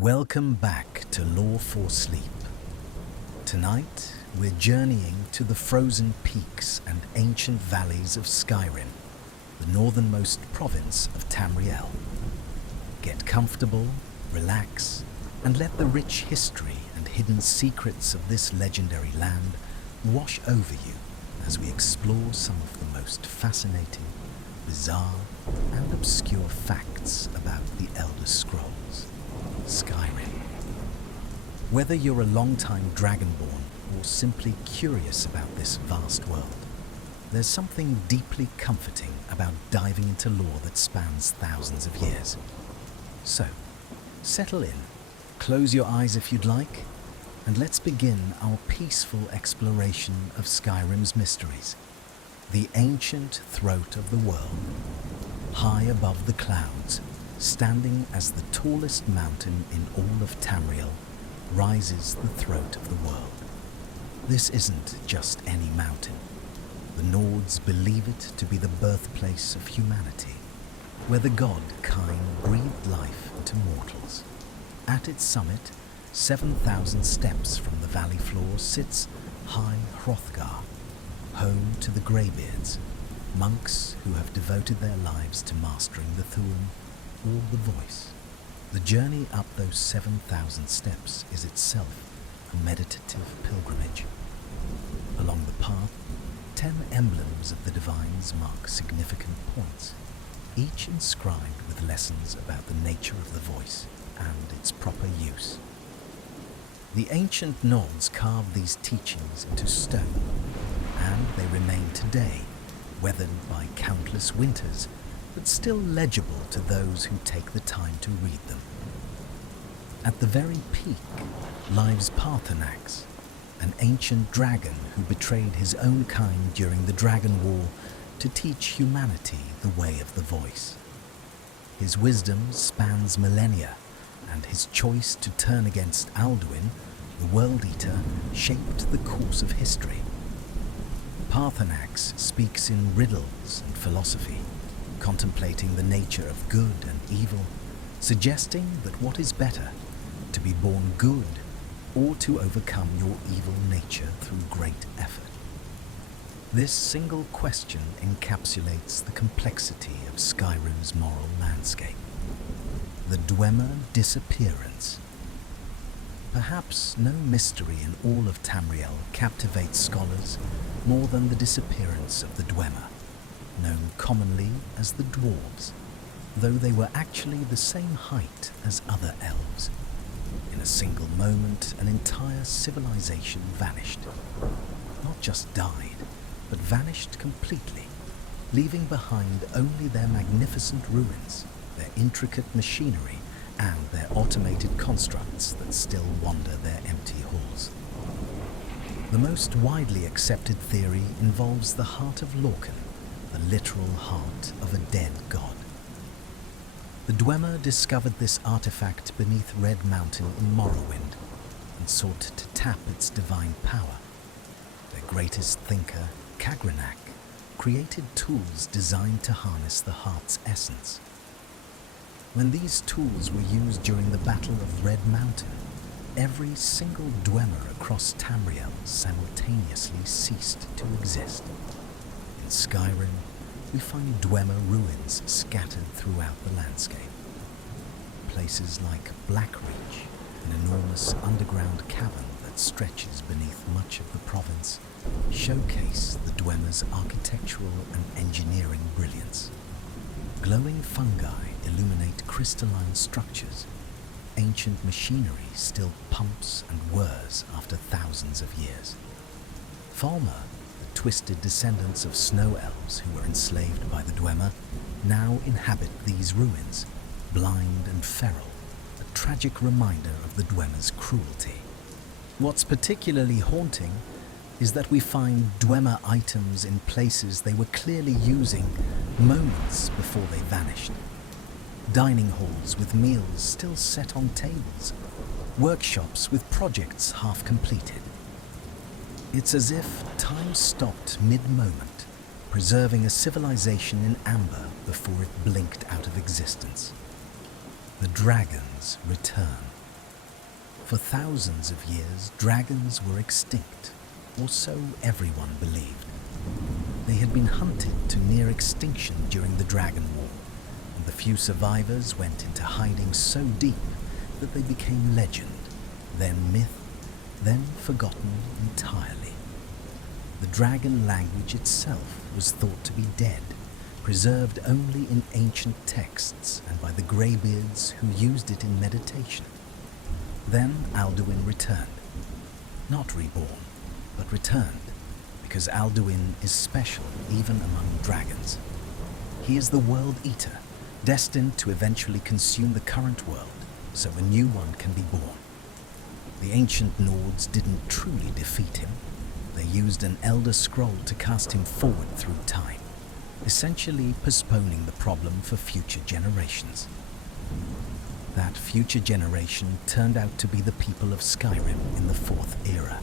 Welcome back to Lore for Sleep. Tonight, we're journeying to the frozen peaks and ancient valleys of Skyrim, the northernmost province of Tamriel. Get comfortable, relax, and let the rich history and hidden secrets of this legendary land wash over you as we explore some of the most fascinating, bizarre, and obscure facts about the Elder Scrolls, Skyrim. Whether you're a long-time Dragonborn or simply curious about this vast world, there's something deeply comforting about diving into lore that spans thousands of years. So, settle in, close your eyes if you'd like, and let's begin our peaceful exploration of Skyrim's mysteries. The ancient throat of the world. High above the clouds, standing as the tallest mountain in all of Tamriel, rises the throat of the world. This isn't just any mountain. The Nords believe it to be the birthplace of humanity, where the god Kine breathed life into mortals. At its summit, 7,000 steps from the valley floor, sits High Hrothgar, home to the Greybeards, monks who have devoted their lives to mastering the Thu'um, or the voice. The journey up those 7,000 steps is itself a meditative pilgrimage. Along the path, 10 emblems of the divines mark significant points, each inscribed with lessons about the nature of the voice and its proper use. The ancient Nords carved these teachings into stone, and they remain today, weathered by countless winters, but still legible to those who take the time to read them. At the very peak lies Paarthurnax, an ancient dragon who betrayed his own kind during the Dragon War to teach humanity the way of the voice. His wisdom spans millennia, and his choice to turn against Alduin, the World-Eater, shaped the course of history. Paarthurnax speaks in riddles and philosophy, contemplating the nature of good and evil, suggesting that what is better, to be born good or to overcome your evil nature through great effort. This single question encapsulates the complexity of Skyrim's moral landscape. The Dwemer disappearance. Perhaps no mystery in all of Tamriel captivates scholars more than the disappearance of the Dwemer, known commonly as the dwarves, though they were actually the same height as other elves. In a single moment, an entire civilization vanished. Not just died, but vanished completely, leaving behind only their magnificent ruins, their intricate machinery, and their automated constructs that still wander their empty halls. The most widely accepted theory involves the heart of Lorcan, the literal heart of a dead god. The Dwemer discovered this artifact beneath Red Mountain in Morrowind and sought to tap its divine power. Their greatest thinker, Kagranak, created tools designed to harness the heart's essence. When these tools were used during the Battle of Red Mountain, every single Dwemer across Tamriel simultaneously ceased to exist. In Skyrim, we find Dwemer ruins scattered throughout the landscape. Places like Blackreach, an enormous underground cavern that stretches beneath much of the province, showcase the Dwemer's architectural and engineering brilliance. Glowing fungi illuminate crystalline structures. Ancient machinery still pumps and whirs after thousands of years. Falmer, the twisted descendants of Snow Elves who were enslaved by the Dwemer, now inhabit these ruins, blind and feral, a tragic reminder of the Dwemer's cruelty. What's particularly haunting is that we find Dwemer items in places they were clearly using moments before they vanished. Dining halls with meals still set on tables, workshops with projects half completed. It's as if time stopped mid-moment, preserving a civilization in amber before it blinked out of existence. The dragons return. For thousands of years, dragons were extinct, or so everyone believed. They had been hunted to near extinction during the Dragon War, and the few survivors went into hiding so deep that they became legend, then myth, then forgotten entirely. The dragon language itself was thought to be dead, preserved only in ancient texts and by the greybeards who used it in meditation. Then Alduin returned. Not reborn, but returned, because Alduin is special even among dragons. He is the World-Eater, destined to eventually consume the current world, so a new one can be born. The ancient Nords didn't truly defeat him. They used an Elder Scroll to cast him forward through time, essentially postponing the problem for future generations. That future generation turned out to be the people of Skyrim in the Fourth Era.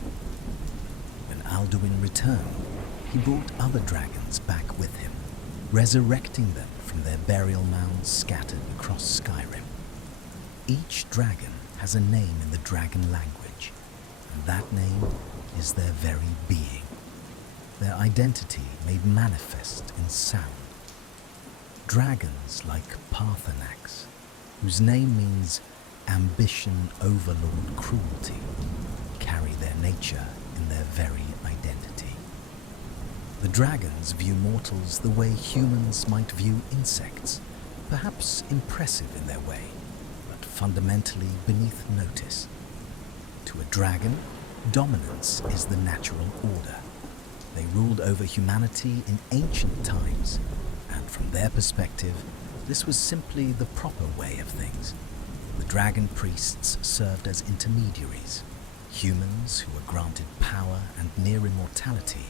When Alduin returned, he brought other dragons back with him, resurrecting them from their burial mounds scattered across Skyrim. Each dragon has a name in the dragon language, and that name is their very being, their identity made manifest in sound. Dragons like Parthenax, whose name means ambition, overlord, cruelty, carry their nature in their very identity. The dragons view mortals the way humans might view insects, perhaps impressive in their way, but fundamentally beneath notice. To a dragon, dominance is the natural order. They ruled over humanity in ancient times, and from their perspective, this was simply the proper way of things. The dragon priests served as intermediaries, humans who were granted power and near immortality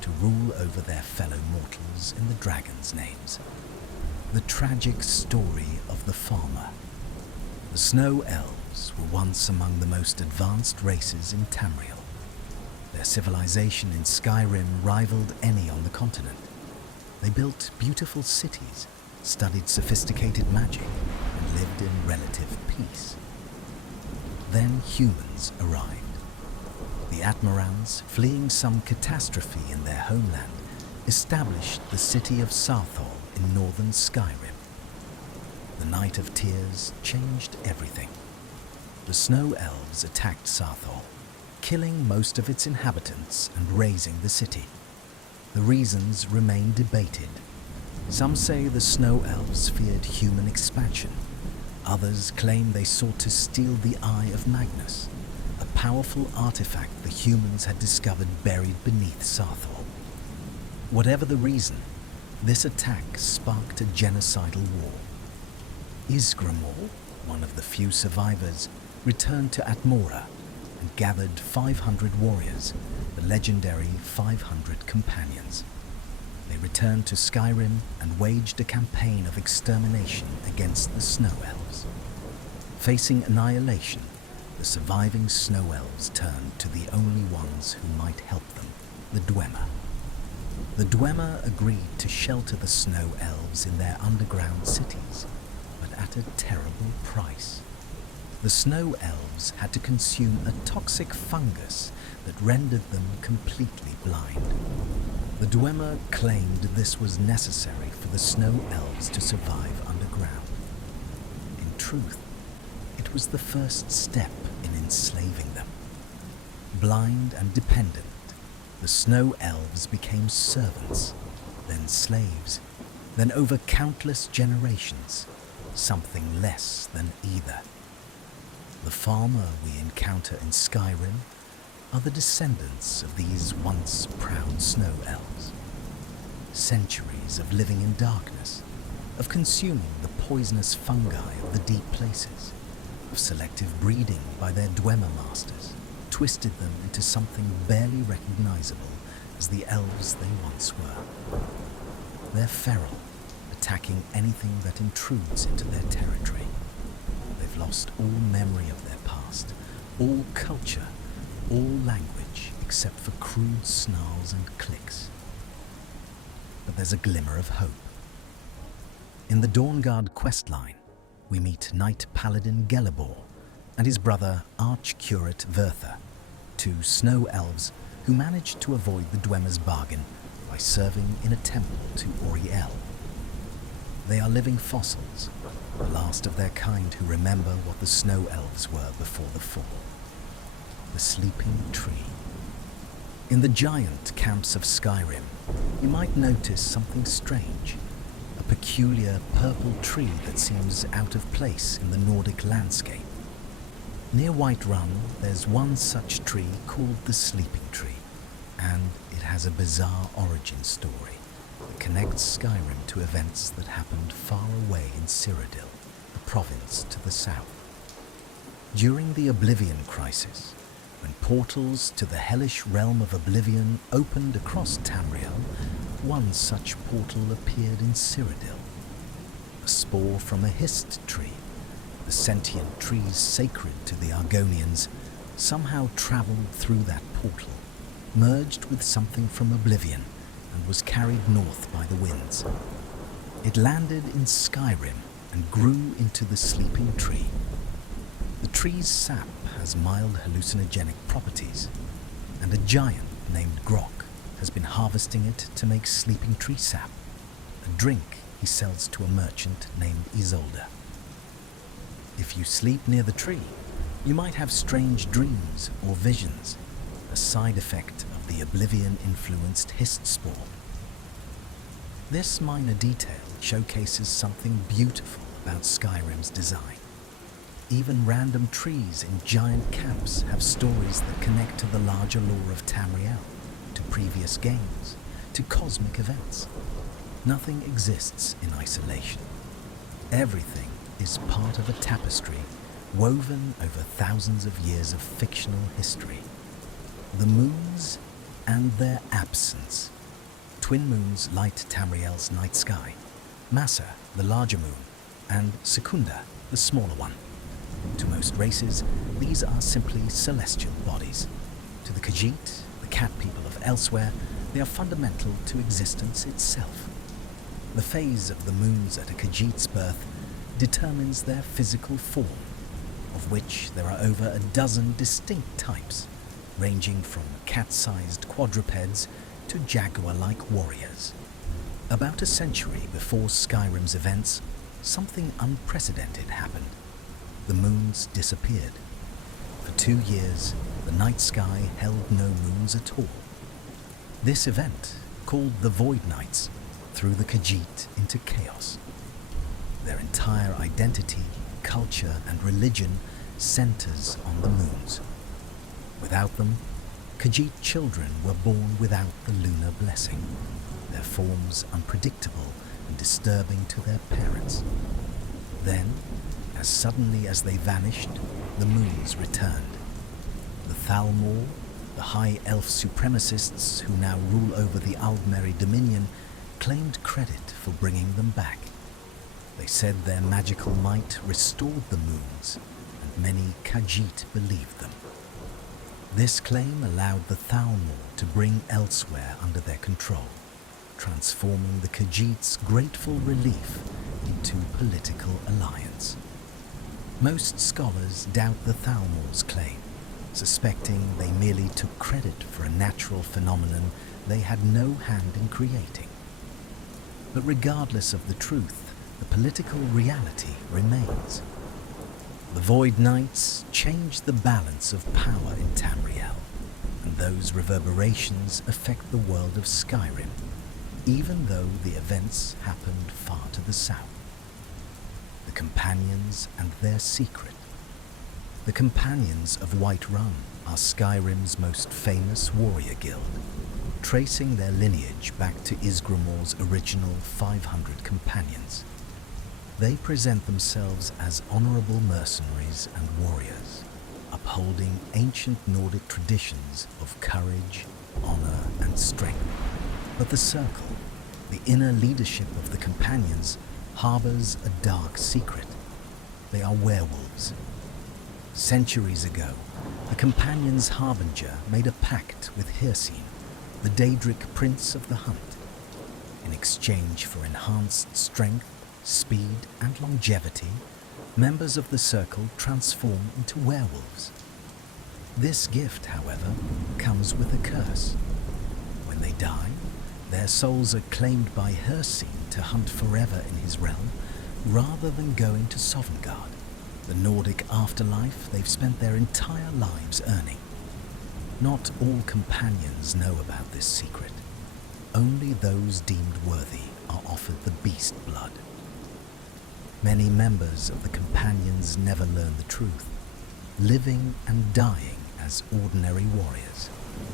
to rule over their fellow mortals in the dragons' names. The tragic story of the Falmer. The Snow Elves were once among the most advanced races in Tamriel. Their civilization in Skyrim rivaled any on the continent. They built beautiful cities, studied sophisticated magic, and lived in relative peace. Then humans arrived. The Atmarans, fleeing some catastrophe in their homeland, established the city of Sarthol in northern Skyrim. The Night of Tears changed everything. The Snow Elves attacked Sarthol, killing most of its inhabitants and razing the city. The reasons remain debated. Some say the Snow Elves feared human expansion. Others claim they sought to steal the Eye of Magnus, a powerful artifact the humans had discovered buried beneath Sarthol. Whatever the reason, this attack sparked a genocidal war. Isgramor, one of the few survivors, returned to Mora and gathered 500 warriors, the legendary 500 companions. They returned to Skyrim and waged a campaign of extermination against the Snow Elves. Facing annihilation, the surviving Snow Elves turned to the only ones who might help them, the Dwemer. The Dwemer agreed to shelter the Snow Elves in their underground cities, but at a terrible price. The Snow Elves had to consume a toxic fungus that rendered them completely blind. The Dwemer claimed this was necessary for the Snow Elves to survive underground. In truth, it was the first step in enslaving them. Blind and dependent, the Snow Elves became servants, then slaves, then over countless generations, something less than either. The Falmer we encounter in Skyrim are the descendants of these once proud Snow Elves. Centuries of living in darkness, of consuming the poisonous fungi of the deep places, of selective breeding by their Dwemer masters, twisted them into something barely recognizable as the elves they once were. They're feral, attacking anything that intrudes into their territory. They've lost all memory of their past, all culture, all language except for crude snarls and clicks. But there's a glimmer of hope. In the Dawnguard questline, we meet Knight Paladin Gelibor, and his brother Arch-Curate Vertha, two Snow Elves who managed to avoid the Dwemer's bargain by serving in a temple to Auriel. They are living fossils, the last of their kind who remember what the Snow Elves were before the fall. The sleeping tree. In the giant camps of Skyrim, you might notice something strange, a peculiar purple tree that seems out of place in the Nordic landscape. Near Whiterun, there's one such tree called the Sleeping Tree, and it has a bizarre origin story that connects Skyrim to events that happened far away in Cyrodiil, a province to the south. During the Oblivion Crisis, when portals to the hellish realm of Oblivion opened across Tamriel, one such portal appeared in Cyrodiil. A spore from a hist tree, the sentient trees sacred to the Argonians, somehow travelled through that portal, merged with something from Oblivion, and was carried north by the winds. It landed in Skyrim and grew into the Sleeping Tree. The tree's sap has mild hallucinogenic properties, and a giant named Grok has been harvesting it to make sleeping tree sap, a drink he sells to a merchant named Isolde. If you sleep near the tree, you might have strange dreams or visions, a side effect of the Oblivion-influenced hist spore. This minor detail showcases something beautiful about Skyrim's design. Even random trees in giant camps have stories that connect to the larger lore of Tamriel, to previous games, to cosmic events. Nothing exists in isolation. Everything is part of a tapestry woven over thousands of years of fictional history. The moons and their absence. Twin moons light Tamriel's night sky, Massa, the larger moon, and Secunda, the smaller one. To most races, these are simply celestial bodies. To the Khajiit, the cat people of elsewhere, they are fundamental to existence itself. The phase of the moons at a Khajiit's birth determines their physical form, of which there are over a dozen distinct types, ranging from cat-sized quadrupeds to jaguar-like warriors. About a century before Skyrim's events, something unprecedented happened. The moons disappeared. For 2 years, the night sky held no moons at all. This event, called the Void Nights, threw the Khajiit into chaos. Their entire identity, culture, and religion centers on the moons. Without them, Khajiit children were born without the lunar blessing, their forms unpredictable and disturbing to their parents. Then, as suddenly as they vanished, the moons returned. The Thalmor, the high elf supremacists who now rule over the Aldmeri Dominion, claimed credit for bringing them back. They said their magical might restored the moons, and many Khajiit believed them. This claim allowed the Thalmor to bring elsewhere under their control, transforming the Khajiit's grateful relief into political alliance. Most scholars doubt the Thalmor's claim, suspecting they merely took credit for a natural phenomenon they had no hand in creating. But regardless of the truth, the political reality remains. The Void Knights changed the balance of power in Tamriel, and those reverberations affect the world of Skyrim, even though the events happened far to the south. The Companions and their secret. The Companions of Whiterun are Skyrim's most famous warrior guild, tracing their lineage back to Ysgramor's original 500 companions. They present themselves as honorable mercenaries and warriors, upholding ancient Nordic traditions of courage, honor, and strength. But the Circle, the inner leadership of the Companions, harbors a dark secret. They are werewolves. Centuries ago, the Companions' harbinger made a pact with Hircine, the Daedric Prince of the Hunt. In exchange for enhanced strength, speed, and longevity, members of the circle transform into werewolves. This gift, however, comes with a curse. When they die, their souls are claimed by Hermaeus to hunt forever in his realm, rather than going to Sovngarde, the Nordic afterlife they've spent their entire lives earning. Not all companions know about this secret. Only those deemed worthy are offered the beast blood. Many members of the companions never learn the truth, living and dying as ordinary warriors,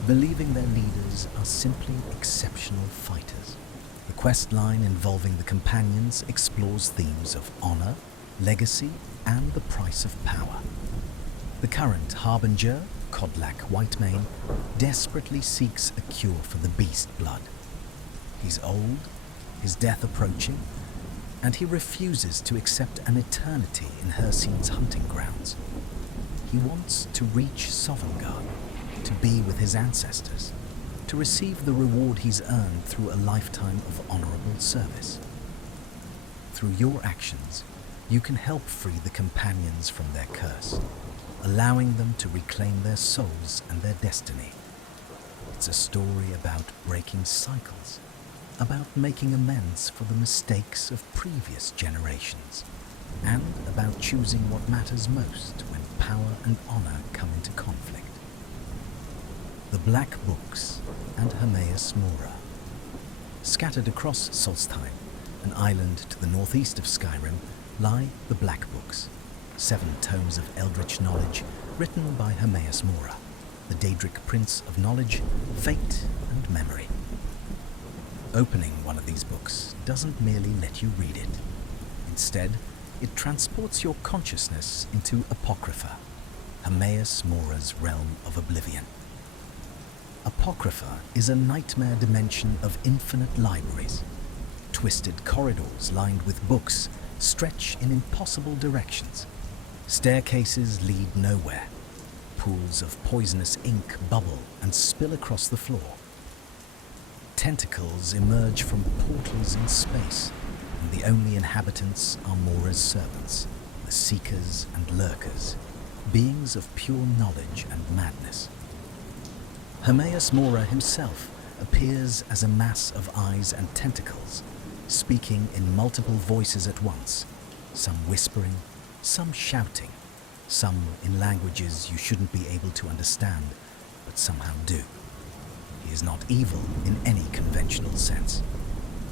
believing their leaders are simply exceptional fighters. The quest line involving the companions explores themes of honor, legacy, and the price of power. The current harbinger, Kodlak Whitemane, desperately seeks a cure for the beast blood. He's old, his death approaching, and he refuses to accept an eternity in Hermaeus' hunting grounds. He wants to reach Sovngarde, to be with his ancestors, to receive the reward he's earned through a lifetime of honorable service. Through your actions, you can help free the companions from their curse, allowing them to reclaim their souls and their destiny. It's a story about breaking cycles, about making amends for the mistakes of previous generations, and about choosing what matters most when power and honor come into conflict. The Black Books and Hermaeus Mora. Scattered across Solstheim, an island to the northeast of Skyrim, lie the Black Books, 7 tomes of eldritch knowledge written by Hermaeus Mora, the Daedric Prince of knowledge, fate, and memory. Opening one of these books doesn't merely let you read it. Instead, it transports your consciousness into Apocrypha, Hermaeus Mora's realm of oblivion. Apocrypha is a nightmare dimension of infinite libraries. Twisted corridors lined with books stretch in impossible directions. Staircases lead nowhere. Pools of poisonous ink bubble and spill across the floor. Tentacles emerge from portals in space, and the only inhabitants are Mora's servants, the Seekers and Lurkers, beings of pure knowledge and madness. Hermaeus Mora himself appears as a mass of eyes and tentacles, speaking in multiple voices at once, some whispering, some shouting, some in languages you shouldn't be able to understand, but somehow do. He is not evil in any conventional sense.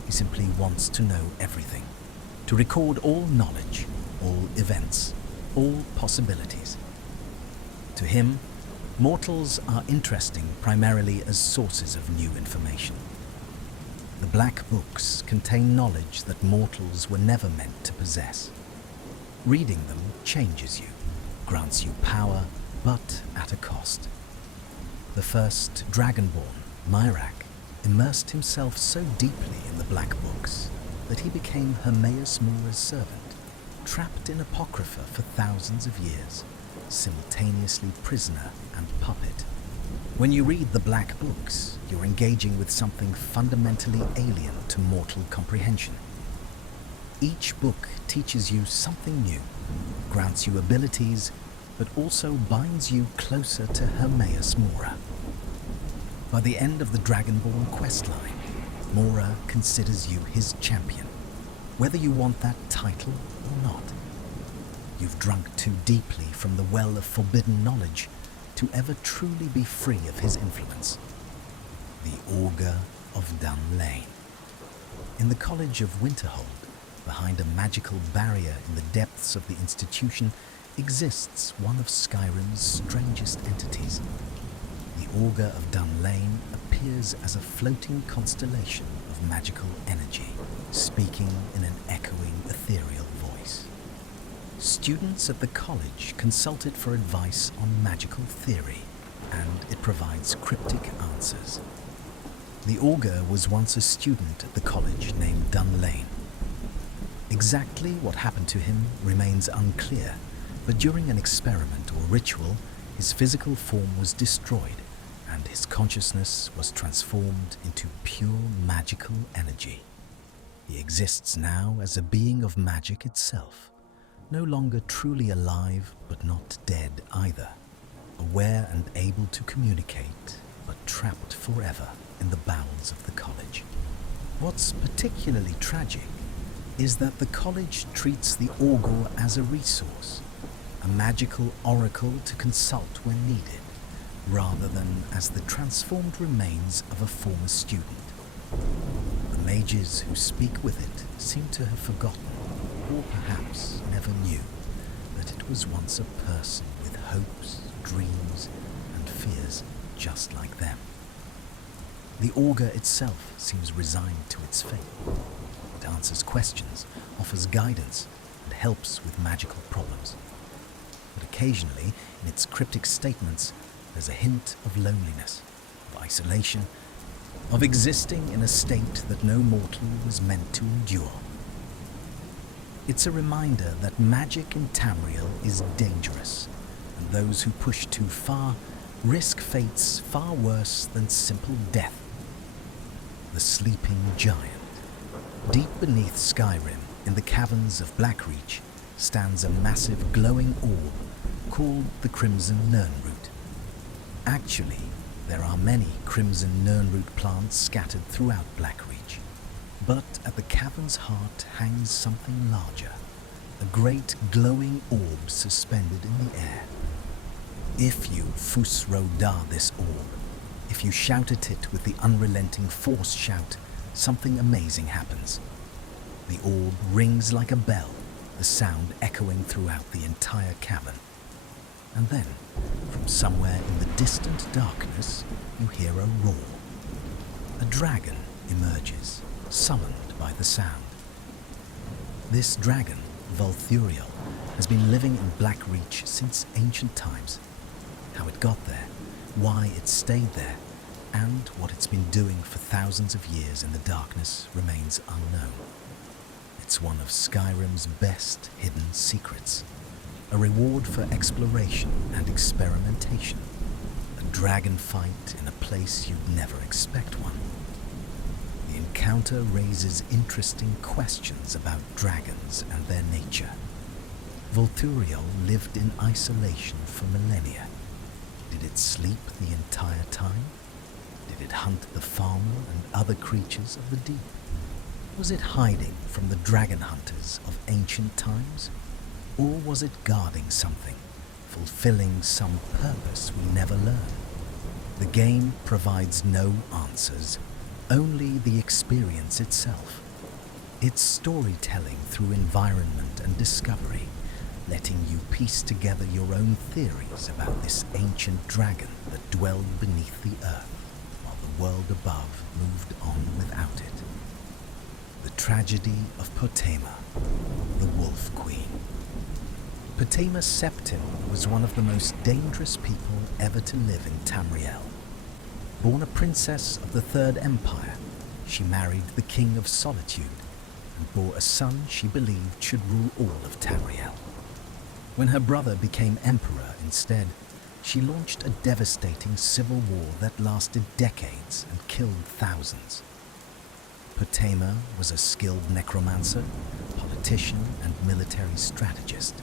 He simply wants to know everything, to record all knowledge, all events, all possibilities. To him, mortals are interesting primarily as sources of new information. The Black Books contain knowledge that mortals were never meant to possess. Reading them changes you, grants you power, but at a cost. The first Dragonborn, Myrak, immersed himself so deeply in the Black Books that he became Hermaeus Mora's servant, trapped in Apocrypha for thousands of years, simultaneously prisoner and puppet. When you read the Black Books, you're engaging with something fundamentally alien to mortal comprehension. Each book teaches you something new, grants you abilities, but also binds you closer to Hermaeus Mora. By the end of the Dragonborn questline, Mora considers you his champion, whether you want that title or not. You've drunk too deeply from the well of forbidden knowledge to ever truly be free of his influence. The Augur of Dun Lane. In the College of Winterhold, behind a magical barrier in the depths of the institution, exists one of Skyrim's strangest entities. The Augur of Dun Lane appears as a floating constellation of magical energy, speaking in an echoing ethereal voice. Students at the college consult it for advice on magical theory, and it provides cryptic answers. The Augur was once a student at the college named Dun Lane. Exactly what happened to him remains unclear, but during an experiment or ritual, his physical form was destroyed, and his consciousness was transformed into pure magical energy. He exists now as a being of magic itself, no longer truly alive but not dead either, aware and able to communicate, but trapped forever in the bowels of the college. What's particularly tragic is that the college treats the augur as a resource, a magical oracle to consult when needed, rather than as the transformed remains of a former student. The mages who speak with it seem to have forgotten, or perhaps never knew, that it was once a person with hopes, dreams, and fears just like them. The augur itself seems resigned to its fate. It answers questions, offers guidance, and helps with magical problems. But occasionally, in its cryptic statements, there's a hint of loneliness, of isolation, of existing in a state that no mortal was meant to endure. It's a reminder that magic in Tamriel is dangerous, and those who push too far risk fates far worse than simple death. The Sleeping Giant. Deep beneath Skyrim, in the caverns of Blackreach, stands a massive glowing orb called the Crimson Nirnroot. Actually, there are many Crimson Nirnroot plants scattered throughout Blackreach, but at the cavern's heart hangs something larger, a great glowing orb suspended in the air. If you Fusrodar this orb, if you shout at it with the unrelenting force shout, something amazing happens. The orb rings like a bell, the sound echoing throughout the entire cavern. And then, from somewhere in the distant darkness, you hear a roar. A dragon emerges, summoned by the sound. This dragon, Vulthuryol, has been living in Blackreach since ancient times. How it got there, why it stayed there, and what it's been doing for thousands of years in the darkness remains unknown. It's one of Skyrim's best hidden secrets, a reward for exploration and experimentation, a dragon fight in a place you'd never expect one. The encounter raises interesting questions about dragons and their nature. Vulthuryol lived in isolation for millennia. Did it sleep the entire time? Did it hunt the Falmer and other creatures of the deep? Was it hiding from the dragon hunters of ancient times? Or was it guarding something, fulfilling some purpose we never learn? The game provides no answers, only the experience itself. It's storytelling through environment and discovery, letting you piece together your own theories about this ancient dragon that dwelled beneath the earth, while the world above moved on without it. The tragedy of Potema, the Wolf Queen. Potema Septim was one of the most dangerous people ever to live in Tamriel. Born a princess of the Third Empire, she married the King of Solitude and bore a son she believed should rule all of Tamriel. When her brother became emperor instead, she launched a devastating civil war that lasted decades and killed thousands. Potema was a skilled necromancer, politician, and military strategist.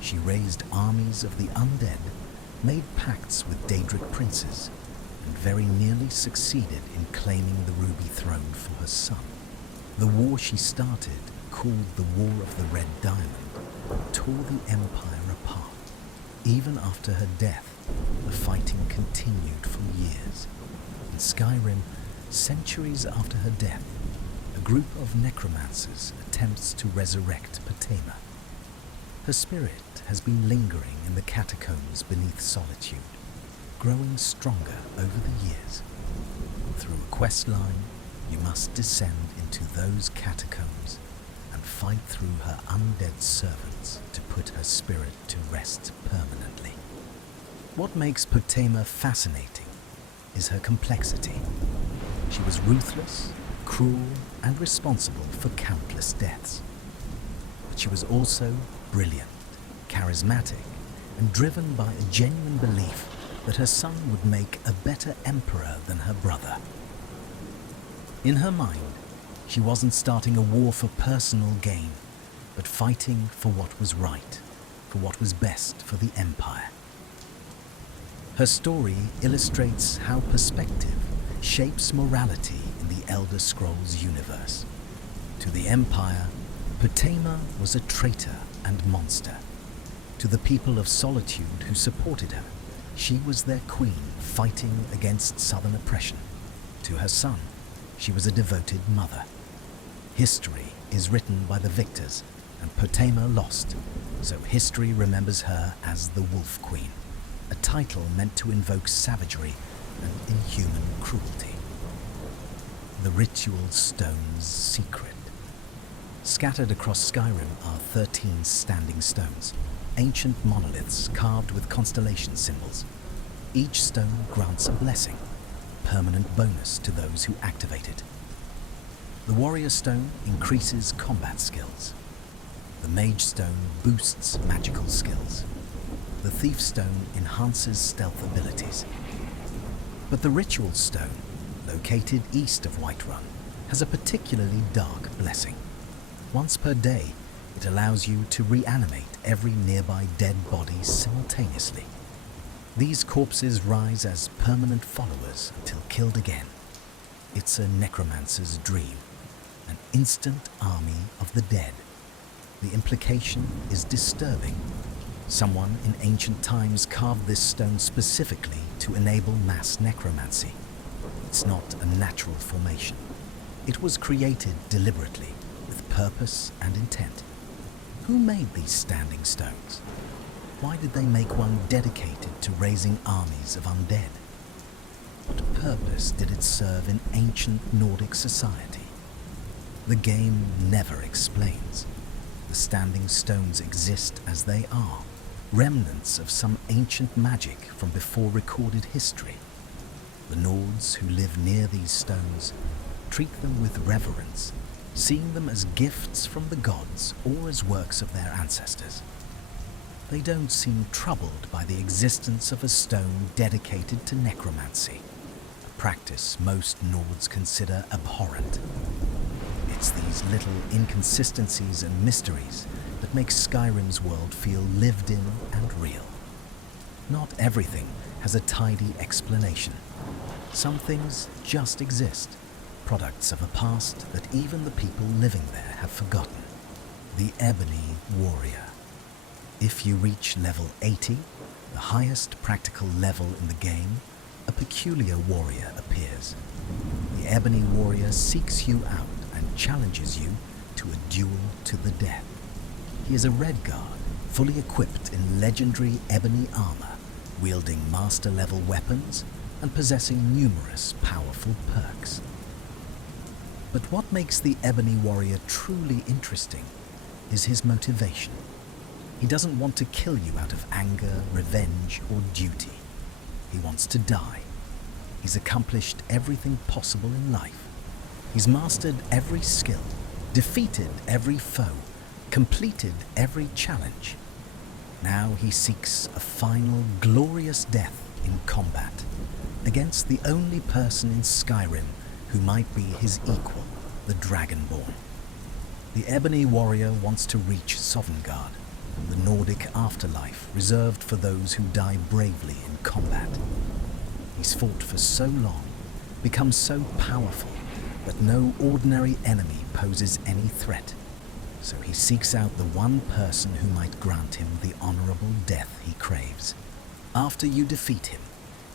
She raised armies of the undead, made pacts with Daedric Princes, and very nearly succeeded in claiming the Ruby Throne for her son. The war she started, called the War of the Red Diamond, tore the Empire apart. Even after her death, the fighting continued for years. In Skyrim, centuries after her death, a group of necromancers attempts to resurrect Potema. Her spirit has been lingering in the catacombs beneath Solitude, growing stronger over the years. Through a quest line, you must descend into those catacombs and fight through her undead servants to put her spirit to rest permanently. What makes Potema fascinating is her complexity. She was ruthless, cruel, and responsible for countless deaths. But she was also brilliant, charismatic, and driven by a genuine belief that her son would make a better emperor than her brother. In her mind, she wasn't starting a war for personal gain, but fighting for what was right, for what was best for the Empire. Her story illustrates how perspective shapes morality in the Elder Scrolls universe. To the Empire, Potema was a traitor and monster. To the people of Solitude who supported her, she was their queen fighting against southern oppression. To her son, she was a devoted mother. History is written by the victors, and Potema lost, so history remembers her as the Wolf Queen, a title meant to invoke savagery and inhuman cruelty. The Ritual Stone's secret. Scattered across Skyrim are 13 standing stones, ancient monoliths carved with constellation symbols. Each stone grants a blessing, permanent bonus to those who activate it. The Warrior Stone increases combat skills. The Mage Stone boosts magical skills. The Thief Stone enhances stealth abilities. But the Ritual Stone, located east of Whiterun, has a particularly dark blessing. Once per day, it allows you to reanimate every nearby dead body simultaneously. These corpses rise as permanent followers until killed again. It's a necromancer's dream, an instant army of the dead. The implication is disturbing. Someone in ancient times carved this stone specifically to enable mass necromancy. It's not a natural formation. It was created deliberately, with purpose and intent. Who made these standing stones? Why did they make one dedicated to raising armies of undead? What purpose did it serve in ancient Nordic society? The game never explains. The standing stones exist as they are, remnants of some ancient magic from before recorded history. The Nords who live near these stones treat them with reverence, seeing them as gifts from the gods or as works of their ancestors. They don't seem troubled by the existence of a stone dedicated to necromancy, a practice most Nords consider abhorrent. It's these little inconsistencies and mysteries that make Skyrim's world feel lived in and real. Not everything has a tidy explanation. Some things just exist, products of a past that even the people living there have forgotten. The Ebony Warrior. If you reach level 80, the highest practical level in the game, a peculiar warrior appears. The Ebony Warrior seeks you out and challenges you to a duel to the death. He is a Redguard, fully equipped in legendary ebony armor, wielding master-level weapons and possessing numerous powerful perks. But what makes the Ebony Warrior truly interesting is his motivation. He doesn't want to kill you out of anger, revenge, or duty. He wants to die. He's accomplished everything possible in life. He's mastered every skill, defeated every foe, completed every challenge. Now he seeks a final, glorious death in combat against the only person in Skyrim who might be his equal, the Dragonborn. The Ebony Warrior wants to reach Sovngarde, the Nordic afterlife reserved for those who die bravely in combat. He's fought for so long, become so powerful, that no ordinary enemy poses any threat. So he seeks out the one person who might grant him the honorable death he craves. After you defeat him,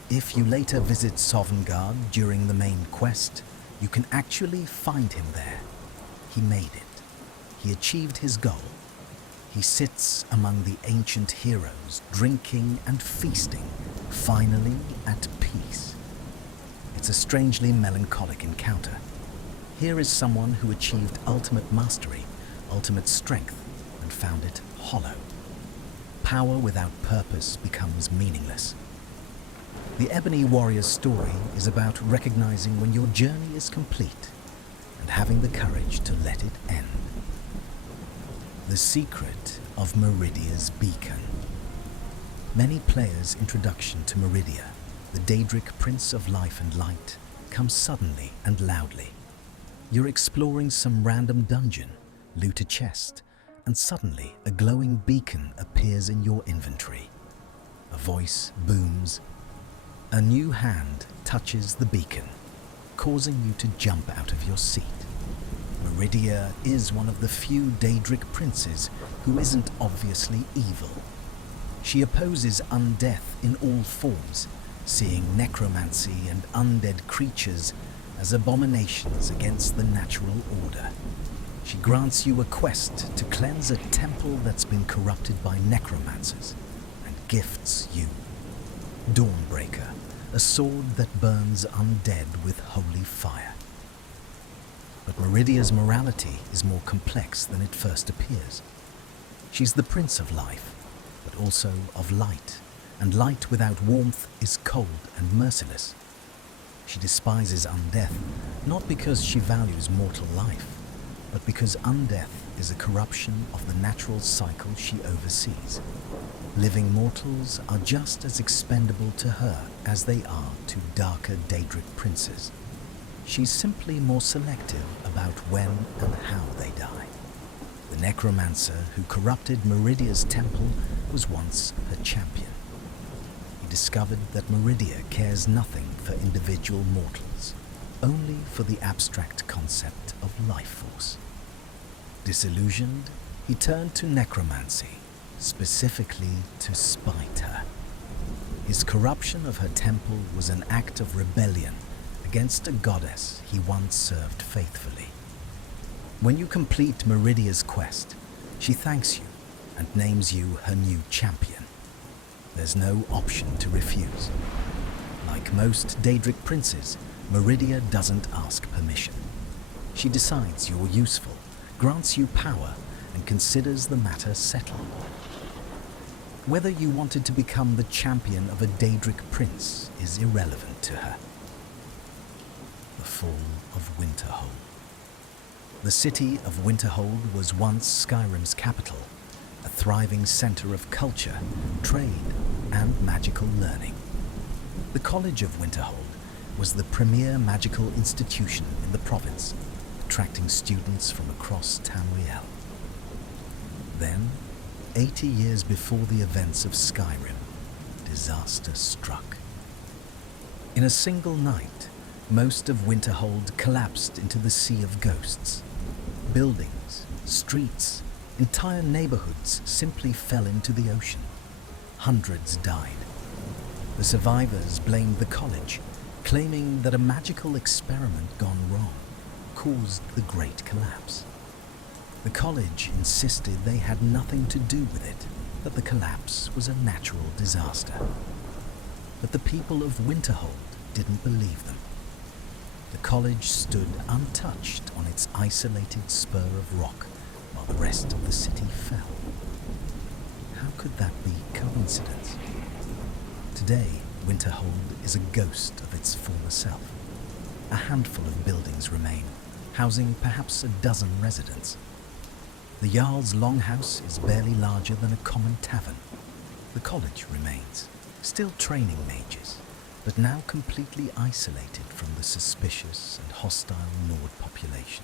if you later visit Sovngarde during the main quest, you can actually find him there. He made it. He achieved his goal. He sits among the ancient heroes, drinking and feasting, finally at peace. It's a strangely melancholic encounter. Here is someone who achieved ultimate mastery, ultimate strength, and found it hollow. Power without purpose becomes meaningless. The Ebony Warrior's story is about recognizing when your journey is complete and having the courage to let it end. The secret of Meridia's beacon. Many players' introduction to Meridia, the Daedric Prince of Life and Light, comes suddenly and loudly. You're exploring some random dungeon, loot a chest, and suddenly a glowing beacon appears in your inventory. A voice booms. A new hand touches the beacon, causing you to jump out of your seat. Meridia is one of the few Daedric Princes who isn't obviously evil. She opposes undeath in all forms, seeing necromancy and undead creatures as abominations against the natural order. She grants you a quest to cleanse a temple that's been corrupted by necromancers, and gifts you Dawnbreaker, a sword that burns undead with holy fire. But Meridia's morality is more complex than it first appears. She's the Prince of Life, but also of light, and light without warmth is cold and merciless. She despises undeath, not because she values mortal life, but because undeath is a corruption of the natural cycle she oversees. Living mortals are just as expendable to her as they are to darker Daedric princes. She's simply more selective about when and how they die. The necromancer who corrupted Meridia's temple was once her champion. He discovered that Meridia cares nothing for individual mortals, only for the abstract concept of life force. Disillusioned, he turned to necromancy, specifically to spite her. His corruption of her temple was an act of rebellion against a goddess he once served faithfully. When you complete Meridia's quest, she thanks you and names you her new champion. There's no option to refuse. Like most Daedric princes, Meridia doesn't ask permission. She decides you're useful, grants you power, and considers the matter settled. Whether you wanted to become the champion of a Daedric prince is irrelevant to her. The fall of Winterhold. The city of Winterhold was once Skyrim's capital, a thriving center of culture, trade, and magical learning. The College of Winterhold was the premier magical institution in the province, attracting students from across Tamriel. Then, 80 years before the events of Skyrim, disaster struck. In a single night, most of Winterhold collapsed into the Sea of Ghosts. Buildings, streets, entire neighborhoods simply fell into the ocean. Hundreds died. The survivors blamed the college, claiming that a magical experiment gone wrong caused the Great Collapse. The college insisted they had nothing to do with it, that the collapse was a natural disaster. But the people of Winterhold didn't believe them. The college stood untouched on its isolated spur of rock while the rest of the city fell. How could that be coincidence? Today, Winterhold is a ghost of its former self. A handful of buildings remain, housing perhaps a dozen residents. The Jarl's longhouse is barely larger than a common tavern. The college remains, still training mages, but now completely isolated from the suspicious and hostile Nord population.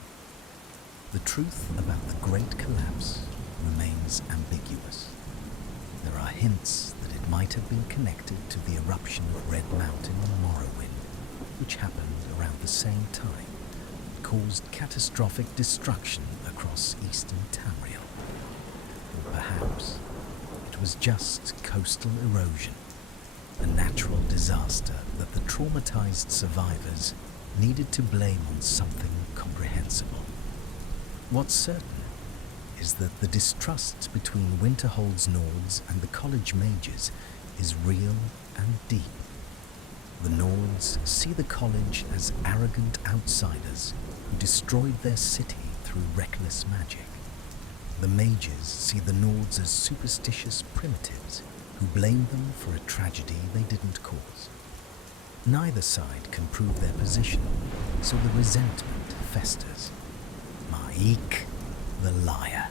The truth about the Great Collapse remains ambiguous. There are hints that it might have been connected to the eruption of Red Mountain in Morrowind, which happened around the same time and caused catastrophic destruction across eastern Tamriel. Or perhaps it was just coastal erosion, a natural disaster that the traumatized survivors needed to blame on something comprehensible. What's certain is that the distrust between Winterhold's Nords and the college mages is real and deep. The Nords see the college as arrogant outsiders who destroyed their city through reckless magic. The mages see the Nords as superstitious primitives who blame them for a tragedy they didn't cause. Neither side can prove their position, so the resentment festers. Maik, the liar.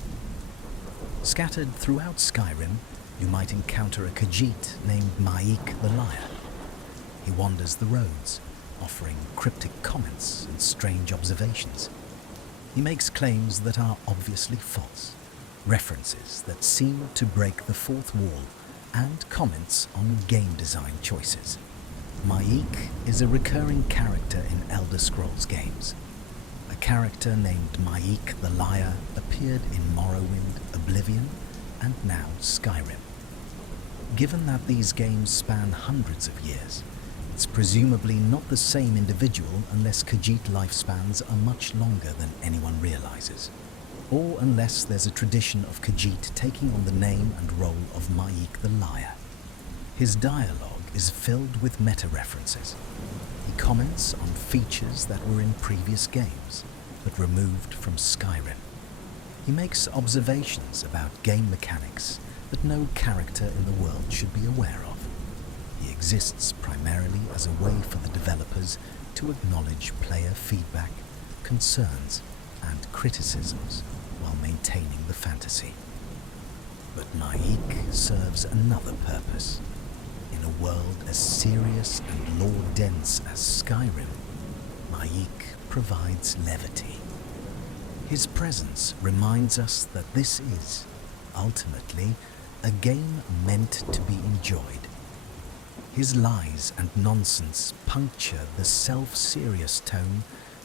Scattered throughout Skyrim, you might encounter a Khajiit named Maik the liar. He wanders the roads, offering cryptic comments and strange observations. He makes claims that are obviously false, references that seem to break the fourth wall, and comments on game design choices. Maik is a recurring character in Elder Scrolls games. A character named Maik the Liar appeared in Morrowind, Oblivion, and now Skyrim. Given that these games span hundreds of years, it's presumably not the same individual unless Khajiit lifespans are much longer than anyone realizes, or unless there's a tradition of Khajiit taking on the name and role of Maik the Liar. His dialogue is filled with meta-references. He comments on features that were in previous games, but removed from Skyrim. He makes observations about game mechanics that no character in the world should be aware of. He exists primarily as a way for the developers to acknowledge player feedback, concerns, and criticisms while maintaining the fantasy. But Maik serves another purpose. In a world as serious and lore-dense as Skyrim, Maik provides levity. His presence reminds us that this is, ultimately, a game meant to be enjoyed. His lies and nonsense puncture the self-serious tone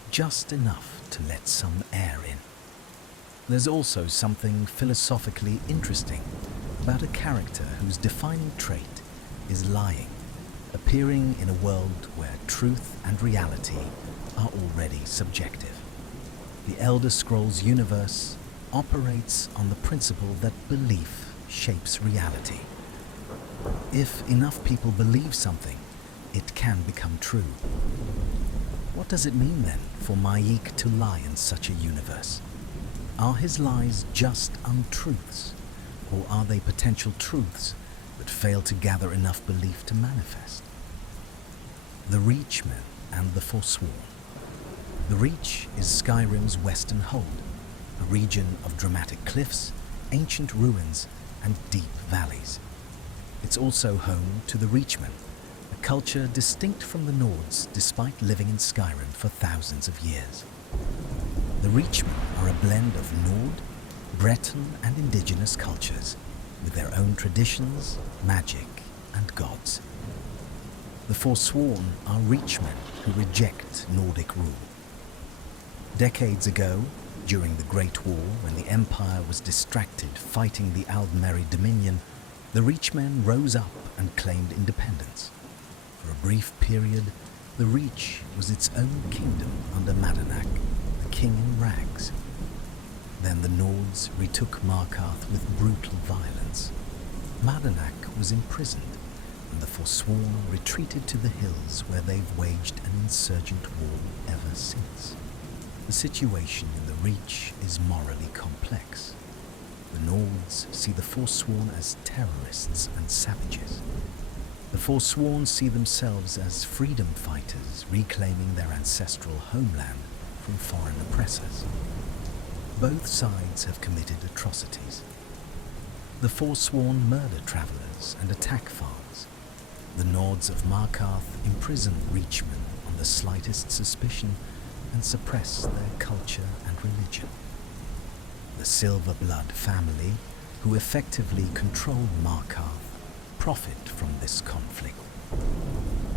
just enough to let some air in. There's also something philosophically interesting about a character whose defining trait is lying, appearing in a world where truth and reality are already subjective. The Elder Scrolls universe operates on the principle that belief shapes reality. If enough people believe something, it can become true. What does it mean then for Maik to lie in such a universe? Are his lies just untruths, or are they potential truths that fail to gather enough belief to manifest? The Reachmen and the Forsworn. The Reach is Skyrim's western hold, a region of dramatic cliffs, ancient ruins, and deep valleys. It's also home to the Reachmen, a culture distinct from the Nords despite living in Skyrim for thousands of years. The Reachmen are a blend of Nord, Breton, and indigenous cultures, with their own traditions, magic, and gods. The Forsworn are Reachmen who reject Nordic rule. Decades ago, during the Great War, when the Empire was distracted fighting the Aldmeri Dominion, the Reachmen rose up and claimed independence. For a brief period, the Reach was its own kingdom under Madanach, the king in rags. Then the Nords retook Markarth with brutal violence. Madanach was imprisoned, and the Forsworn retreated to the hills where they've waged an insurgent war ever since. The situation in the Reach is morally complex. The Nords see the Forsworn as terrorists and savages. The Forsworn see themselves as freedom fighters reclaiming their ancestral homeland from foreign oppressors. Both sides have committed atrocities. The Forsworn murder travelers and attack farms. The Nords of Markarth imprison Reachmen on the slightest suspicion and suppress their culture and religion. The Silverblood family, who effectively control Markarth, profit from this conflict.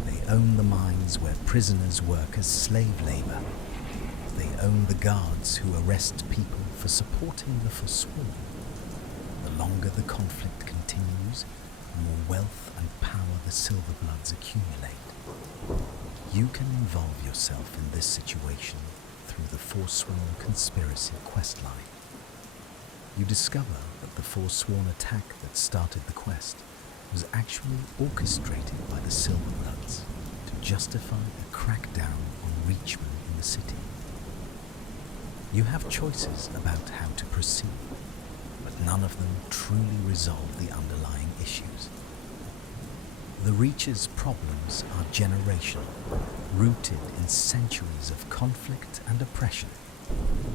They own the mines where prisoners work as slave labor. They own the guards who arrest people for supporting the Forsworn. The longer the conflict continues, the more wealth and power the Silverbloods accumulate. You can involve yourself in this situation through the Forsworn conspiracy questline. You discover that the Forsworn attack that started the quest was actually orchestrated by the Silverbloods to justify a crackdown on Reachmen in the city. You have choices about how to proceed, but none of them truly resolve the underlying issues. The Reach's problems are generational, rooted in centuries of conflict and oppression.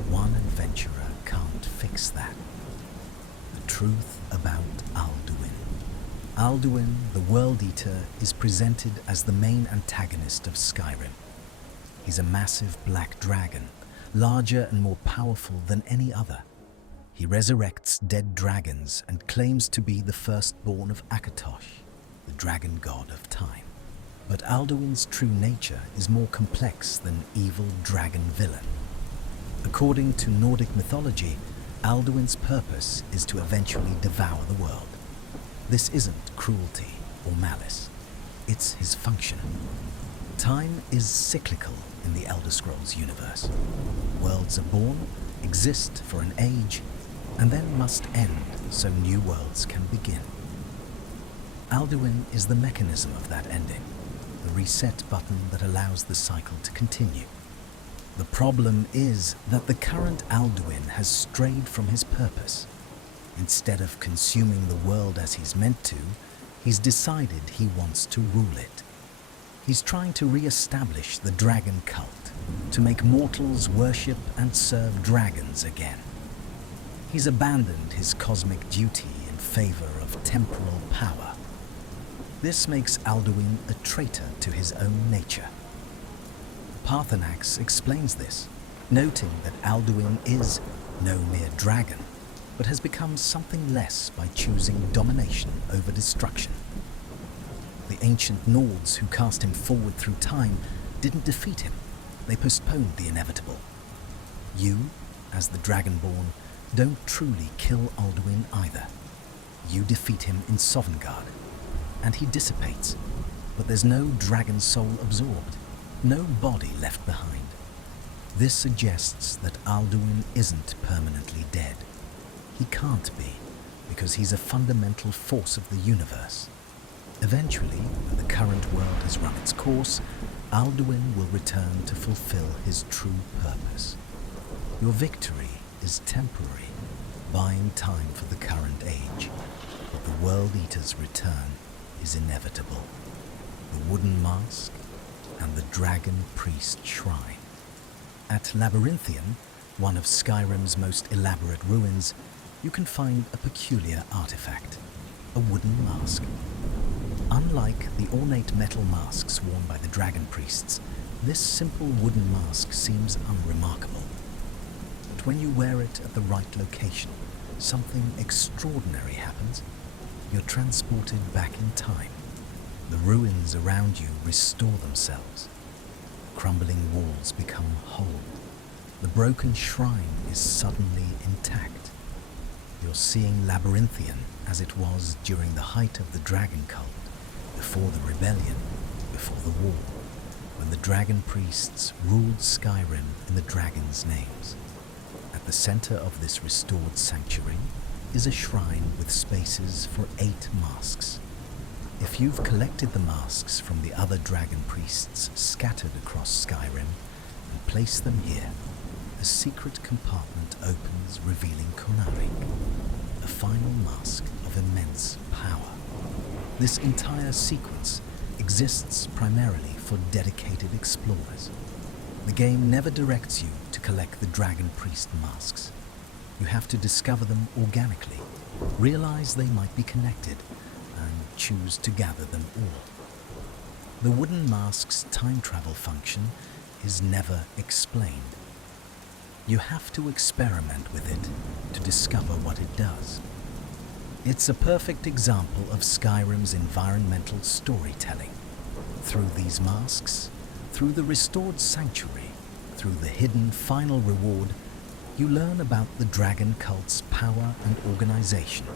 One adventurer can't fix that. The truth about Alduin. Alduin the World-Eater is presented as the main antagonist of Skyrim. He's a massive black dragon, larger and more powerful than any other. He resurrects dead dragons and claims to be the firstborn of Akatosh, the dragon god of time. But Alduin's true nature is more complex than evil dragon villain. According to Nordic mythology, Alduin's purpose is to eventually devour the world. This isn't cruelty or malice, it's his function. Time is cyclical in the Elder Scrolls universe. Worlds are born, exist for an age, and then must end so new worlds can begin. Alduin is the mechanism of that ending, the reset button that allows the cycle to continue. The problem is that the current Alduin has strayed from his purpose. Instead of consuming the world as he's meant to, he's decided he wants to rule it. He's trying to re-establish the dragon cult, to make mortals worship and serve dragons again. He's abandoned his cosmic duty in favor of temporal power. This makes Alduin a traitor to his own nature. Paarthurnax explains this, noting that Alduin is no mere dragon, but has become something less by choosing domination over destruction. The ancient Nords who cast him forward through time didn't defeat him, they postponed the inevitable. You, as the Dragonborn, don't truly kill Alduin either. You defeat him in Sovngarde, and he dissipates, but there's no dragon soul absorbed, no body left behind. This suggests that Alduin isn't permanently dead. He can't be, because he's a fundamental force of the universe. Eventually, when the current world has run its course, Alduin will return to fulfill his true purpose. Your victory is temporary, buying time for the current age, but the World-Eater's return is inevitable. The Wooden Mask and the Dragon Priest Shrine. At Labyrinthian, one of Skyrim's most elaborate ruins, you can find a peculiar artifact, a wooden mask. Unlike the ornate metal masks worn by the dragon priests, this simple wooden mask seems unremarkable. But when you wear it at the right location, something extraordinary happens. You're transported back in time. The ruins around you restore themselves. Crumbling walls become whole. The broken shrine is suddenly intact. You're seeing Labyrinthian as it was during the height of the dragon cult, before the rebellion, before the war, when the dragon priests ruled Skyrim in the dragon's names. At the center of this restored sanctuary is a shrine with spaces for 8 masks. If you've collected the masks from the other dragon priests scattered across Skyrim and placed them here, a secret compartment opens, revealing Konarik, a final mask of immense power. This entire sequence exists primarily for dedicated explorers. The game never directs you to collect the dragon priest masks. You have to discover them organically, realize they might be connected, and choose to gather them all. The wooden mask's time travel function is never explained. You have to experiment with it to discover what it does. It's a perfect example of Skyrim's environmental storytelling. Through these masks, through the restored sanctuary, through the hidden final reward, you learn about the dragon cult's power and organization.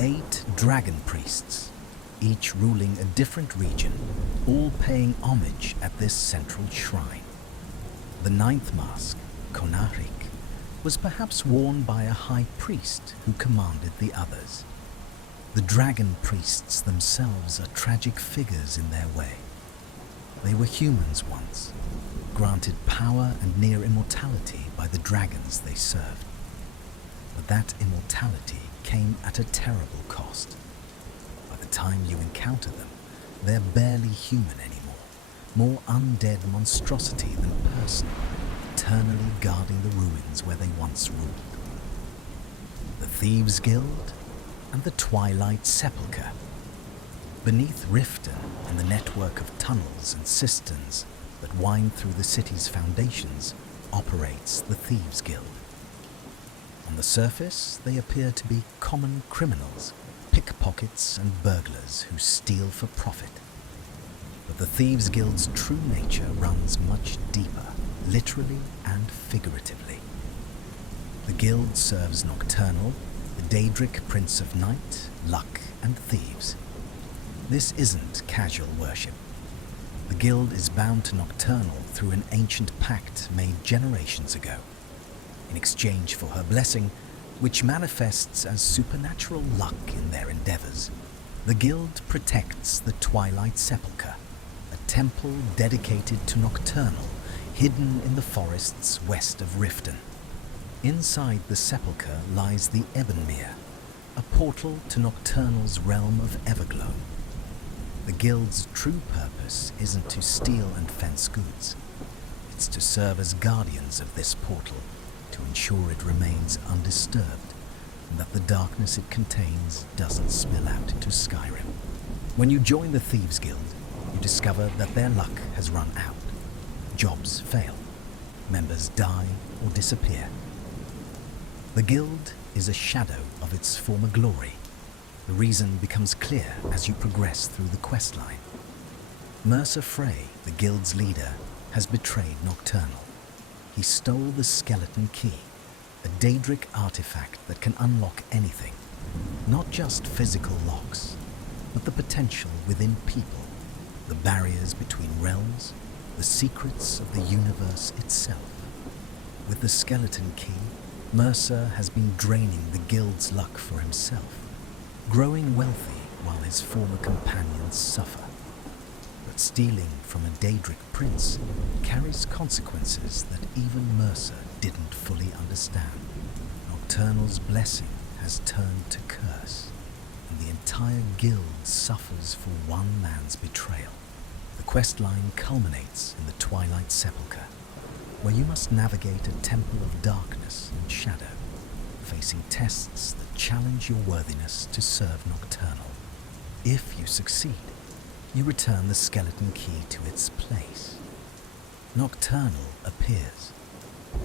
8 dragon priests, each ruling a different region, all paying homage at this central shrine. The 9th mask, Konarik, was perhaps worn by a high priest who commanded the others. The dragon priests themselves are tragic figures in their way. They were humans once, granted power and near immortality by the dragons they served. But that immortality came at a terrible cost. By the time you encounter them, they're barely human anymore, more undead monstrosity than person, eternally guarding the ruins where they once ruled. The Thieves Guild and the Twilight Sepulchre. Beneath Riften and the network of tunnels and cisterns that wind through the city's foundations operates the Thieves Guild. On the surface, they appear to be common criminals, pickpockets and burglars who steal for profit. But the Thieves Guild's true nature runs much deeper, literally and figuratively. The guild serves Nocturnal, the Daedric Prince of Night, Luck and Thieves. This isn't casual worship. The guild is bound to Nocturnal through an ancient pact made generations ago. In exchange for her blessing, which manifests as supernatural luck in their endeavors, the guild protects the Twilight Sepulchre, a temple dedicated to Nocturnal, hidden in the forests west of Riften. Inside the sepulchre lies the Ebonmere, a portal to Nocturnal's realm of Everglow. The guild's true purpose isn't to steal and fence goods. It's to serve as guardians of this portal, to ensure it remains undisturbed and that the darkness it contains doesn't spill out into Skyrim. When you join the Thieves Guild, you discover that their luck has run out. Jobs fail. Members die or disappear. The guild is a shadow of its former glory. The reason becomes clear as you progress through the questline. Mercer Frey, the guild's leader, has betrayed Nocturnal. He stole the skeleton key, a Daedric artifact that can unlock anything, not just physical locks, but the potential within people, the barriers between realms, the secrets of the universe itself. With the skeleton key, Mercer has been draining the guild's luck for himself, growing wealthy while his former companions suffer. But stealing from a Daedric prince carries consequences that even Mercer didn't fully understand. Nocturnal's blessing has turned to curse, and the entire guild suffers for one man's betrayal. The questline culminates in the Twilight Sepulchre, where you must navigate a temple of darkness and shadow, facing tests that challenge your worthiness to serve Nocturnal. If you succeed, you return the skeleton key to its place. Nocturnal appears,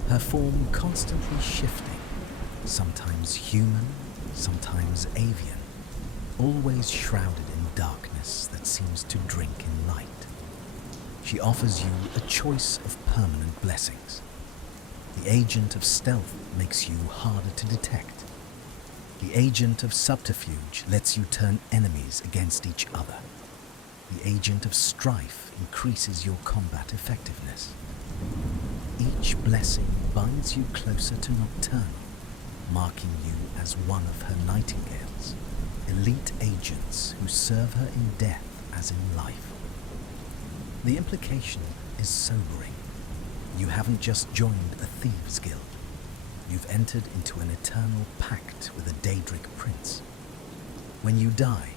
her form constantly shifting, sometimes human, sometimes avian, always shrouded in darkness that seems to drink in light. She offers you a choice of permanent blessings. The agent of stealth makes you harder to detect. The agent of subterfuge lets you turn enemies against each other. The agent of strife increases your combat effectiveness. Each blessing binds you closer to Nocturnal, marking you as one of her nightingales, elite agents who serve her in death as in life. The implication is sobering. You haven't just joined a Thieves Guild. You've entered into an eternal pact with a Daedric prince. When you die,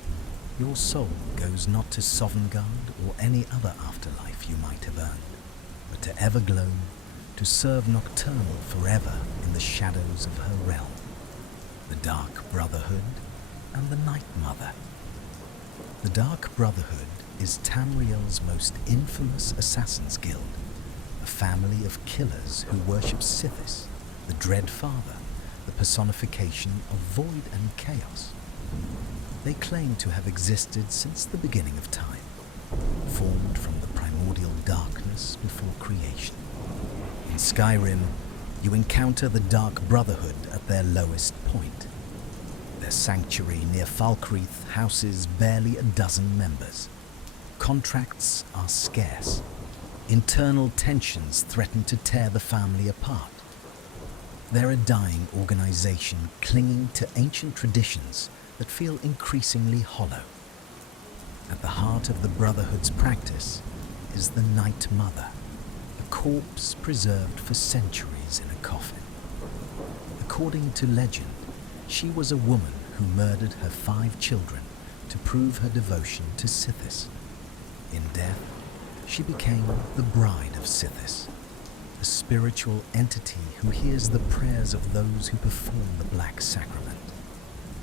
your soul goes not to Sovngarde or any other afterlife you might have earned, but to Everglow, to serve Nocturnal forever in the shadows of her realm, the Dark Brotherhood and the Night Mother. The Dark Brotherhood is Tamriel's most infamous assassins guild, a family of killers who worship Sithis, the Dread Father, the personification of void and chaos. They claim to have existed since the beginning of time, formed from the primordial darkness before creation. In Skyrim, you encounter the Dark Brotherhood at their lowest point. Their sanctuary near Falkreath houses barely a dozen members. Contracts are scarce. Internal tensions threaten to tear the family apart. They're a dying organization clinging to ancient traditions that feel increasingly hollow. At the heart of the Brotherhood's practice is the Night Mother, a corpse preserved for centuries in a coffin. According to legend, she was a woman who murdered her 5 children to prove her devotion to Sithis. In death, she became the bride of Sithis, a spiritual entity who hears the prayers of those who perform the Black Sacrament,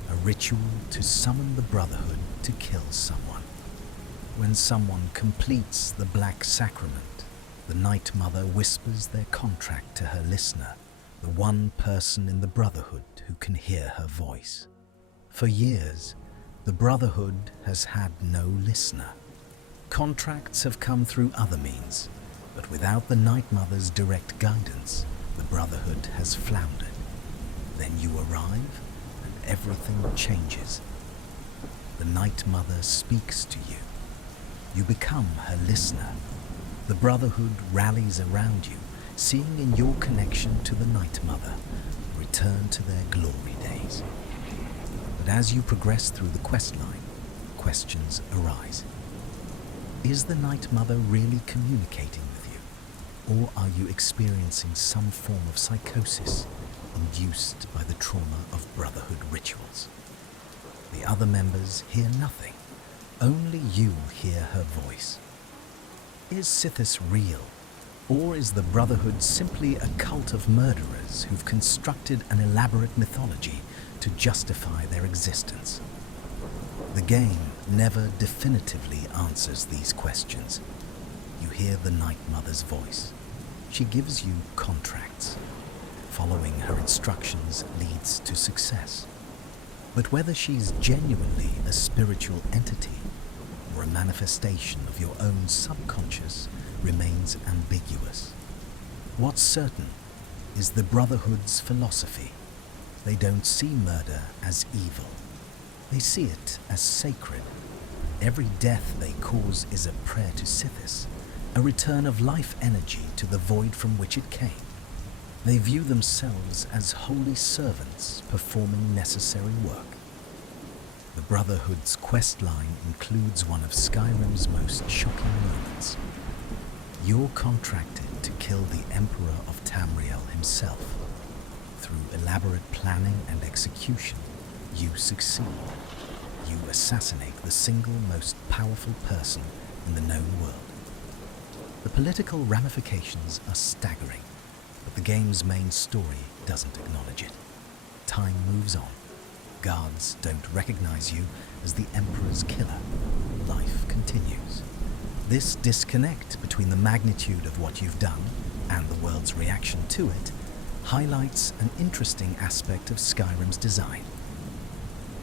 a ritual to summon the Brotherhood to kill someone. When someone completes the Black Sacrament, the Night Mother whispers their contract to her listener, the one person in the Brotherhood who can hear her voice. For years, the Brotherhood has had no listener. Contracts have come through other means, but without the Night Mother's direct guidance, the Brotherhood has floundered. Then you arrive, and everything changes. The Night Mother speaks to you. You become her listener. The Brotherhood rallies around you, seeing in your connection to the Night Mother a return to their glory days. But as you progress through the questline, questions arise. Is the Night Mother really communicating with you? Or are you experiencing some form of psychosis induced by the trauma of Brotherhood rituals? The other members hear nothing. Only you hear her voice. Is Sithis real? Or is the Brotherhood simply a cult of murderers who've constructed an elaborate mythology to justify their existence? The game never definitively answers these questions. You hear the Night Mother's voice. She gives you contracts. Following her instructions leads to success. But whether she's genuinely a spiritual entity or a manifestation of your own subconscious remains ambiguous. What's certain is the Brotherhood's philosophy. They don't see murder as evil. They see it as sacred. Every death they cause is a prayer to Sithis, a return of life energy to the void from which it came. They view themselves as holy servants performing necessary work. The Brotherhood's quest line includes one of Skyrim's most shocking moments. You're contracted to kill the Emperor of Tamriel himself. Through elaborate planning and execution, you succeed. You assassinate the single most powerful person in the known world. The political ramifications are staggering, but the game's main story doesn't acknowledge it. Time moves on. Guards don't recognize you as the Emperor's killer. Life continues. This disconnect between the magnitude of what you've done and the world's reaction to it highlights an interesting aspect of Skyrim's design.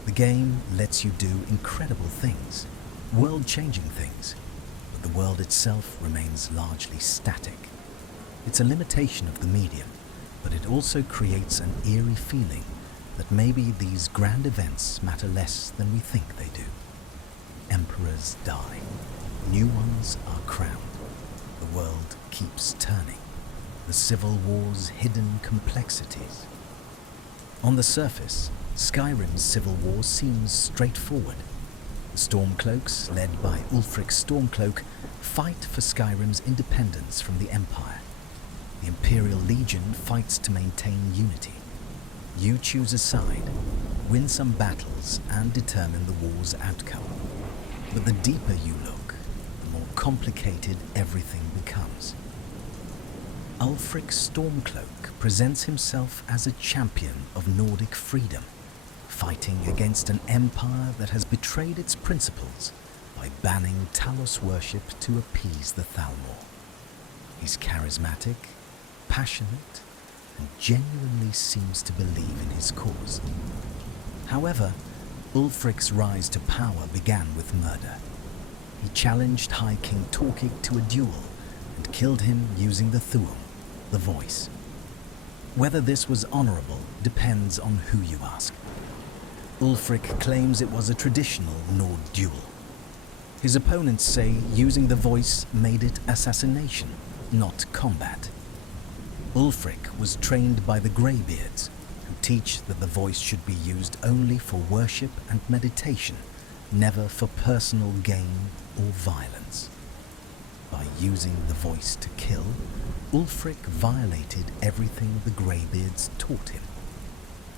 The game lets you do incredible things, world-changing things, but the world itself remains largely static. It's a limitation of the medium, but it also creates an eerie feeling that maybe these grand events matter less than we think they do. Emperors die. New ones are crowned. The world keeps turning. The civil war's hidden complexities. On the surface, Skyrim's civil war seems straightforward. The Stormcloaks, led by Ulfric Stormcloak, fight for Skyrim's independence from the Empire. The Imperial Legion fights to maintain unity. You choose a side, win some battles, and determine the war's outcome. But the deeper you look, the more complicated everything becomes. Ulfric Stormcloak presents himself as a champion of Nordic freedom, fighting against an empire that has betrayed its principles by banning Talos worship to appease the Thalmor. He's charismatic, passionate, and genuinely seems to believe in his cause. However, Ulfric's rise to power began with murder. He challenged High King Torkig to a duel and killed him using the Thuum, the voice. Whether this was honorable depends on who you ask. Ulfric claims it was a traditional Nord duel. His opponents say using the voice made it assassination, not combat. Ulfric was trained by the Greybeards, who teach that the voice should be used only for worship and meditation, never for personal gain or violence. By using the voice to kill, Ulfric violated everything the Greybeards taught him.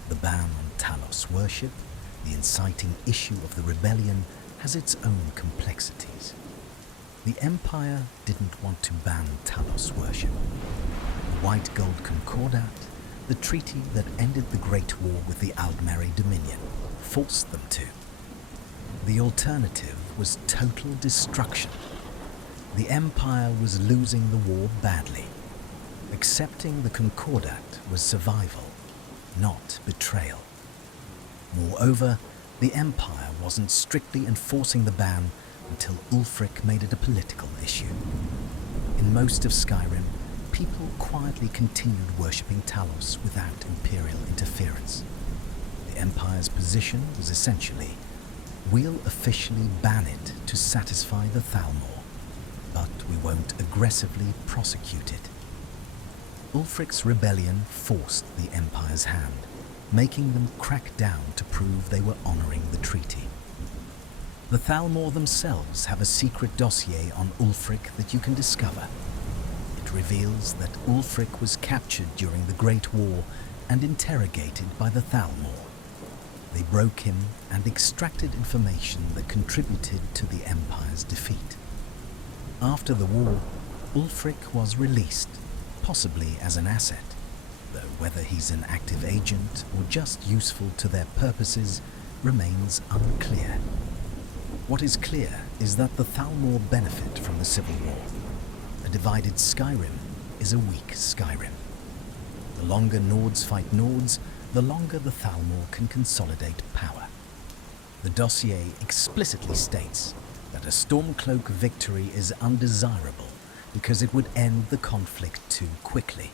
The ban on Talos worship, the inciting issue of the rebellion, has its own complexities. The Empire didn't want to ban Talos worship. The White Gold Concordat, the treaty that ended the Great War with the Aldmeri Dominion, forced them to. The alternative was total destruction. The Empire was losing the war badly. Accepting the Concordat was survival, not betrayal. Moreover, the Empire wasn't strictly enforcing the ban until Ulfric made it a political issue. In most of Skyrim, people quietly continued worshipping Talos without imperial interference. The Empire's position was essentially, we'll officially ban it to satisfy the Thalmor, but we won't aggressively prosecute it. Ulfric's rebellion forced the Empire's hand, making them crack down to prove they were honoring the treaty. The Thalmor themselves have a secret dossier on Ulfric that you can discover. It reveals that Ulfric was captured during the Great War and interrogated by the Thalmor. They broke him and extracted information that contributed to the Empire's defeat. After the war, Ulfric was released, possibly as an asset, though whether he's an active agent or just useful to their purposes remains unclear. What is clear is that the Thalmor benefit from the Civil War. A divided Skyrim is a weak Skyrim. The longer Nords fight Nords, the longer the Thalmor can consolidate power. The dossier explicitly states that a Stormcloak victory is undesirable because it would end the conflict too quickly.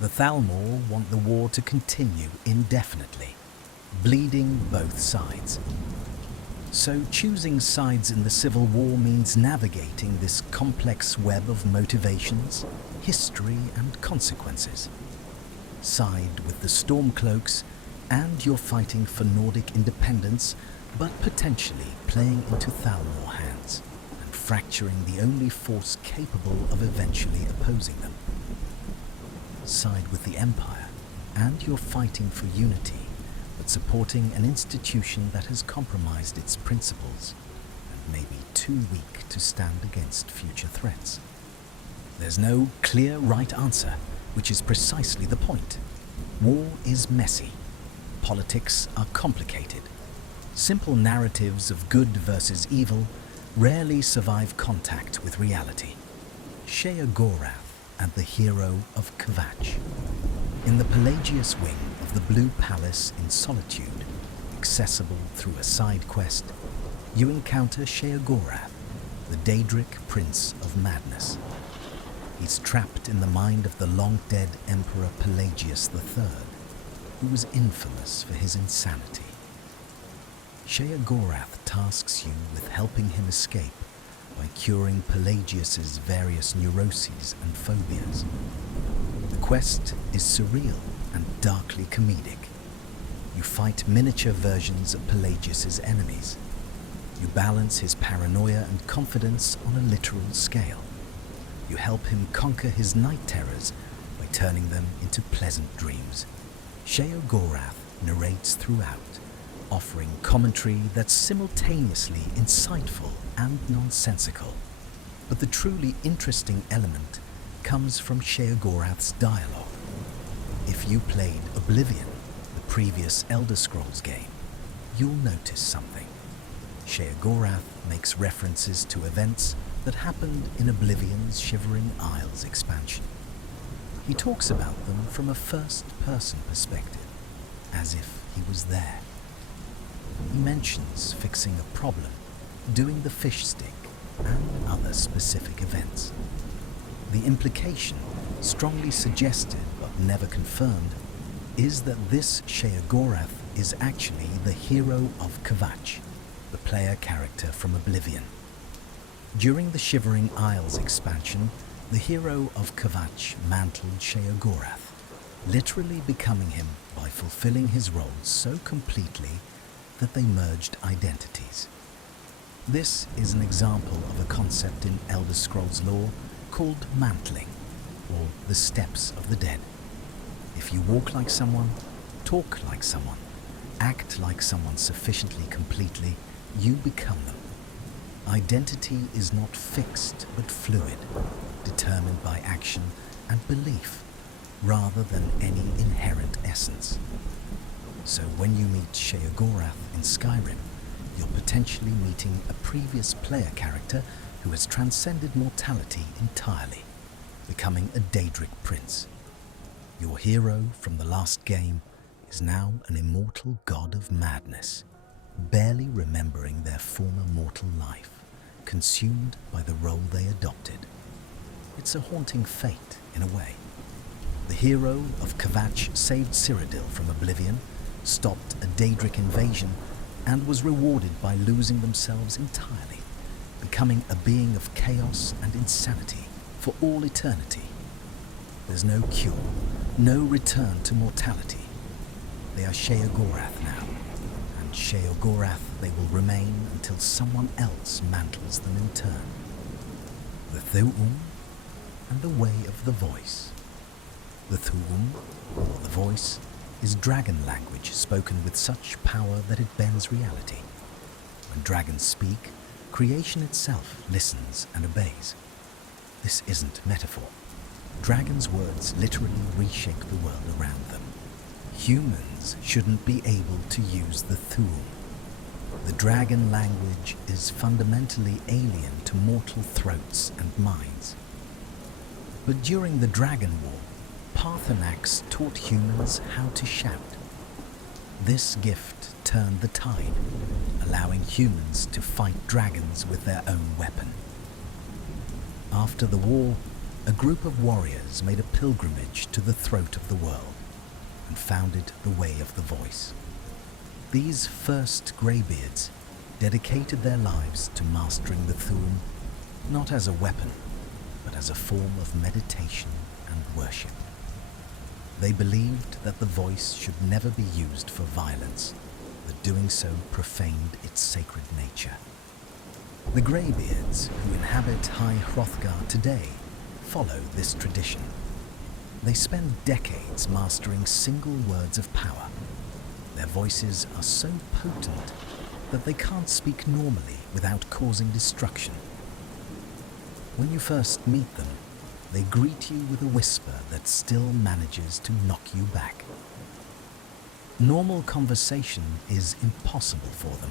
The Thalmor want the war to continue indefinitely, bleeding both sides. So choosing sides in the Civil War means navigating this complex web of motivations, history, and consequences. Side with the Stormcloaks, and you're fighting for Nordic independence, but potentially playing into Thalmor hands and fracturing the only force capable of eventually opposing them. Side with the Empire, and you're fighting for unity, but supporting an institution that has compromised its principles and may be too weak to stand against future threats. There's no clear right answer, which is precisely the point. War is messy. Politics are complicated. Simple narratives of good versus evil rarely survive contact with reality. Sheogorath and the hero of Kvatch. In the Pelagius wing of the Blue Palace in Solitude, accessible through a side quest, you encounter Sheogorath, the Daedric Prince of Madness. He's trapped in the mind of the long-dead Emperor Pelagius III, who was infamous for his insanity. Sheogorath tasks you with helping him escape by curing Pelagius's various neuroses and phobias. The quest is surreal and darkly comedic. You fight miniature versions of Pelagius's enemies. You balance his paranoia and confidence on a literal scale. You help him conquer his night terrors by turning them into pleasant dreams. Sheogorath narrates throughout, offering commentary that's simultaneously insightful and nonsensical. But the truly interesting element comes from Sheogorath's dialogue. If you played Oblivion, the previous Elder Scrolls game, you'll notice something. Sheogorath makes references to events that happened in Oblivion's Shivering Isles expansion. He talks about them from a first-person perspective, as if he was there. He mentions fixing a problem, doing the fish stick, and other specific events. The implication, strongly suggested but never confirmed, is that this Sheogorath is actually the hero of Kvatch, the player character from Oblivion. During the Shivering Isles expansion, the hero of Kvatch mantled Sheogorath, literally becoming him by fulfilling his roles so completely that they merged identities. This is an example of a concept in Elder Scrolls lore called mantling, or the steps of the dead. If you walk like someone, talk like someone, act like someone sufficiently completely, you become them. Identity is not fixed but fluid, determined by action and belief, rather than any inherent essence. So when you meet Sheogorath in Skyrim, you're potentially meeting a previous player character who has transcended mortality entirely. becoming a Daedric Prince. Your hero from the last game is now an immortal god of madness, barely remembering their former mortal life, consumed by the role they adopted. It's a haunting fate, in a way. The hero of Kvatch saved Cyrodiil from oblivion, stopped a Daedric invasion, and was rewarded by losing themselves entirely, becoming a being of chaos and insanity for all eternity. There's no cure, no return to mortality. They are Sheogorath now, and Sheogorath they will remain until someone else mantles them in turn. The Thu'um and the Way of the Voice. The Thu'um, or the Voice, is dragon language spoken with such power that it bends reality. When dragons speak, creation itself listens and obeys. This isn't metaphor. Dragons' words literally reshape the world around them. Humans shouldn't be able to use the Thu'um. The dragon language is fundamentally alien to mortal throats and minds. But during the Dragon War, Paarthurnax taught humans how to shout. This gift turned the tide, allowing humans to fight dragons with their own weapon. After the war, a group of warriors made a pilgrimage to the throat of the world and founded the Way of the Voice. These first greybeards dedicated their lives to mastering the Thu'um, not as a weapon, but as a form of meditation and worship. They believed that the voice should never be used for violence, that doing so profaned its sacred nature. The Greybeards, who inhabit High Hrothgar today, follow this tradition. They spend decades mastering single words of power. Their voices are so potent that they can't speak normally without causing destruction. When you first meet them, they greet you with a whisper that still manages to knock you back. Normal conversation is impossible for them.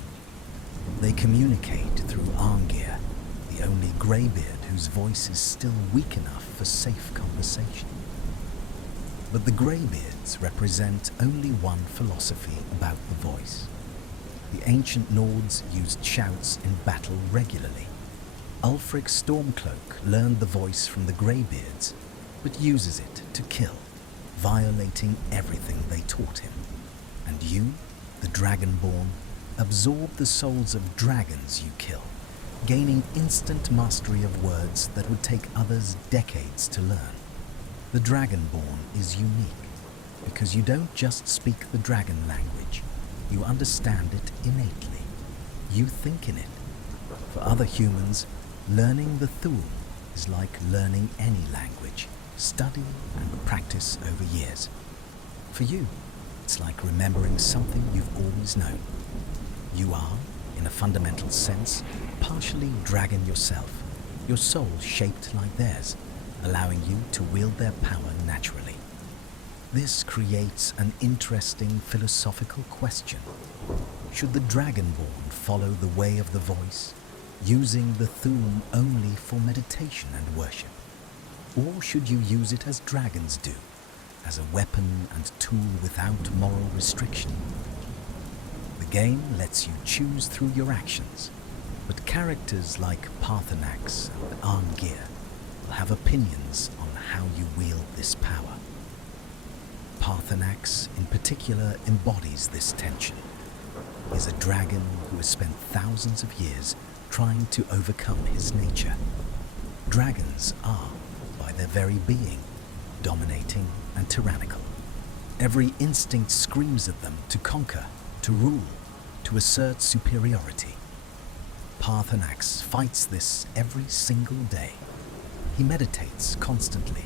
They communicate through Arngir, the only greybeard whose voice is still weak enough for safe conversation. But the Greybeards represent only one philosophy about the voice. The ancient Nords used shouts in battle regularly. Ulfric Stormcloak learned the voice from the Greybeards, but uses it to kill, violating everything they taught him. And you, the Dragonborn, absorb the souls of dragons you kill, gaining instant mastery of words that would take others decades to learn. The Dragonborn is unique, because you don't just speak the dragon language, you understand it innately. You think in it. For other humans, learning the Thu'um is like learning any language, study and practice over years. For you, it's like remembering something you've always known. You are, in a fundamental sense, partially dragon yourself, your soul shaped like theirs, allowing you to wield their power naturally. This creates an interesting philosophical question. Should the Dragonborn follow the Way of the Voice, using the Thu'um only for meditation and worship? Or should you use it as dragons do, as a weapon and tool without moral restriction? The game lets you choose through your actions, but characters like Paarthurnax and Arngir will have opinions on how you wield this power. Paarthurnax in particular embodies this tension. He is a dragon who has spent thousands of years trying to overcome his nature. Dragons are, by their very being, dominating and tyrannical. Every instinct screams at them to conquer, to rule, to assert superiority. Paarthurnax fights this every single day. He meditates constantly,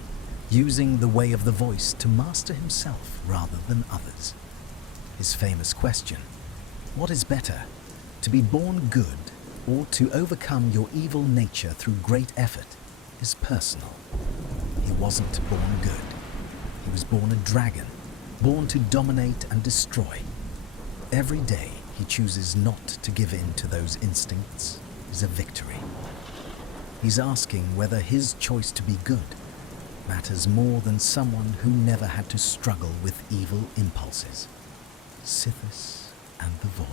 using the Way of the Voice to master himself rather than others. His famous question, what is better, to be born good or to overcome your evil nature through great effort, is personal. He wasn't born good. He was born a dragon, born to dominate and destroy. Every day he chooses not to give in to those instincts is a victory. He's asking whether his choice to be good matters more than someone who never had to struggle with evil impulses. Sithis and the Void.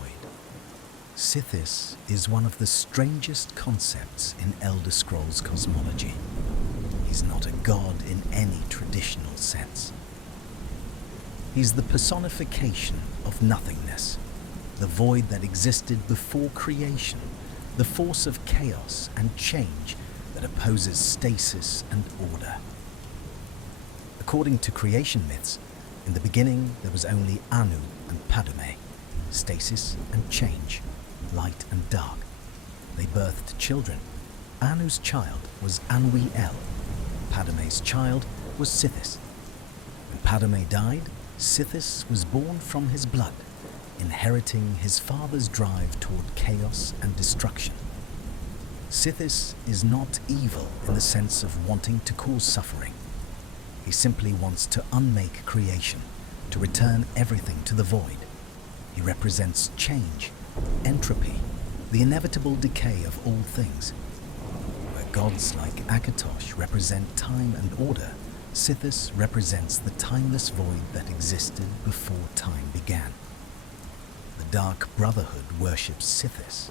Sithis is one of the strangest concepts in Elder Scrolls cosmology. He's not a god in any traditional sense. He's the personification of nothingness, the void that existed before creation, the force of chaos and change that opposes stasis and order. According to creation myths, in the beginning there was only Anu and Padme, stasis and change, light and dark. They birthed children. Anu's child was Anwi-El. Padme's child was Sithis. When Padme died, Sithis was born from his blood, inheriting his father's drive toward chaos and destruction. Sithis is not evil in the sense of wanting to cause suffering. He simply wants to unmake creation, to return everything to the void. He represents change, entropy, the inevitable decay of all things. Where gods like Akatosh represent time and order, Sithis represents the timeless void that existed before time began. The Dark Brotherhood worships Sithis,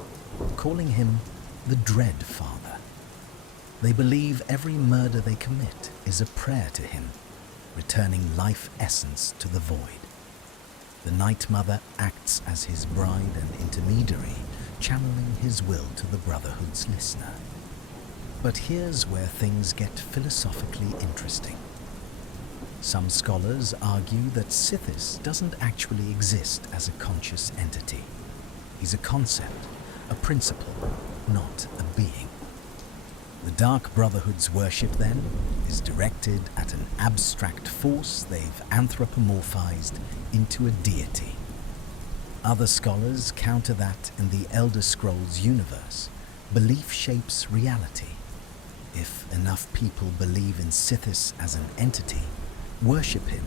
calling him the Dread Father. They believe every murder they commit is a prayer to him, returning life essence to the void. The Night Mother acts as his bride and intermediary, channeling his will to the Brotherhood's listener. But here's where things get philosophically interesting. Some scholars argue that Sithis doesn't actually exist as a conscious entity. He's a concept, a principle, not a being. The Dark Brotherhood's worship, then, is directed at an abstract force they've anthropomorphized into a deity. Other scholars counter that in the Elder Scrolls universe, belief shapes reality. If enough people believe in Sithis as an entity, worship him,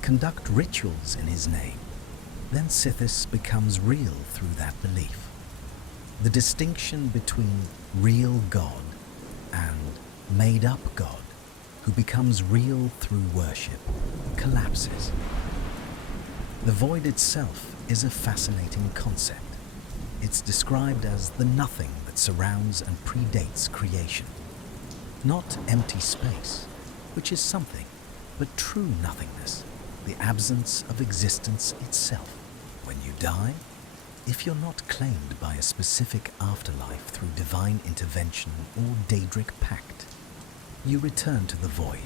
conduct rituals in his name, then Sithis becomes real through that belief. The distinction between real God and made-up God, who becomes real through worship, collapses. The void itself is a fascinating concept. It's described as the nothing that surrounds and predates creation. Not empty space, which is something, but true nothingness, the absence of existence itself. When you die, if you're not claimed by a specific afterlife through divine intervention or Daedric pact, you return to the void,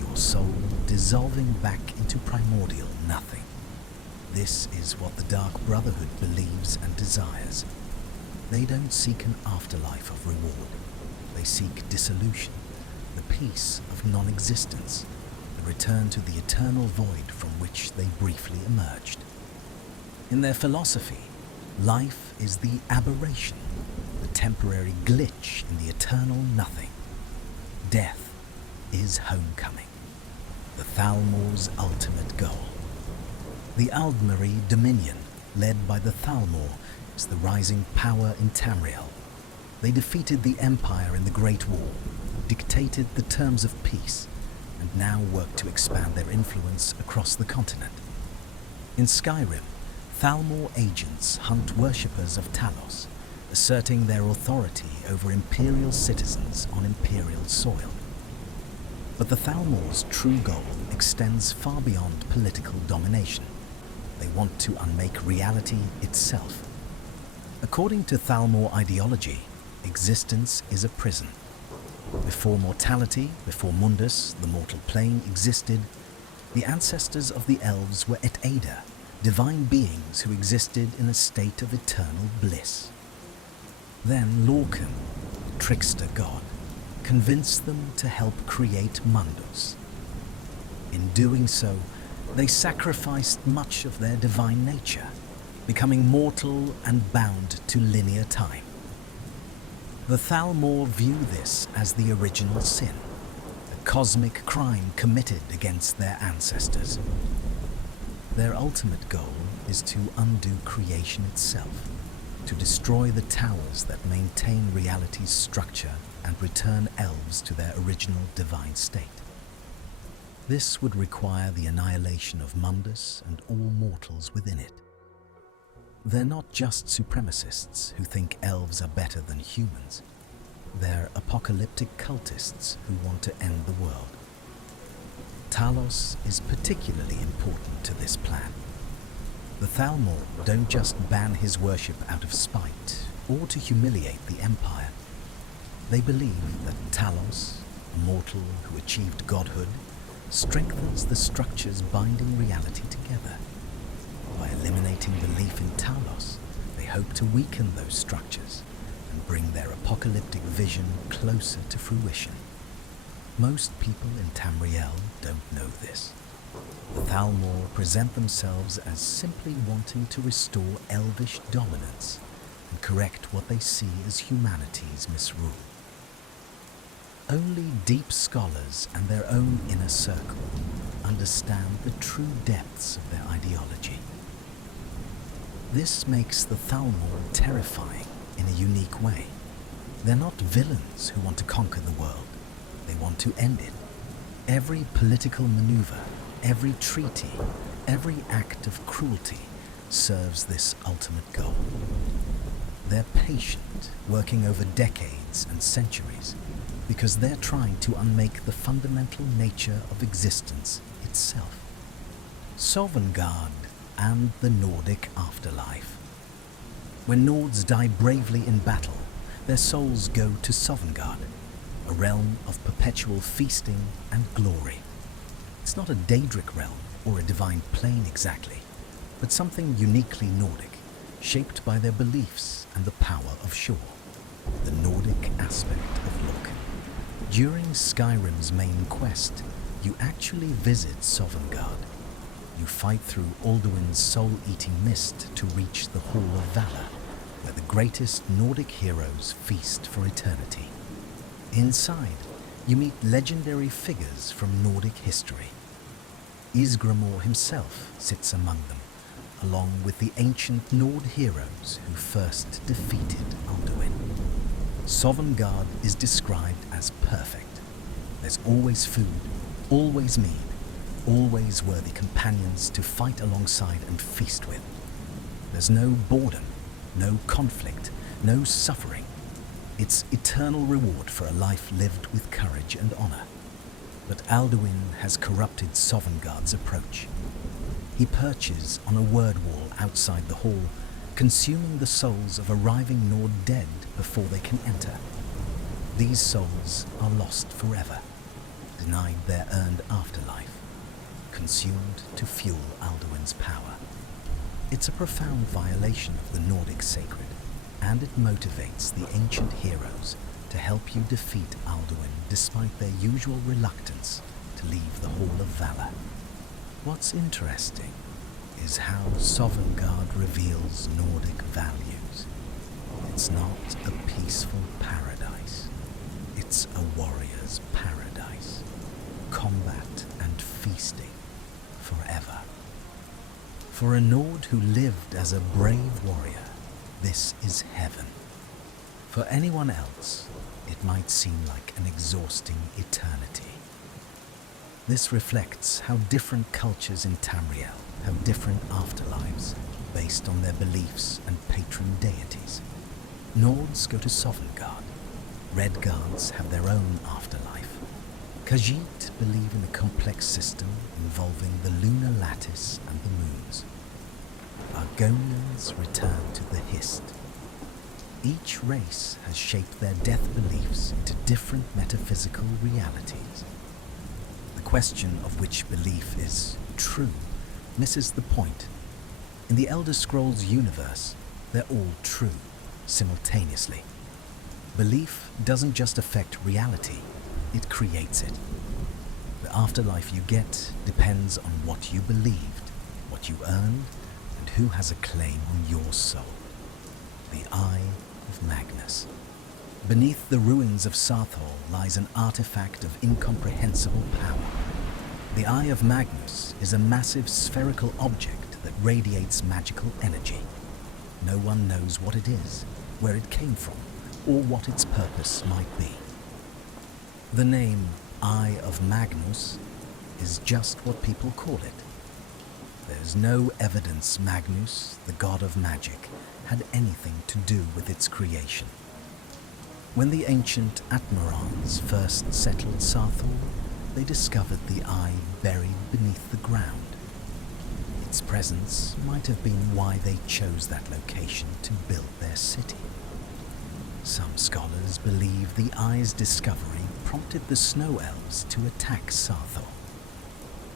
your soul dissolving back into primordial nothing. This is what the Dark Brotherhood believes and desires. They don't seek an afterlife of reward. They seek dissolution, the peace of non-existence, the return to the eternal void from which they briefly emerged. In their philosophy, life is the aberration, the temporary glitch in the eternal nothing. Death is homecoming, the Thalmor's ultimate goal. The Aldmeri Dominion, led by the Thalmor, is the rising power in Tamriel. They defeated the Empire in the Great War, dictated the terms of peace, and now work to expand their influence across the continent. In Skyrim, Thalmor agents hunt worshippers of Talos, asserting their authority over Imperial citizens on Imperial soil. But the Thalmor's true goal extends far beyond political domination. They want to unmake reality itself. According to Thalmor ideology, existence is a prison. Before mortality, before Mundus, the mortal plane, existed, the ancestors of the elves were Et Ada, divine beings who existed in a state of eternal bliss. Then Lorcan, the trickster god, convinced them to help create Mundus. In doing so, they sacrificed much of their divine nature, becoming mortal and bound to linear time. The Thalmor view this as the original sin, a cosmic crime committed against their ancestors. Their ultimate goal is to undo creation itself, to destroy the towers that maintain reality's structure and return elves to their original divine state. This would require the annihilation of Mundus and all mortals within it. They're not just supremacists who think elves are better than humans. They're apocalyptic cultists who want to end the world. Talos is particularly important to this plan. The Thalmor don't just ban his worship out of spite or to humiliate the Empire. They believe that Talos, a mortal who achieved godhood, strengthens the structures binding reality together. By eliminating belief in Talos, they hope to weaken those structures and bring their apocalyptic vision closer to fruition. Most people in Tamriel don't know this. The Thalmor present themselves as simply wanting to restore elvish dominance and correct what they see as humanity's misrule. Only deep scholars and their own inner circle understand the true depths of their ideology. This makes the Thalmor terrifying in a unique way. They're not villains who want to conquer the world. They want to end it. Every political maneuver, every treaty, every act of cruelty serves this ultimate goal. They're patient, working over decades and centuries, because they're trying to unmake the fundamental nature of existence itself. Sovngarde and the Nordic afterlife. When Nords die bravely in battle, their souls go to Sovngarde, a realm of perpetual feasting and glory. It's not a Daedric realm or a divine plane exactly, but something uniquely Nordic, shaped by their beliefs and the power of shore, the Nordic aspect of look. During Skyrim's main quest, you actually visit Sovngarde. You fight through Alduin's soul-eating mist to reach the Hall of Valor, where the greatest Nordic heroes feast for eternity. Inside, you meet legendary figures from Nordic history. Ysgramor himself sits among them, along with the ancient Nord heroes who first defeated Alduin. Sovngarde is described as perfect. There's always food, always mead, always worthy companions to fight alongside and feast with. There's no boredom, no conflict, no suffering. It's eternal reward for a life lived with courage and honor. But Alduin has corrupted Sovngarde's approach. He perches on a word wall outside the hall, consuming the souls of arriving Nord dead before they can enter. These souls are lost forever, denied their earned afterlife, consumed to fuel Alduin's power. It's a profound violation of the Nordic sacred, and it motivates the ancient heroes to help you defeat Alduin despite their usual reluctance to leave the Hall of Valor. What's interesting is how Sovngarde reveals Nordic values. It's not a peaceful paradise. It's a warrior's paradise. Combat and feasting forever. For a Nord who lived as a brave warrior, this is heaven. For anyone else, it might seem like an exhausting eternity. This reflects how different cultures in Tamriel have different afterlives based on their beliefs and patron deities. Nords go to Sovngarde. Redguards have their own afterlife. Khajiit believe in a complex system involving the lunar lattice and the moons. Argonians return to the Hist. Each race has shaped their death beliefs into different metaphysical realities. The question of which belief is true misses the point. In the Elder Scrolls universe, they're all true, simultaneously. Belief doesn't just affect reality, it creates it. The afterlife you get depends on what you believed, what you earned, and who has a claim on your soul. The Eye of Magnus. Beneath the ruins of Sarthal lies an artifact of incomprehensible power. The Eye of Magnus is a massive spherical object that radiates magical energy. No one knows what it is, where it came from, or what its purpose might be. The name Eye of Magnus is just what people call it. There's no evidence Magnus, the god of magic, had anything to do with its creation. When the ancient Atmarans first settled Sarthor, they discovered the eye buried beneath the ground. Its presence might have been why they chose that location to build their city. Some scholars believe the eye's discovery prompted the Snow Elves to attack Sarthor.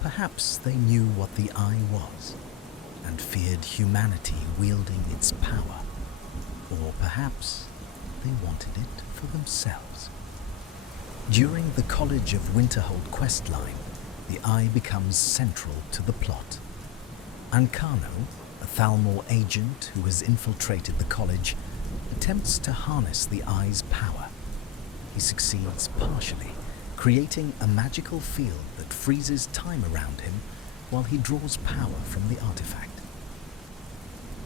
Perhaps they knew what the eye was and feared humanity wielding its power, or perhaps they wanted it for themselves. During the College of Winterhold questline, the eye becomes central to the plot. Ancano, a Thalmor agent who has infiltrated the college, attempts to harness the eye's power. He succeeds partially, creating a magical field that freezes time around him while he draws power from the artifact.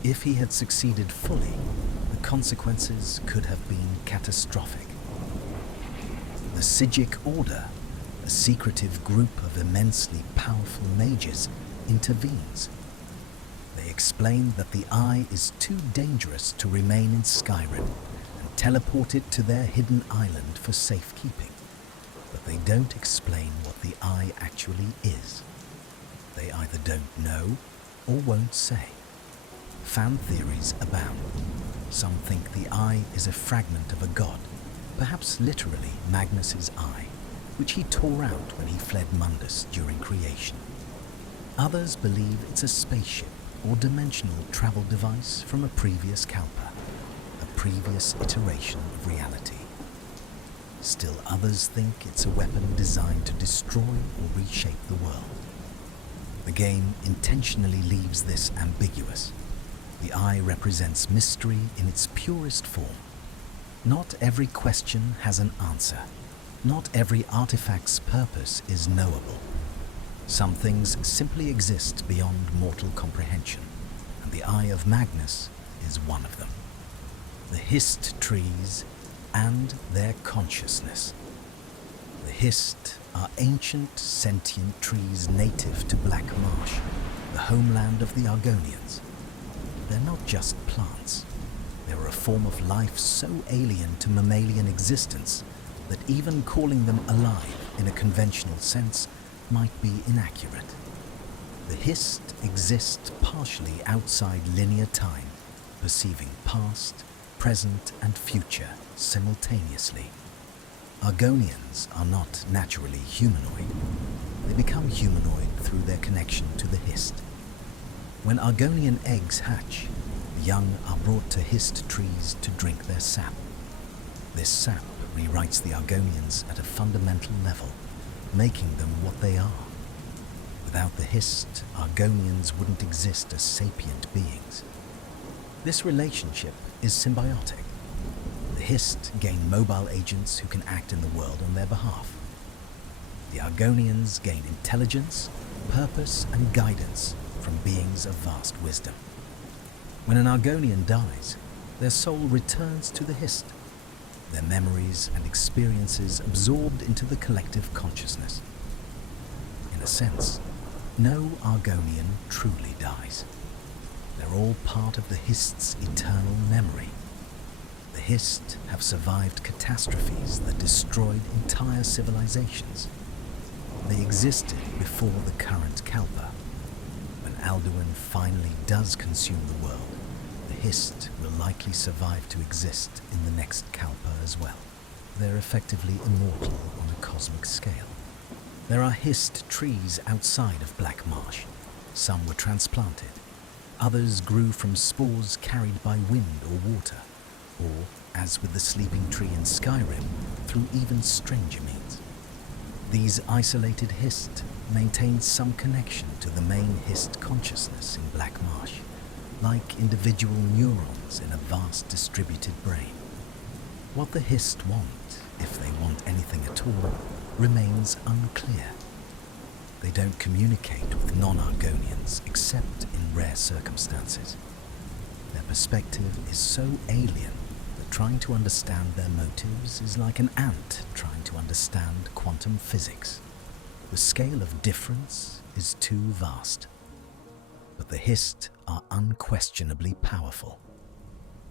If he had succeeded fully, the consequences could have been catastrophic. The Sigic Order, a secretive group of immensely powerful mages, intervenes. They explain that the eye is too dangerous to remain in Skyrim and teleport it to their hidden island for safekeeping. But they don't explain what the eye actually is. They either don't know or won't say. Fan theories abound. Some think the eye is a fragment of a god, perhaps literally Magnus's eye, which he tore out when he fled Mundus during creation. Others believe it's a spaceship or dimensional travel device from a previous Kalpa, a previous iteration of reality. Still others think it's a weapon designed to destroy or reshape the world. The game intentionally leaves this ambiguous. The eye represents mystery in its purest form. Not every question has an answer. Not every artifact's purpose is knowable. Some things simply exist beyond mortal comprehension, and the Eye of Magnus is one of them. The Hist trees and their consciousness. The Hist are ancient sentient trees native to Black Marsh, the homeland of the Argonians. They're not just plants. They're a form of life so alien to mammalian existence that even calling them alive in a conventional sense might be inaccurate. The Hist exist partially outside linear time, perceiving past, present, and future simultaneously. Argonians are not naturally humanoid. They become humanoid through their connection to the Hist. When Argonian eggs hatch, the young are brought to Hist trees to drink their sap. This sap rewrites the Argonians at a fundamental level, making them what they are. Without the Hist, Argonians wouldn't exist as sapient beings. This relationship is symbiotic. The Hist gain mobile agents who can act in the world on their behalf. The Argonians gain intelligence, purpose, and guidance from beings of vast wisdom. When an Argonian dies, their soul returns to the Hist, their memories and experiences absorbed into the collective consciousness. In a sense, no Argonian truly dies. They're all part of the Hist's eternal memory. The Hist have survived catastrophes that destroyed entire civilizations. They existed before the current Kalpa. When Alduin finally does consume the world, the Hist will likely survive to exist in the next Kalpa as well. They're effectively immortal on a cosmic scale. There are Hist trees outside of Black Marsh. Some were transplanted. Others grew from spores carried by wind or water, or, as with the sleeping tree in Skyrim, through even stranger means. These isolated Hist maintain some connection to the main Hist consciousness in Black Marsh, like individual neurons in a vast distributed brain. What the Hist want, if they want anything at all, remains unclear. They don't communicate with non-Argonians except in rare circumstances. Their perspective is so alien that trying to understand their motives is like an ant trying to understand quantum physics. The scale of difference is too vast. But the Hist are unquestionably powerful.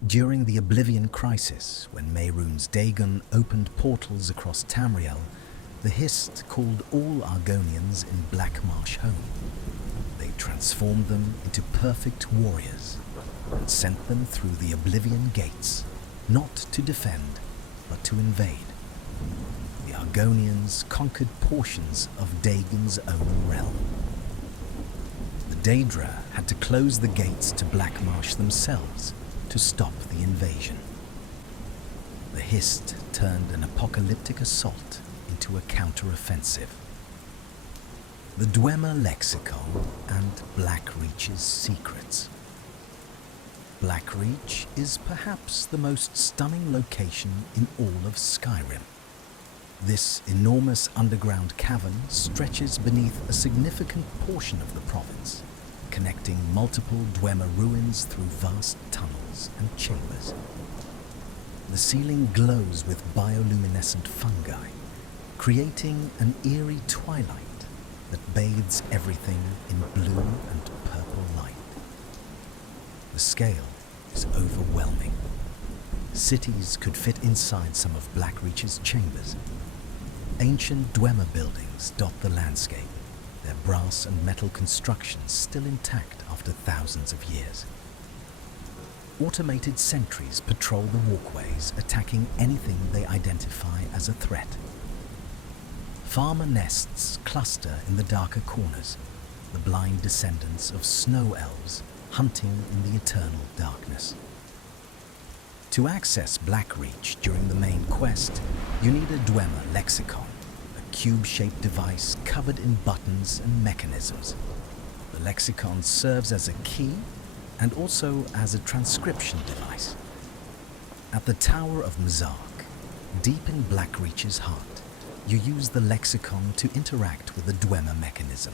During the Oblivion Crisis, when Mehrunes Dagon opened portals across Tamriel, the Hist called all Argonians in Blackmarsh home. They transformed them into perfect warriors and sent them through the Oblivion Gates, not to defend, but to invade. The Argonians conquered portions of Dagon's own realm. The Daedra had to close the gates to Blackmarsh themselves to stop the invasion. The Hist turned an apocalyptic assault into a counter-offensive. The Dwemer lexicon and Blackreach's secrets. Blackreach is perhaps the most stunning location in all of Skyrim. This enormous underground cavern stretches beneath a significant portion of the province, connecting multiple Dwemer ruins through vast tunnels and chambers. The ceiling glows with bioluminescent fungi, creating an eerie twilight that bathes everything in blue and purple light. The scale is overwhelming. Cities could fit inside some of Blackreach's chambers. Ancient Dwemer buildings dot the landscape, their brass and metal constructions still intact after thousands of years. Automated sentries patrol the walkways, attacking anything they identify as a threat. Falmer nests cluster in the darker corners, the blind descendants of Snow Elves hunting in the eternal darkness. To access Blackreach during the main quest, you need a Dwemer lexicon, a cube-shaped device covered in buttons and mechanisms. The lexicon serves as a key and also as a transcription device. At the Tower of Mzark, deep in Blackreach's heart, you use the lexicon to interact with the Dwemer mechanism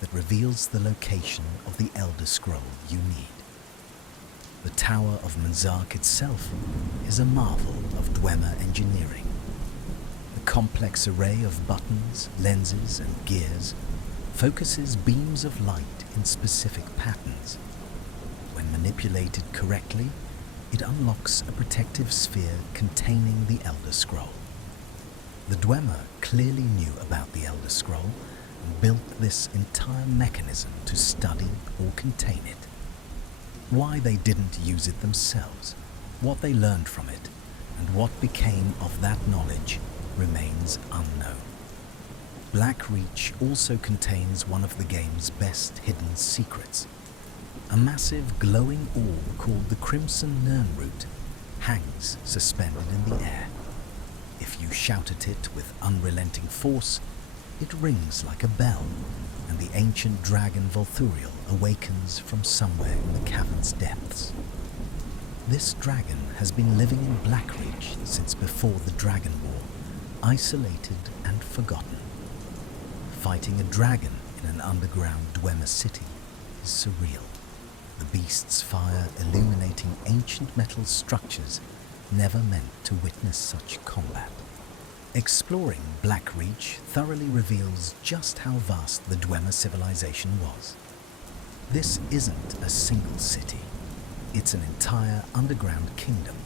that reveals the location of the Elder Scroll you need. The Tower of Mzark itself is a marvel of Dwemer engineering. The complex array of buttons, lenses, and gears focuses beams of light in specific patterns. When manipulated correctly, it unlocks a protective sphere containing the Elder Scroll. The Dwemer clearly knew about the Elder Scroll and built this entire mechanism to study or contain it. Why they didn't use it themselves, what they learned from it, and what became of that knowledge remains unknown. Blackreach also contains one of the game's best hidden secrets. A massive glowing orb called the Crimson Nirnroot hangs suspended in the air. If you shout at it with unrelenting force, it rings like a bell, and the ancient dragon Vulthuryol awakens from somewhere in the cavern's depths. This dragon has been living in Blackreach since before the Dragon War, isolated and forgotten. Fighting a dragon in an underground Dwemer city is surreal. The beast's fire illuminating ancient metal structures never meant to witness such combat. Exploring Blackreach thoroughly reveals just how vast the Dwemer civilization was. This isn't a single city. It's an entire underground kingdom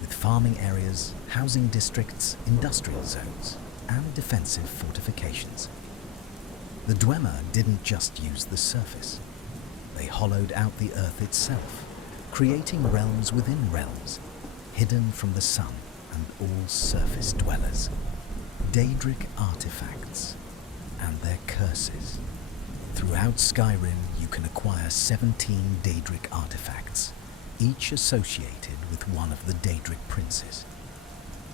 with farming areas, housing districts, industrial zones, and defensive fortifications. The Dwemer didn't just use the surface. They hollowed out the earth itself, creating realms within realms, hidden from the sun and all surface dwellers. Daedric artifacts and their curses. Throughout Skyrim, you can acquire 17 Daedric artifacts, each associated with one of the Daedric Princes.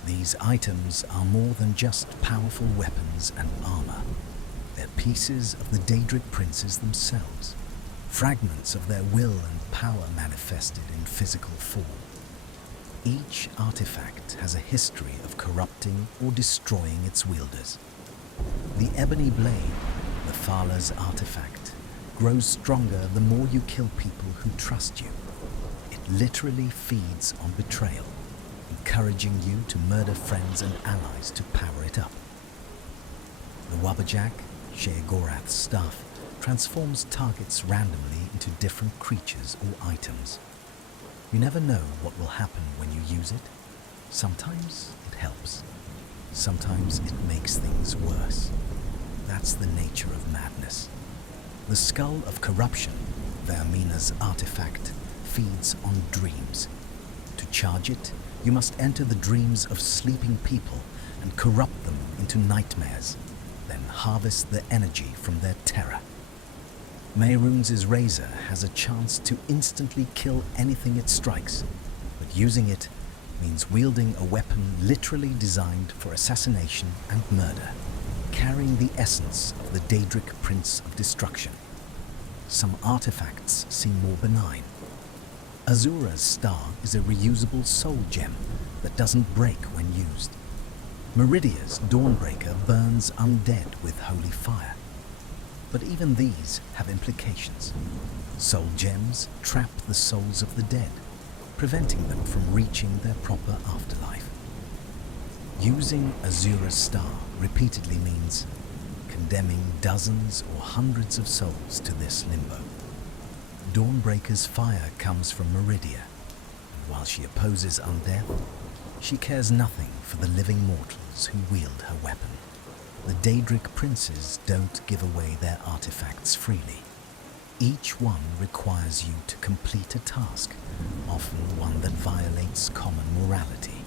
These items are more than just powerful weapons and armor. They're pieces of the Daedric Princes themselves, fragments of their will and power manifested in physical form. Each artifact has a history of corrupting or destroying its wielders. The Ebony Blade, the Thalar's artifact, grows stronger the more you kill people who trust you. It literally feeds on betrayal, encouraging you to murder friends and allies to power it up. The Wabberjack, Sheogorath's staff transforms targets randomly into different creatures or items. You never know what will happen when you use it. Sometimes it helps. Sometimes it makes things worse. That's the nature of madness. The Skull of Corruption, Vermina's artifact, feeds on dreams. To charge it, you must enter the dreams of sleeping people and corrupt them into nightmares, then harvest the energy from their terror. Mehrunes' razor has a chance to instantly kill anything it strikes, but using it means wielding a weapon literally designed for assassination and murder, carrying the essence of the Daedric Prince of Destruction. Some artifacts seem more benign. Azura's star is a reusable soul gem that doesn't break when used. Meridia's Dawnbreaker burns undead with holy fire. But even these have implications. Soul gems trap the souls of the dead, preventing them from reaching their proper afterlife. Using Azura's star repeatedly means condemning dozens or hundreds of souls to this limbo. Dawnbreaker's fire comes from Meridia, and while she opposes undeath, she cares nothing for the living mortals who wield her weapon. The Daedric Princes don't give away their artifacts freely. Each one requires you to complete a task, often one that violates common morality.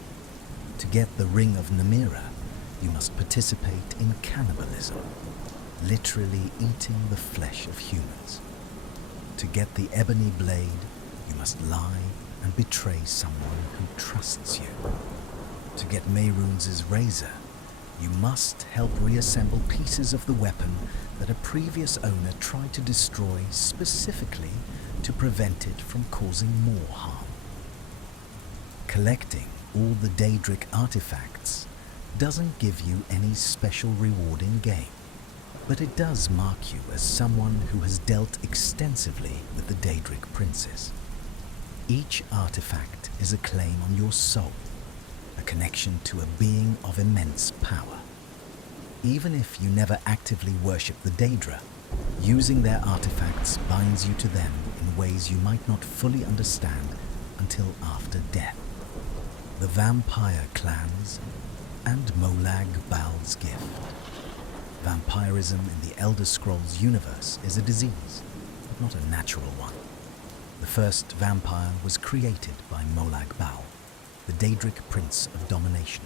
To get the Ring of Namira, you must participate in cannibalism, literally eating the flesh of humans. To get the Ebony Blade, you must lie and betray someone who trusts you. To get Mehrunes' razor, you must help reassemble pieces of the weapon that a previous owner tried to destroy specifically to prevent it from causing more harm. Collecting all the Daedric artifacts doesn't give you any special reward in game, but it does mark you as someone who has dealt extensively with the Daedric Princes. Each artifact is a claim on your soul, a connection to a being of immense power. Even if you never actively worship the Daedra, using their artifacts binds you to them in ways you might not fully understand until after death. The vampire clans and Molag Bal's gift. Vampirism in the Elder Scrolls universe is a disease, but not a natural one. The first vampire was created by Molag Bal, the Daedric Prince of Domination.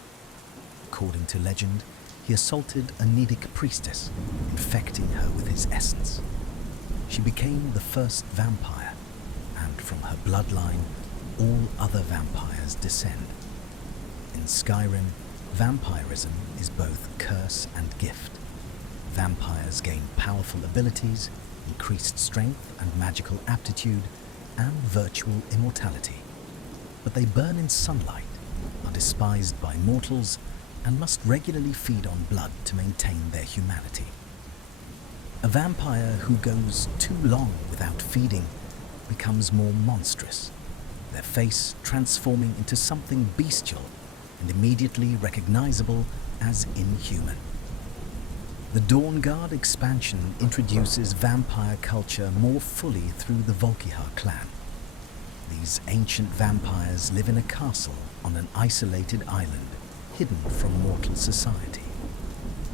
According to legend, he assaulted a Nedic priestess, infecting her with his essence. She became the first vampire, and from her bloodline, all other vampires descend. In Skyrim, vampirism is both curse and gift. Vampires gain powerful abilities, increased strength and magical aptitude, and virtual immortality. But they burn in sunlight, are despised by mortals, and must regularly feed on blood to maintain their humanity. A vampire who goes too long without feeding becomes more monstrous, their face transforming into something bestial and immediately recognizable as inhuman. The Dawnguard expansion introduces vampire culture more fully through the Volkihar clan. These ancient vampires live in a castle on an isolated island, hidden from mortal society.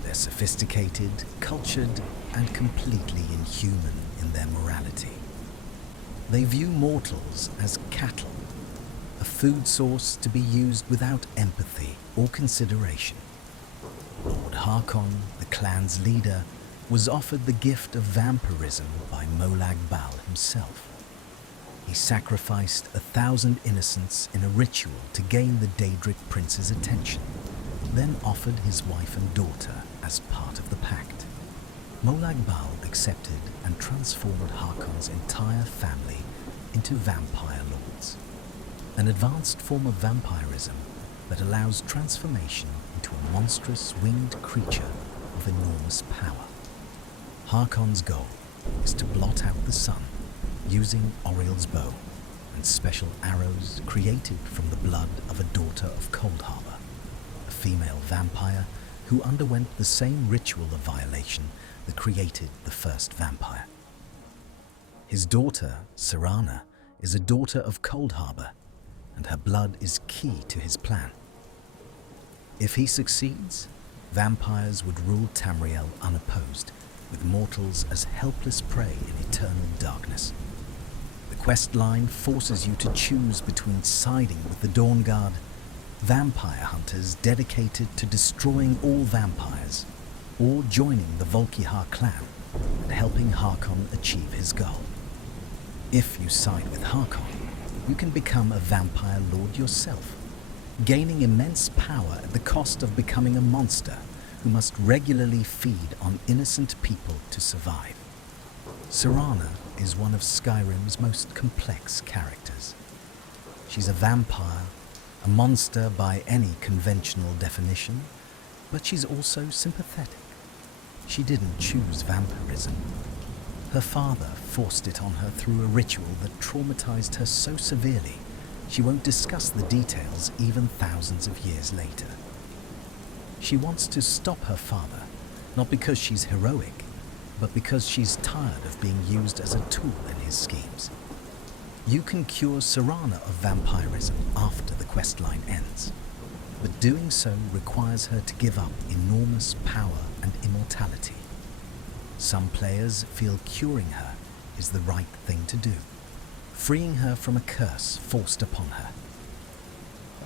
They're sophisticated, cultured, and completely inhuman in their morality. They view mortals as cattle, a food source to be used without empathy or consideration. Lord Harkon, the clan's leader, was offered the gift of vampirism by Molag Bal himself. He sacrificed 1,000 innocents in a ritual to gain the Daedric Prince's attention, then offered his wife and daughter as part of the pact. Molag Bal accepted and transformed Harkon's entire family into vampire lords, an advanced form of vampirism that allows transformation into a monstrous winged creature of enormous power. Harkon's goal is to blot out the sun using Oriel's bow and special arrows created from the blood of a daughter of Coldharbour, a female vampire who underwent the same ritual of violation that created the first vampire. His daughter, Serana, is a daughter of Coldharbour, and her blood is key to his plan. If he succeeds, vampires would rule Tamriel unopposed, with mortals as helpless prey in eternal darkness. The quest line forces you to choose between siding with the Dawn Guard, vampire hunters dedicated to destroying all vampires, or joining the Volkihar clan and helping Harkon achieve his goal. If you side with Harkon, you can become a vampire lord yourself, gaining immense power at the cost of becoming a monster who must regularly feed on innocent people to survive. Serana is one of Skyrim's most complex characters. She's a vampire, a monster by any conventional definition, but she's also sympathetic. She didn't choose vampirism. Her father forced it on her through a ritual that traumatized her so severely she won't discuss the details even thousands of years later. She wants to stop her father, not because she's heroic, but because she's tired of being used as a tool in his schemes. You can cure Serana of vampirism after the questline ends, but doing so requires her to give up enormous power and immortality. Some players feel curing her is the right thing to do, freeing her from a curse forced upon her.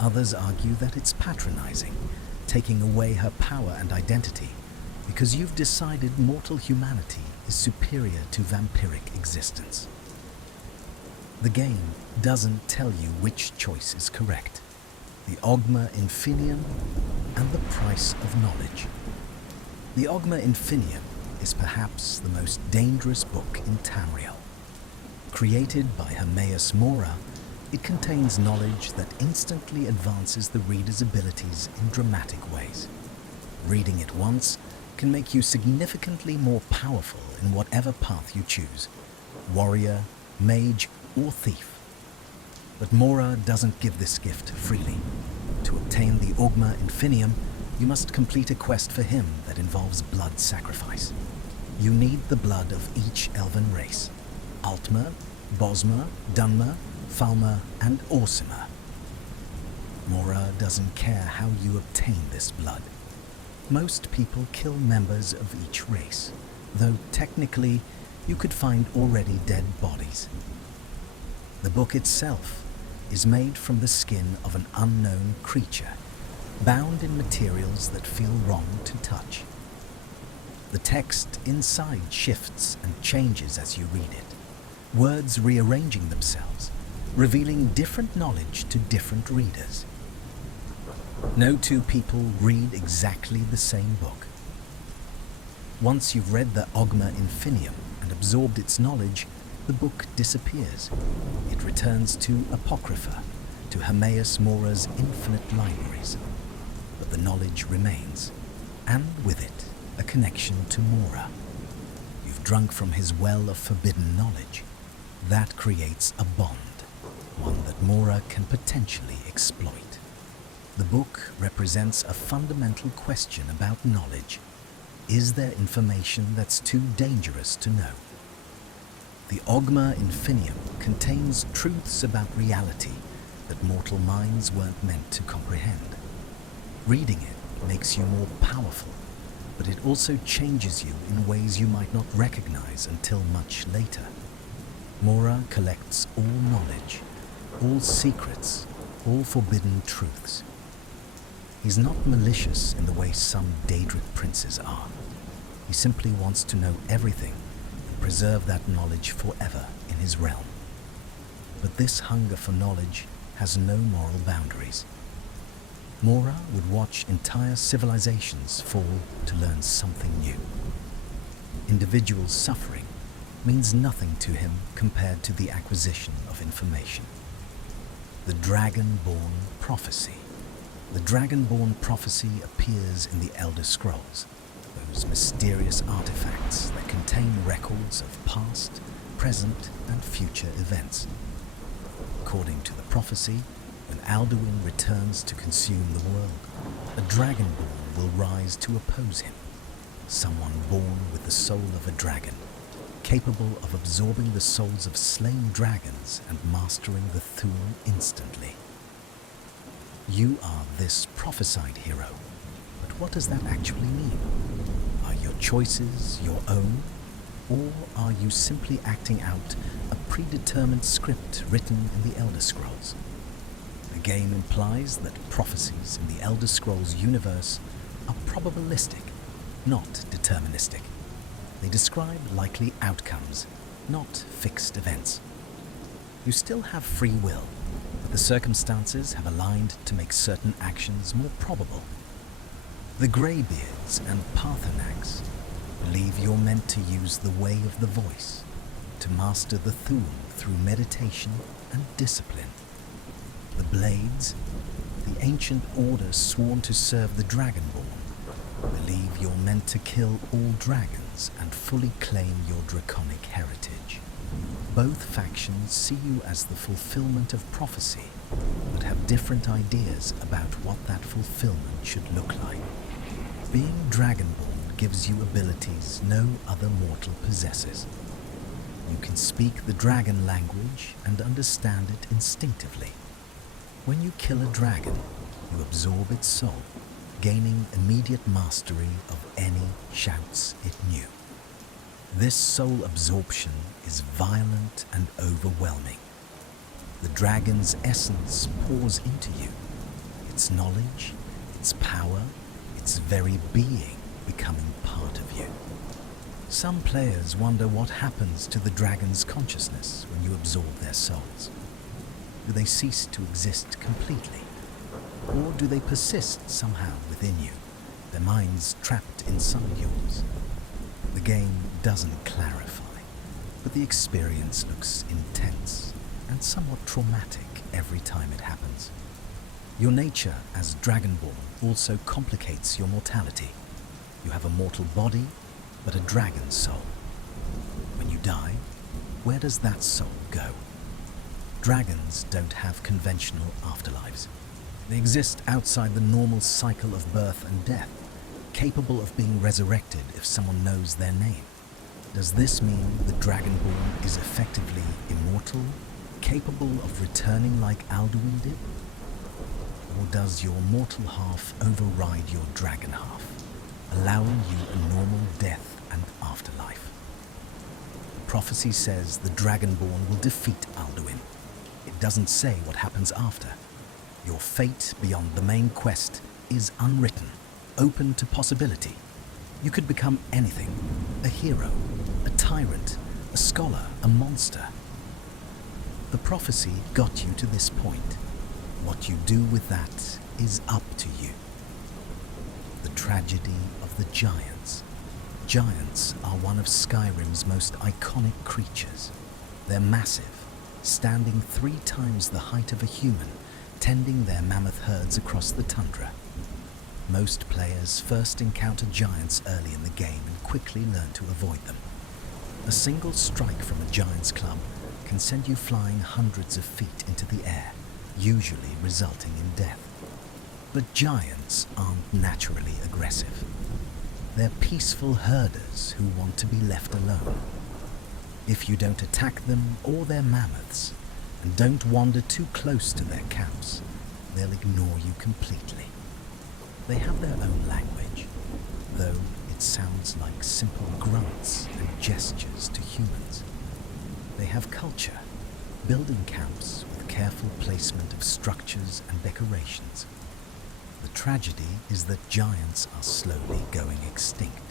Others argue that it's patronizing, taking away her power and identity because you've decided mortal humanity is superior to vampiric existence. The game doesn't tell you which choice is correct: the Ogma Infinium and the price of knowledge. The Ogma Infinium is perhaps the most dangerous book in Tamriel. Created by Hermaeus Mora, it contains knowledge that instantly advances the reader's abilities in dramatic ways. Reading it once can make you significantly more powerful in whatever path you choose: warrior, mage, or thief. But Mora doesn't give this gift freely. To obtain the Ogma Infinium, you must complete a quest for him that involves blood sacrifice. You need the blood of each elven race: Altmer, Bosmer, Dunmer, Falmer, and Orsimer. Mora doesn't care how you obtain this blood. Most people kill members of each race, though technically you could find already dead bodies. The book itself is made from the skin of an unknown creature, bound in materials that feel wrong to touch. The text inside shifts and changes as you read it, words rearranging themselves, revealing different knowledge to different readers. No two people read exactly the same book. Once you've read the Ogma Infinium and absorbed its knowledge, the book disappears. It returns to Apocrypha, to Hermaeus Mora's infinite libraries. But the knowledge remains, and with it, a connection to Mora. You've drunk from his well of forbidden knowledge. That creates a bond, one that Mora can potentially exploit. The book represents a fundamental question about knowledge. Is there information that's too dangerous to know? The Ogma Infinium contains truths about reality that mortal minds weren't meant to comprehend. Reading it makes you more powerful, but it also changes you in ways you might not recognize until much later. Mora collects all knowledge, all secrets, all forbidden truths. He's not malicious in the way some Daedric Princes are. He simply wants to know everything and preserve that knowledge forever in his realm. But this hunger for knowledge has no moral boundaries. Mora would watch entire civilizations fall to learn something new. Individual suffering means nothing to him compared to the acquisition of information. The Dragonborn Prophecy. The Dragonborn Prophecy appears in the Elder Scrolls, those mysterious artifacts that contain records of past, present, and future events. According to the prophecy, when Alduin returns to consume the world, a Dragonborn will rise to oppose him. Someone born with the soul of a dragon, capable of absorbing the souls of slain dragons and mastering the Thule instantly. You are this prophesied hero, but what does that actually mean? Are your choices your own, or are you simply acting out a predetermined script written in the Elder Scrolls? The game implies that prophecies in the Elder Scrolls universe are probabilistic, not deterministic. They describe likely outcomes, not fixed events. You still have free will, but the circumstances have aligned to make certain actions more probable. The Greybeards and Paarthurnax believe you're meant to use the way of the voice, to master the Thule through meditation and discipline. The Blades, the ancient order sworn to serve the Dragonborn, believe you're meant to kill all dragons and fully claim your draconic heritage. Both factions see you as the fulfillment of prophecy, but have different ideas about what that fulfillment should look like. Being Dragonborn gives you abilities no other mortal possesses. You can speak the dragon language and understand it instinctively. When you kill a dragon, you absorb its soul, gaining immediate mastery of any shouts it knew. This soul absorption is violent and overwhelming. The dragon's essence pours into you, its knowledge, its power, its very being becoming part of you. Some players wonder what happens to the dragon's consciousness when you absorb their souls. Do they cease to exist completely? Or do they persist somehow within you, their minds trapped inside yours? The game doesn't clarify, but the experience looks intense and somewhat traumatic every time it happens. Your nature as Dragonborn also complicates your mortality. You have a mortal body, but a dragon soul. When you die, where does that soul go? Dragons don't have conventional afterlives. They exist outside the normal cycle of birth and death, capable of being resurrected if someone knows their name. Does this mean the Dragonborn is effectively immortal, capable of returning like Alduin did? Or does your mortal half override your dragon half, allowing you a normal death and afterlife? The prophecy says the Dragonborn will defeat Alduin. It doesn't say what happens after. Your fate beyond the main quest is unwritten, open to possibility. You could become anything: a hero, a tyrant, a scholar, a monster. The prophecy got you to this point. What you do with that is up to you. The tragedy of the giants. Giants are one of Skyrim's most iconic creatures. They're massive, standing 3 times the height of a human, tending their mammoth herds across the tundra. Most players first encounter giants early in the game and quickly learn to avoid them. A single strike from a giant's club can send you flying hundreds of feet into the air, usually resulting in death. But giants aren't naturally aggressive. They're peaceful herders who want to be left alone. If you don't attack them or their mammoths, and don't wander too close to their camps, they'll ignore you completely. They have their own language, though it sounds like simple grunts and gestures to humans. They have culture, building camps with careful placement of structures and decorations. The tragedy is that giants are slowly going extinct.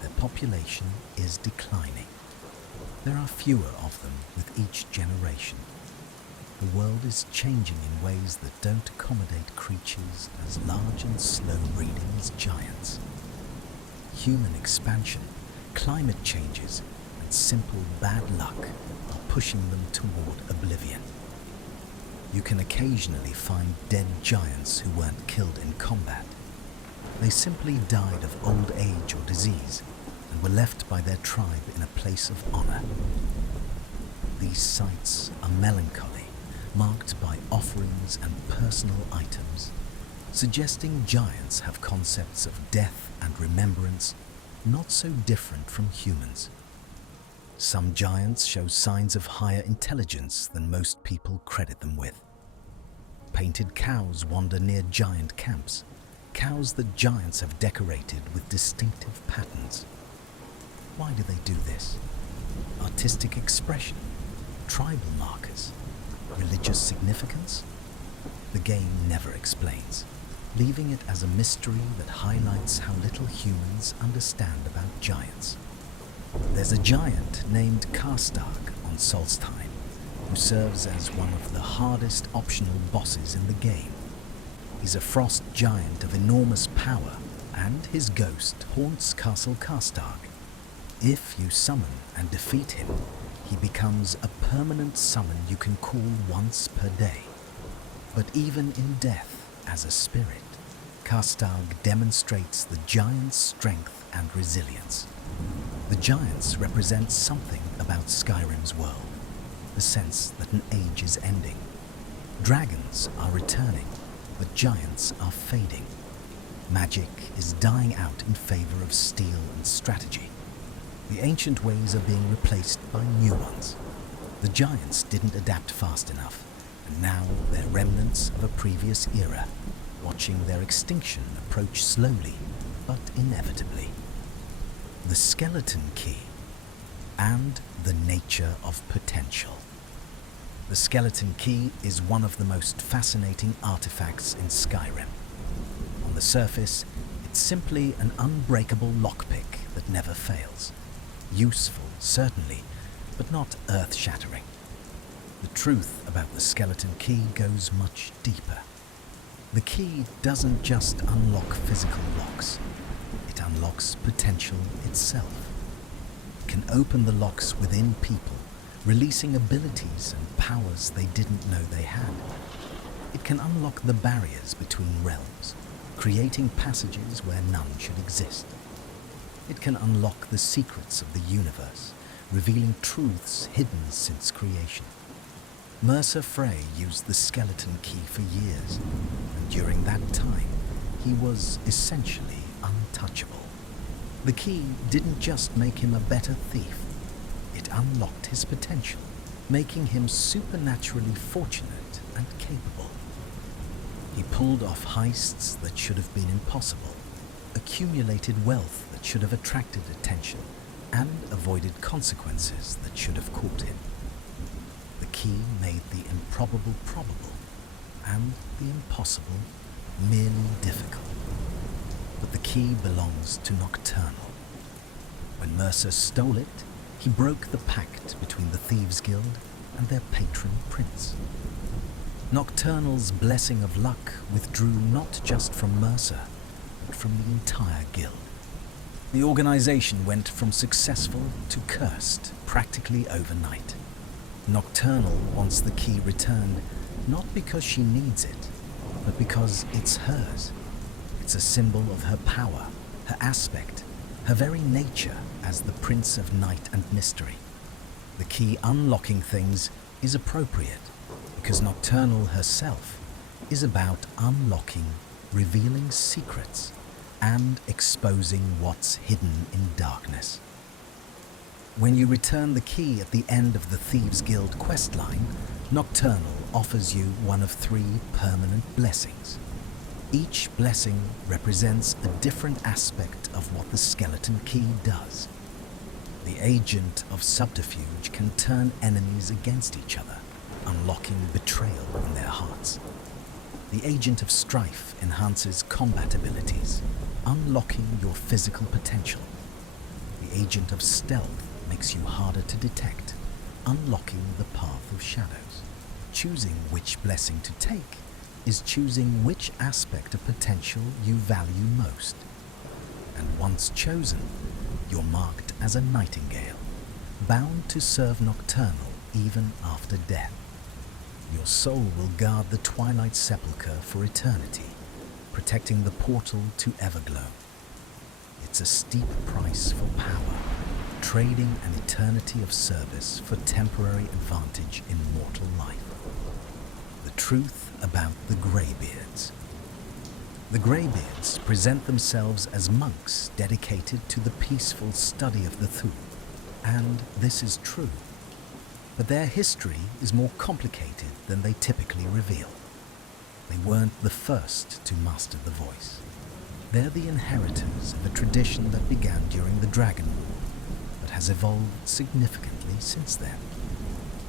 Their population is declining. There are fewer of them with each generation. The world is changing in ways that don't accommodate creatures as large and slow-breeding as giants. Human expansion, climate changes, and simple bad luck are pushing them toward oblivion. You can occasionally find dead giants who weren't killed in combat. They simply died of old age or disease and were left by their tribe in a place of honor. These sites are melancholy, marked by offerings and personal items, suggesting giants have concepts of death and remembrance not so different from humans. Some giants show signs of higher intelligence than most people credit them with. Painted cows wander near giant camps, cows that giants have decorated with distinctive patterns. Why do they do this? Artistic expression, tribal markers, religious significance? The game never explains, leaving it as a mystery that highlights how little humans understand about giants. There's a giant named Karstag on Solstheim, who serves as one of the hardest optional bosses in the game. He's a frost giant of enormous power, and his ghost haunts Castle Karstag. If you summon and defeat him, he becomes a permanent summon you can call once per day. But even in death, as a spirit, Karstag demonstrates the giant's strength and resilience. The giants represent something about Skyrim's world, the sense that an age is ending. Dragons are returning, but giants are fading. Magic is dying out in favor of steel and strategy. The ancient ways are being replaced by new ones. The giants didn't adapt fast enough, and now they're remnants of a previous era, watching their extinction approach slowly but inevitably. The skeleton key and the nature of potential. The skeleton key is one of the most fascinating artifacts in Skyrim. On the surface, it's simply an unbreakable lockpick that never fails. Useful, certainly, but not earth-shattering. The truth about the skeleton key goes much deeper. The key doesn't just unlock physical locks, it unlocks potential itself. It can open the locks within people, releasing abilities and powers they didn't know they had. It can unlock the barriers between realms, creating passages where none should exist. It can unlock the secrets of the universe, revealing truths hidden since creation. Mercer Frey used the skeleton key for years, and during that time, he was essentially untouchable. The key didn't just make him a better thief, it unlocked his potential, making him supernaturally fortunate and capable. He pulled off heists that should have been impossible, accumulated wealth that should have attracted attention, and avoided consequences that should have caught him. The key made the improbable probable, and the impossible merely difficult. But the key belongs to Nocturnal. When Mercer stole it, he broke the pact between the Thieves Guild and their patron prince. Nocturnal's blessing of luck withdrew not just from Mercer, but from the entire guild. The organization went from successful to cursed practically overnight. Nocturnal wants the key returned, not because she needs it, but because it's hers. It's a symbol of her power, her aspect, her very nature as the Prince of Night and Mystery. The key unlocking things is appropriate, because Nocturnal herself is about unlocking, revealing secrets, and exposing what's hidden in darkness. When you return the key at the end of the Thieves Guild questline, Nocturnal offers you one of 3 permanent blessings. Each blessing represents a different aspect of what the skeleton key does. The agent of subterfuge can turn enemies against each other, unlocking betrayal in their hearts. The agent of strife enhances combat abilities, unlocking your physical potential. The agent of stealth makes you harder to detect, unlocking the path of shadows. Choosing which blessing to take is choosing which aspect of potential you value most. And once chosen, you're marked as a nightingale, bound to serve Nocturnal even after death. Your soul will guard the Twilight Sepulchre for eternity, protecting the portal to Everglow. It's a steep price for power, trading an eternity of service for temporary advantage in mortal life. The truth about the Greybeards. The Greybeards present themselves as monks dedicated to the peaceful study of the Thu'um, and this is true. But their history is more complicated than they typically reveal. They weren't the first to master the voice. They're the inheritors of a tradition that began during the Dragon War, but has evolved significantly since then.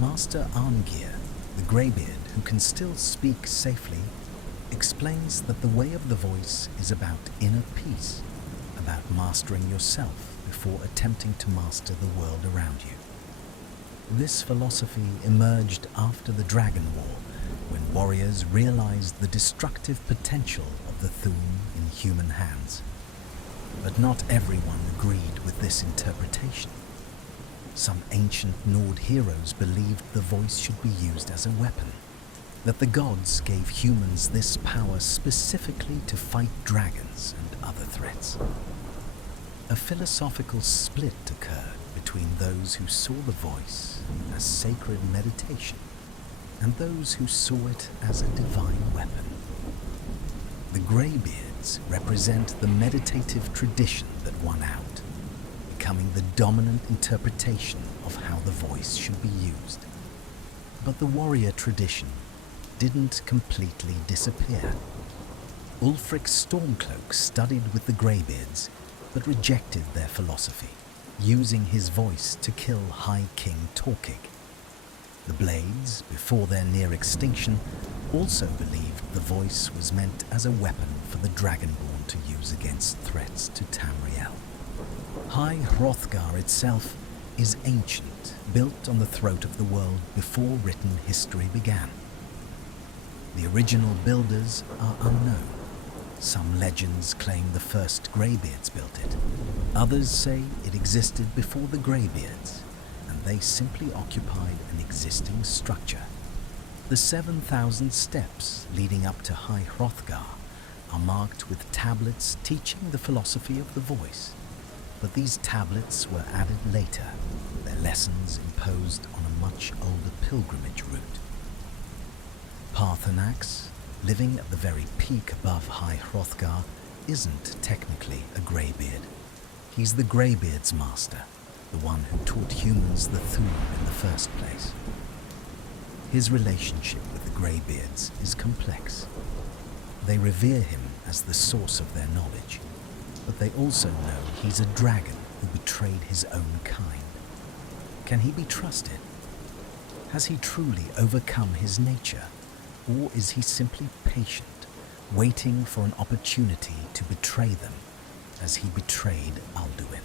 Master Arngeir, the Greybeard who can still speak safely, explains that the way of the voice is about inner peace, about mastering yourself before attempting to master the world around you. This philosophy emerged after the Dragon War, when warriors realized the destructive potential of the Thu'um in human hands. But not everyone agreed with this interpretation. Some ancient Nord heroes believed the voice should be used as a weapon, that the gods gave humans this power specifically to fight dragons and other threats. A philosophical split occurred between those who saw the voice as sacred meditation and those who saw it as a divine weapon. The Greybeards represent the meditative tradition that won out, becoming the dominant interpretation of how the voice should be used. But the warrior tradition didn't completely disappear. Ulfric Stormcloak studied with the Greybeards, but rejected their philosophy, using his voice to kill High King Torkig. The Blades, before their near extinction, also believed the voice was meant as a weapon for the Dragonborn to use against threats to Tamriel. High Hrothgar itself is ancient, built on the throat of the world before written history began. The original builders are unknown. Some legends claim the first Greybeards built it. Others say it existed before the Greybeards, and they simply occupied an existing structure. The 7,000 steps leading up to High Hrothgar are marked with tablets teaching the philosophy of the voice, but these tablets were added later, their lessons imposed on a much older pilgrimage route. Paarthurnax, living at the very peak above High Hrothgar, isn't technically a Greybeard. He's the Greybeard's master, the one who taught humans the Thu'um in the first place. His relationship with the Greybeards is complex. They revere him as the source of their knowledge, but they also know he's a dragon who betrayed his own kind. Can he be trusted? Has he truly overcome his nature? Or is he simply patient, waiting for an opportunity to betray them, as he betrayed Alduin?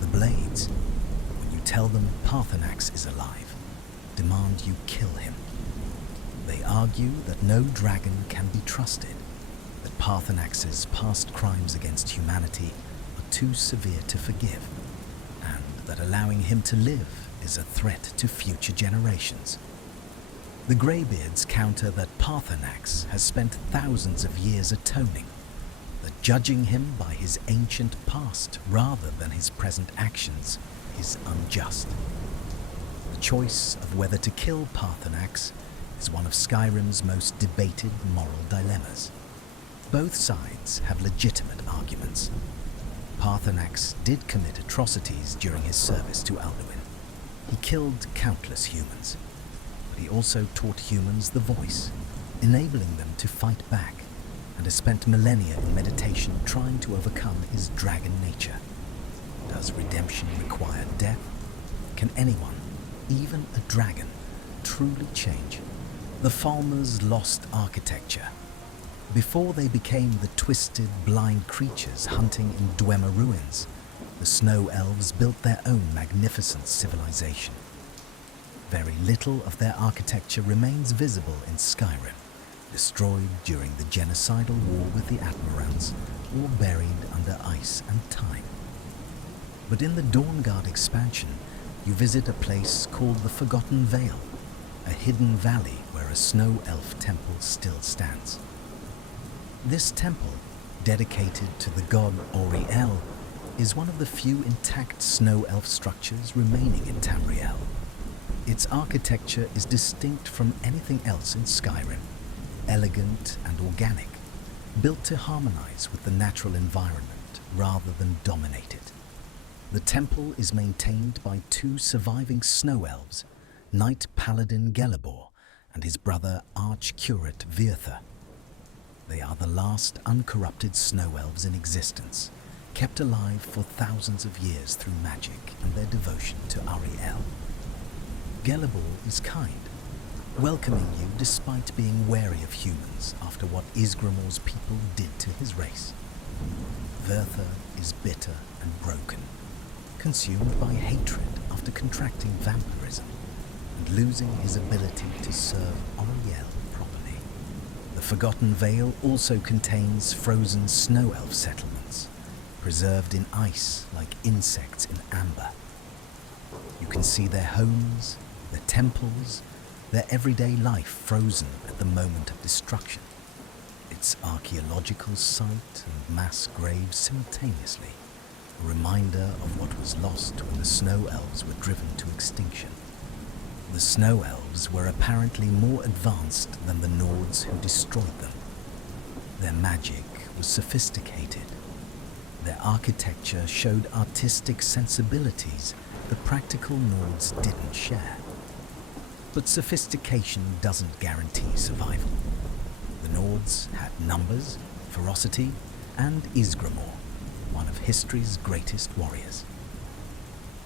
The Blades, when you tell them Paarthurnax is alive, demand you kill him. They argue that no dragon can be trusted, that Paarthurnax's past crimes against humanity are too severe to forgive, and that allowing him to live is a threat to future generations. The Greybeards counter that Paarthurnax has spent thousands of years atoning, that judging him by his ancient past rather than his present actions is unjust. The choice of whether to kill Paarthurnax is one of Skyrim's most debated moral dilemmas. Both sides have legitimate arguments. Paarthurnax did commit atrocities during his service to Alduin. He killed countless humans. But he also taught humans the voice, enabling them to fight back, and has spent millennia in meditation trying to overcome his dragon nature. Does redemption require death? Can anyone, even a dragon, truly change? The Falmer's lost architecture. Before they became the twisted, blind creatures hunting in Dwemer ruins, the Snow Elves built their own magnificent civilization. Very little of their architecture remains visible in Skyrim, destroyed during the genocidal war with the Admirals, or buried under ice and time. But in the Dawnguard expansion, you visit a place called the Forgotten Vale, a hidden valley where a Snow Elf temple still stands. This temple, dedicated to the god Auriel, is one of the few intact Snow Elf structures remaining in Tamriel. Its architecture is distinct from anything else in Skyrim, elegant and organic, built to harmonize with the natural environment rather than dominate it. The temple is maintained by two surviving Snow Elves, Knight Paladin Gelibor and his brother Arch-Curate Virtha. They are the last uncorrupted Snow Elves in existence, kept alive for thousands of years through magic and their devotion to Ariel. Gelibor is kind, welcoming you despite being wary of humans after what Ysgramor's people did to his race. Virtha is bitter and broken, consumed by hatred after contracting vampirism and losing his ability to serve Ariel properly. The Forgotten Vale also contains frozen Snow Elf settlements, preserved in ice like insects in amber. You can see their homes, their temples, their everyday life frozen at the moment of destruction, its archaeological site and mass graves simultaneously, a reminder of what was lost when the Snow Elves were driven to extinction. The Snow Elves were apparently more advanced than the Nords who destroyed them. Their magic was sophisticated. Their architecture showed artistic sensibilities the practical Nords didn't share. But sophistication doesn't guarantee survival. The Nords had numbers, ferocity, and Ysgramor, one of history's greatest warriors.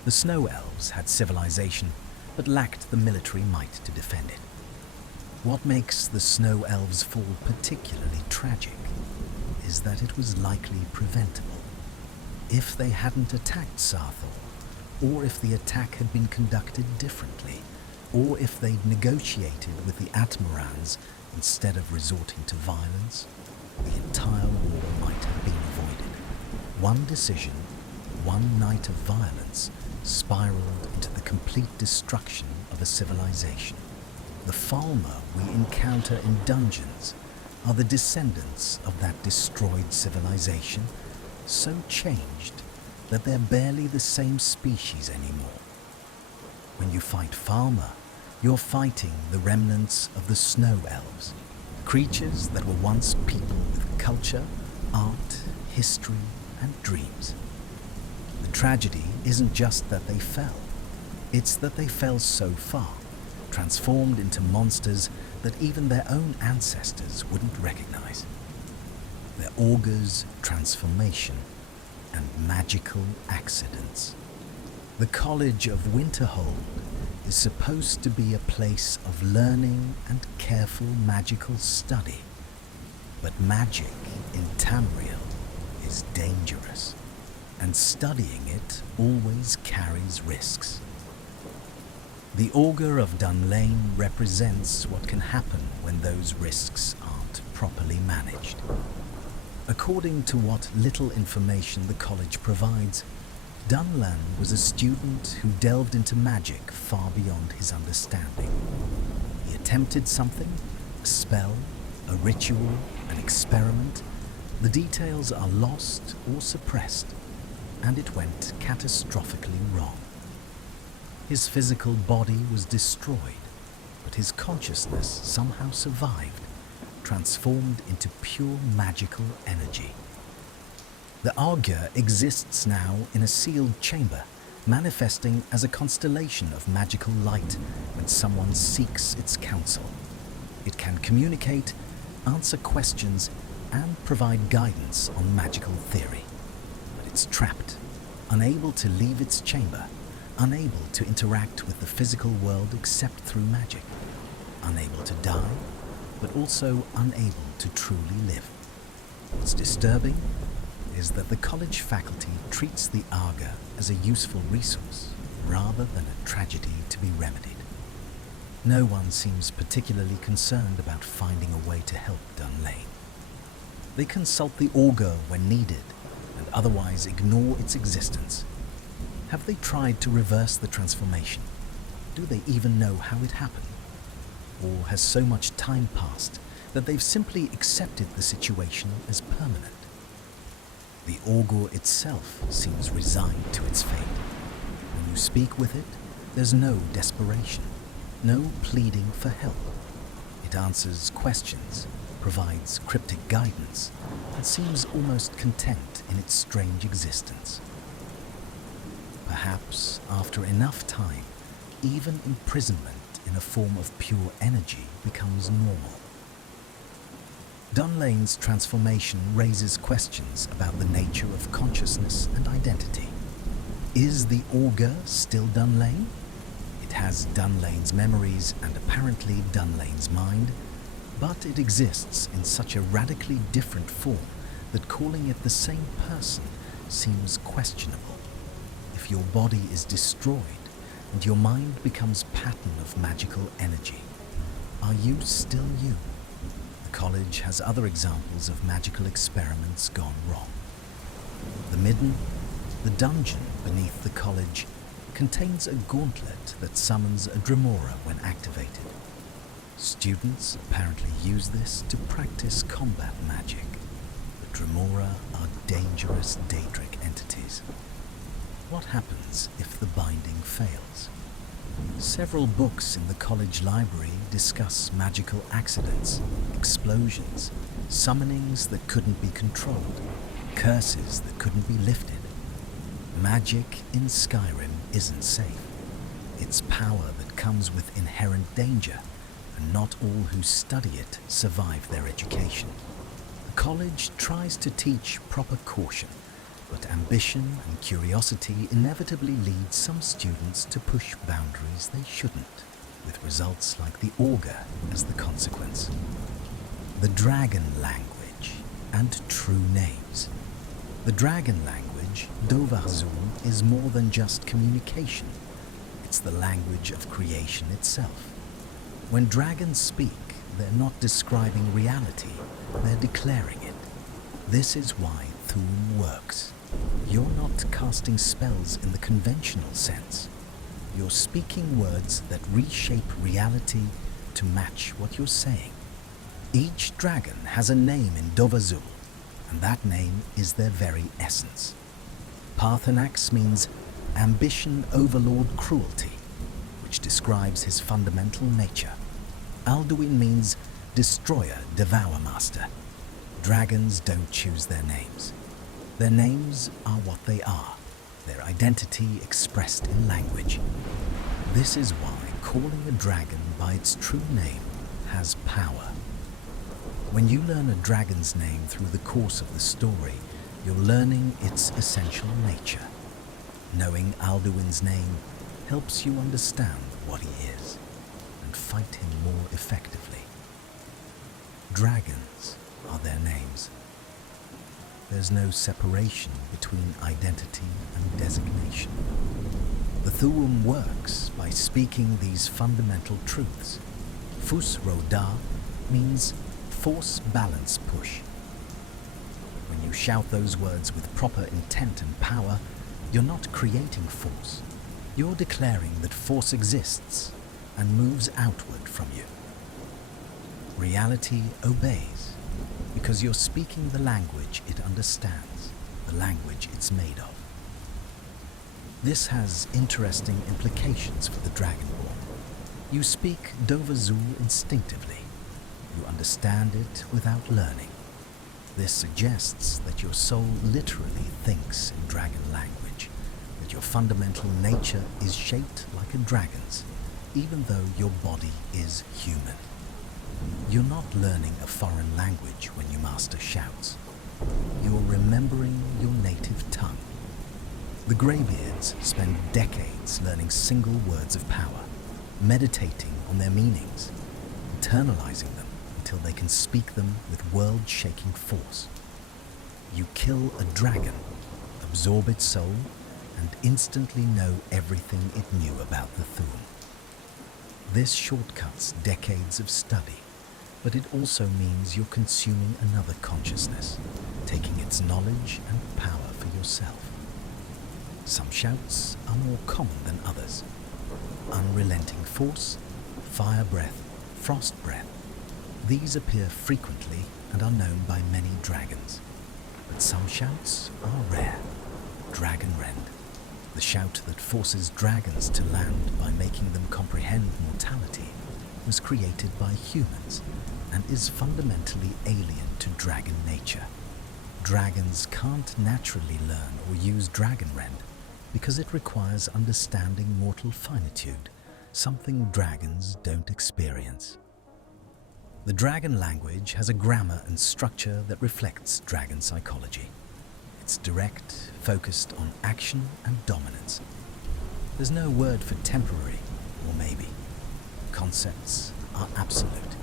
The Snow Elves had civilization, but lacked the military might to defend it. What makes the Snow Elves' fall particularly tragic is that it was likely preventable. If they hadn't attacked Sarthor, or if the attack had been conducted differently, or if they'd negotiated with the Atmarans instead of resorting to violence, the entire war might have been avoided. One decision, one night of violence, spiraled into the complete destruction of a civilization. The Falmer we encounter in dungeons are the descendants of that destroyed civilization, so changed that they're barely the same species anymore. When you fight Falmer, you're fighting the remnants of the Snow Elves, creatures that were once people with culture, art, history, and dreams. The tragedy isn't just that they fell, it's that they fell so far, transformed into monsters that even their own ancestors wouldn't recognize. Their augurs transformation and magical accidents. The College of Winterhold is supposed to be a place of learning and careful magical study, but magic in Tamriel is dangerous, and studying it always carries risks. The Augur of Dunlane represents what can happen when those risks aren't properly managed. According to what little information the college provides, Dunlan was a student who delved into magic far beyond his understanding. He attempted something, a spell, a ritual, an experiment. The details are lost or suppressed, and it went catastrophically wrong. His physical body was destroyed, but his consciousness somehow survived, transformed into pure magical energy. The Augur exists now in a sealed chamber, manifesting as a constellation of magical light when someone seeks its counsel. It can communicate, answer questions, and provide guidance on magical theory. But it's trapped, unable to leave its chamber, unable to interact with the physical world except through magic, unable to die, but also unable to truly live. What's disturbing is that the college faculty treats the Augur as a useful resource rather than a tragedy to be remedied. No one seems particularly concerned about finding a way to help Dunlane. They consult the Augur when needed and otherwise ignore its existence. Have they tried to reverse the transformation? Do they even know how it happened? Or has so much time passed that they've simply accepted the situation as permanent? The Augur itself seems resigned to its fate. When you speak with it, there's no desperation, no pleading for help. It answers questions, provides cryptic guidance and seems almost content in its strange existence. Perhaps after enough time, even imprisonment in a form of pure energy becomes normal. Dunlane's transformation raises questions about the nature of consciousness and identity. Is the augur still Dunlane? It has Dunlane's memories and apparently Dunlane's mind, but it exists in such a radically different form that calling it the same person seems questionable. If your body is destroyed and your mind becomes pattern of magical energy, are you still you? The college has other examples of magical experiments gone wrong. The midden, the dungeon beneath the college, contains a gauntlet that summons a Dwemer when activated. Students apparently use this to practice combat magic. The Dwemer are dangerous Daedric entities. What happens if the binding fails? Several books in the college library discuss magical accidents, explosions, summonings that couldn't be controlled, curses that couldn't be lifted. Magic in Skyrim isn't safe. It's power that comes with inherent danger, and not all who study it survive their education. The college tries to teach proper caution, but ambition and curiosity inevitably lead some students to push boundaries they shouldn't, with results like the augur as the consequence. The dragon language and true names. The dragon language, Dwemer, is more than just communication. It's the language of creation itself. When dragons speak, they're not describing reality, they're declaring it. This is why Thum works. You're not casting spells in the conventional sense. You're speaking words that reshape reality to match what you're saying. Each dragon has a name in Dwemer, and that name is their very essence. Parthenax means ambition overlord cruelty, which describes his fundamental nature. Alduin means destroyer devour master. Dragons don't choose their names. Their names are what they are, their identity expressed in language. This is why calling a dragon by its true name has power. When you learn a dragon's name through the course of the story, you're learning its essential nature. Knowing Alduin's name helps you understand what he is and fight him more effectively. Dragons are their names. There's no separation between identity and designation. The Thu'um works by speaking these fundamental truths. Fus Roda means force balance push. When you shout those words with proper intent and power, you're not creating force. You're declaring that force exists and moves outward from you. Reality obeys because you're speaking the language it understands, the language it's made of. This has interesting implications for the Dragonborn. You speak Dwemer instinctively. You understand it without learning. This suggests that your soul literally thinks in dragon language, that your fundamental nature is shaped like a dragon's, even though your body is human. You're not learning a foreign language when you master shouts. You're remembering your native tongue. The Greybeards spend decades learning single words of power, meditating on their meanings, internalizing them until they can speak them with world-shaking force. You kill a dragon, absorb its soul, and instantly know everything it knew about the Thu'um. This shortcuts decades of study, but it also means you're consuming another consciousness, taking its knowledge and power for yourself. Some shouts are more common than others. Unrelenting force, fire breath, frost breath. These appear frequently and are known by many dragons. But some shouts are rare. Dragon Rend, the shout that forces dragons to land by making them comprehend mortality. was created by humans and is fundamentally alien to dragon nature. Dragons can't naturally learn or use dragon rend because it requires understanding mortal finitude, something dragons don't experience. The dragon language has a grammar and structure that reflects dragon psychology. It's direct, focused on action and dominance. There's no word for temporary or maybe. Concepts are absolute.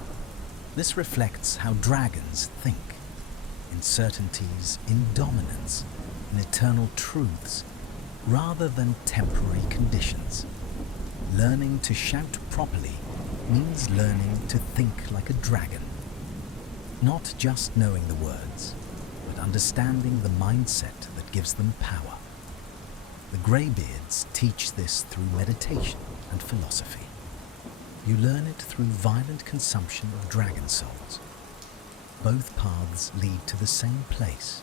This reflects how dragons think, in certainties, in dominance, in eternal truths, rather than temporary conditions. Learning to shout properly means learning to think like a dragon. Not just knowing the words, but understanding the mindset that gives them power. The Greybeards teach this through meditation and philosophy. You learn it through violent consumption of dragon souls. Both paths lead to the same place,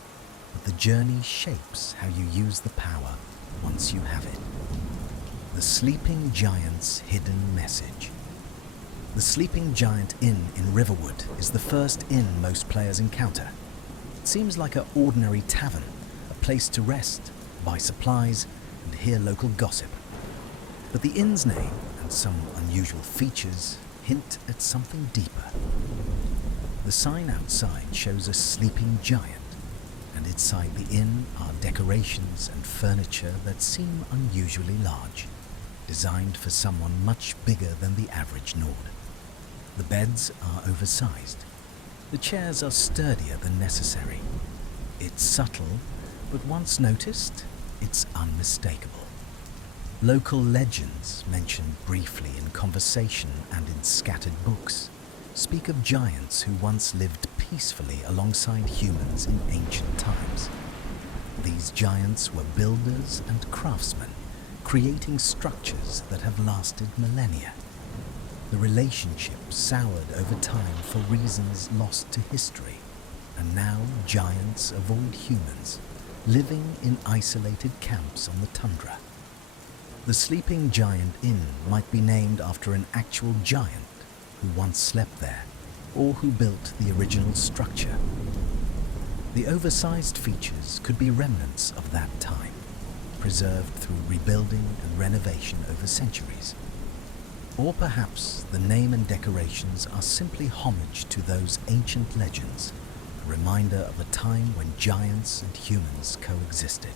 but the journey shapes how you use the power once you have it. The Sleeping Giant's hidden message. The Sleeping Giant Inn in Riverwood is the first inn most players encounter. It seems like an ordinary tavern, a place to rest, buy supplies, and hear local gossip. But the inn's name and some unusual features hint at something deeper. The sign outside shows a sleeping giant, and inside the inn are decorations and furniture that seem unusually large, designed for someone much bigger than the average Nord. The beds are oversized. The chairs are sturdier than necessary. It's subtle, but once noticed, it's unmistakable. Local legends, mentioned briefly in conversation and in scattered books, speak of giants who once lived peacefully alongside humans in ancient times. These giants were builders and craftsmen, creating structures that have lasted millennia. The relationship soured over time for reasons lost to history, and now giants avoid humans, living in isolated camps on the tundra. The Sleeping Giant Inn might be named after an actual giant who once slept there, or who built the original structure. The oversized features could be remnants of that time, preserved through rebuilding and renovation over centuries. Or perhaps the name and decorations are simply homage to those ancient legends, a reminder of a time when giants and humans coexisted.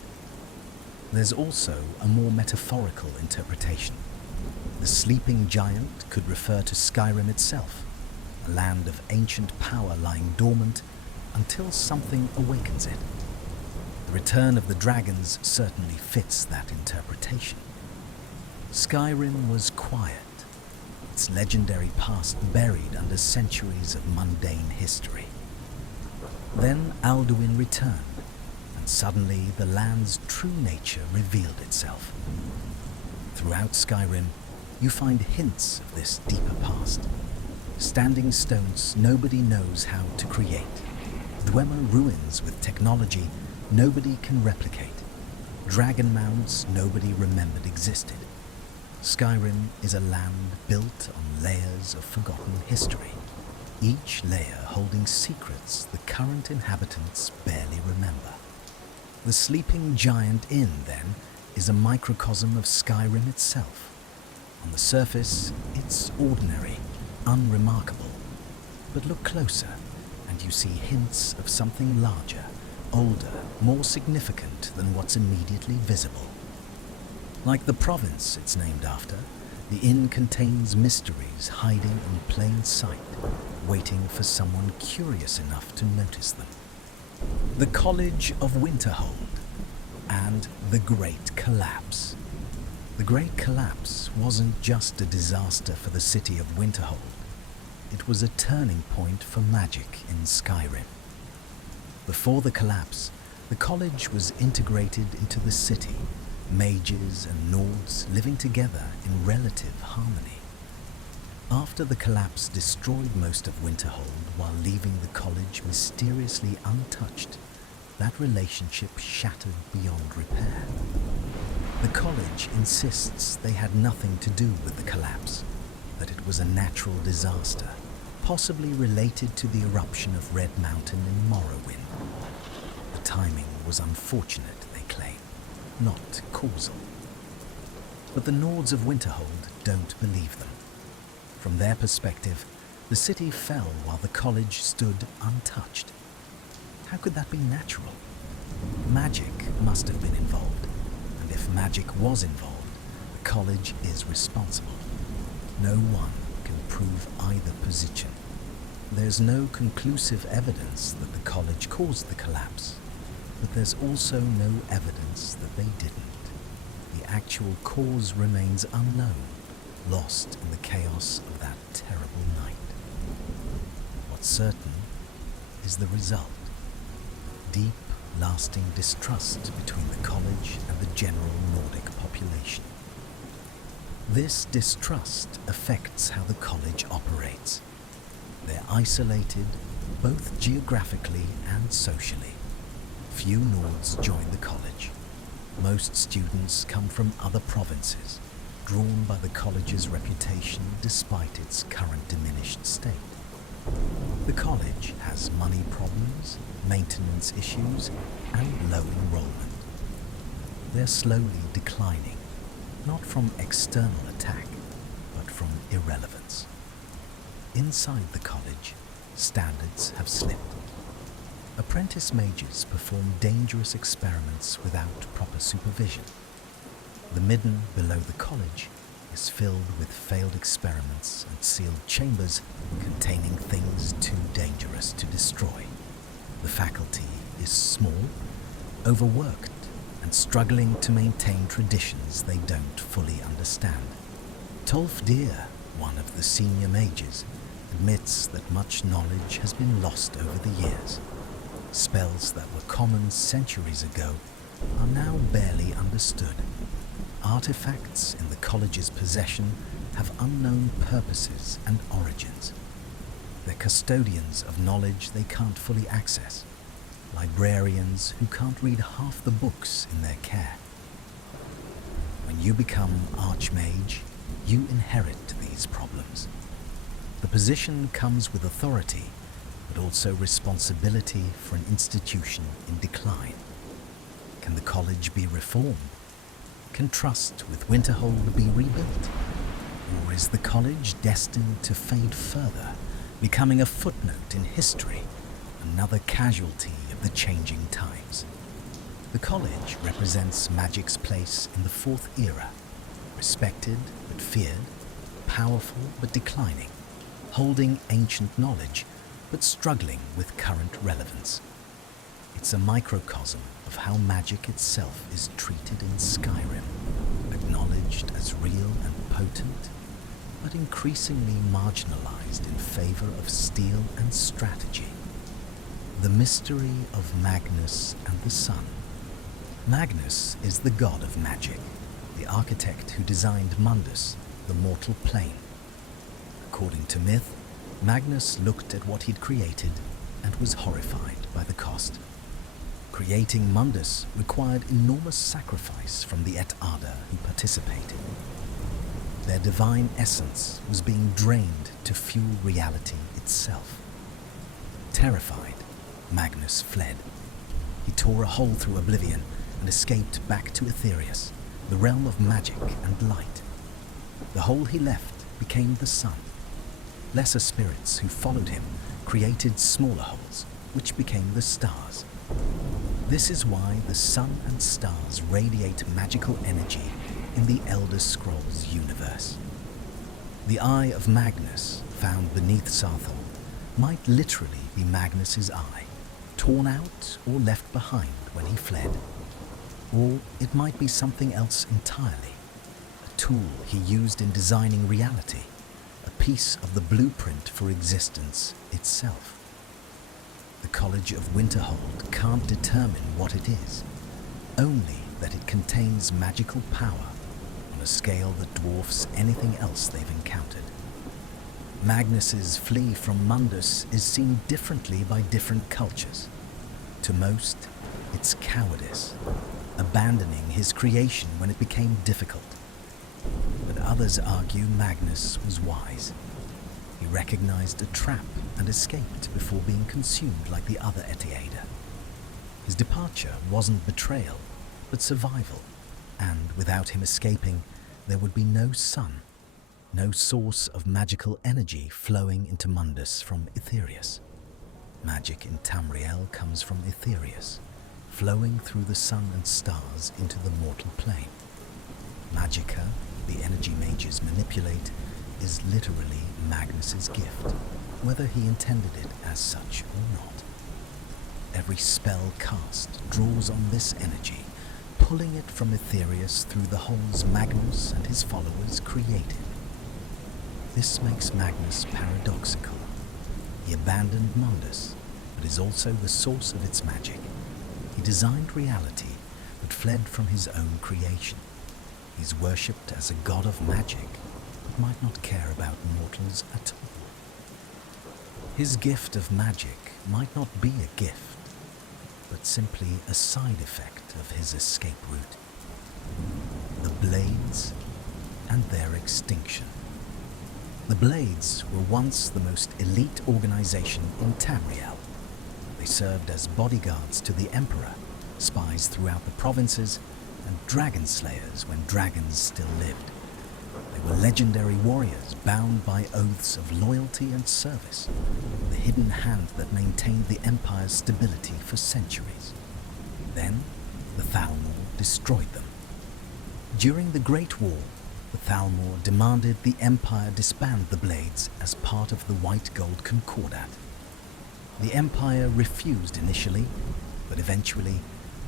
There's also a more metaphorical interpretation. The sleeping giant could refer to Skyrim itself, a land of ancient power lying dormant until something awakens it. The return of the dragons certainly fits that interpretation. Skyrim was quiet, its legendary past buried under centuries of mundane history. Then Alduin returned, and suddenly the land's true nature revealed itself. Throughout Skyrim, you find hints of this deeper past. Standing stones nobody knows how to create. Dwemer ruins with technology nobody can replicate. Dragon mounds nobody remembered existed. Skyrim is a land built on layers of forgotten history, each layer holding secrets the current inhabitants barely remember. The Sleeping Giant Inn, then, is a microcosm of Skyrim itself. On the surface, it's ordinary, unremarkable. But look closer, and you see hints of something larger, older, more significant than what's immediately visible. Like the province it's named after, the inn contains mysteries hiding in plain sight, waiting for someone curious enough to notice them. The College of Winterhold and the Great Collapse. The Great Collapse wasn't just a disaster for the city of Winterhold. It was a turning point for magic in Skyrim. Before the collapse, the college was integrated into the city, mages and Nords living together in relative harmony. After the collapse destroyed most of Winterhold while leaving the college mysteriously untouched, that relationship shattered beyond repair. The college insists they had nothing to do with the collapse. that it was a natural disaster, possibly related to the eruption of Red Mountain in Morrowind. The timing was unfortunate, they claim, not causal. But the Nords of Winterhold don't believe them. From their perspective, the city fell while the college stood untouched. How could that be natural? Magic must have been involved, and if magic was involved, the college is responsible. No one can prove either position. There's no conclusive evidence that the college caused the collapse, but there's also no evidence that they didn't. The actual cause remains unknown, lost in the chaos of that terrible night. What's certain is the result: deep, lasting distrust between the college and the general Nordic population. This distrust affects how the college operates. They're isolated, both geographically and socially. Few Nords join the college. Most students come from other provinces, drawn by the college's reputation despite its current diminished state. The college has money problems, maintenance issues, and low enrollment. They're slowly declining, not from external attack, but from irrelevance. Inside the college, standards have slipped. Apprentice mages perform dangerous experiments without proper supervision. The midden below the college is filled with failed experiments and sealed chambers containing things too dangerous to destroy. The faculty is small, overworked, and struggling to maintain traditions they don't fully understand. Tolfdir, one of the senior mages, admits that much knowledge has been lost over the years. Spells that were common centuries ago are now barely understood. Artifacts in the college's possession have unknown purposes and origins. They're custodians of knowledge they can't fully access, librarians who can't read half the books in their care. When you become Archmage, you inherit these problems. The position comes with authority, but also responsibility for an institution in decline. Can the college be reformed? Can trust with Winterhold be rebuilt? Or is the college destined to fade further, becoming a footnote in history, another casualty of the changing times? The college represents magic's place in the Fourth Era, respected but feared, powerful but declining, holding ancient knowledge but struggling with current relevance. It's a microcosm of how magic itself is treated in Skyrim, acknowledged as real and potent, but increasingly marginalized in favor of steel and strategy. The mystery of Magnus and the Sun. Magnus is the god of magic, the architect who designed Mundus, the mortal plane. According to myth, Magnus looked at what he'd created and was horrified by the cost. Creating Mundus required enormous sacrifice from the Et Ada who participated. Their divine essence was being drained to fuel reality itself. Terrified, Magnus fled. He tore a hole through oblivion and escaped back to Aetherius, the realm of magic and light. The hole he left became the sun. Lesser spirits who followed him created smaller holes, which became the stars. This is why the sun and stars radiate magical energy in the Elder Scrolls universe. The Eye of Magnus, found beneath Sarthal, might literally be Magnus's eye, torn out or left behind when he fled. Or it might be something else entirely, a tool he used in designing reality, a piece of the blueprint for existence itself. The College of Winterhold can't determine what it is, only that it contains magical power on a scale that dwarfs anything else they've encountered. Magnus's flee from Mundus is seen differently by different cultures. To most, it's cowardice, abandoning his creation when it became difficult. but others argue Magnus was wise. He recognized a trap and escaped before being consumed like the other Etiader. His departure wasn't betrayal, but survival, and without him escaping, there would be no sun, no source of magical energy flowing into Mundus from Aetherius. Magic in Tamriel comes from Aetherius, flowing through the sun and stars into the mortal plane. Magicka, the energy mages manipulate, is literally Magnus's gift, whether he intended it as such or not. Every spell cast draws on this energy, pulling it from Aetherius through the holes Magnus and his followers created. This makes Magnus paradoxical. He abandoned Mundus, but is also the source of its magic. He designed reality, but fled from his own creation. He's worshipped as a god of magic, but might not care about mortals at all. His gift of magic might not be a gift, but simply a side effect of his escape route. The Blades and their extinction. The Blades were once the most elite organization in Tamriel. They served as bodyguards to the Emperor, spies throughout the provinces, and dragon slayers when dragons still lived. They were legendary warriors bound by oaths of loyalty and service, the hidden hand that maintained the Empire's stability for centuries. Then, the Thalmor destroyed them. During the Great War, the Thalmor demanded the Empire disband the Blades as part of the White Gold Concordat. The Empire refused initially, but eventually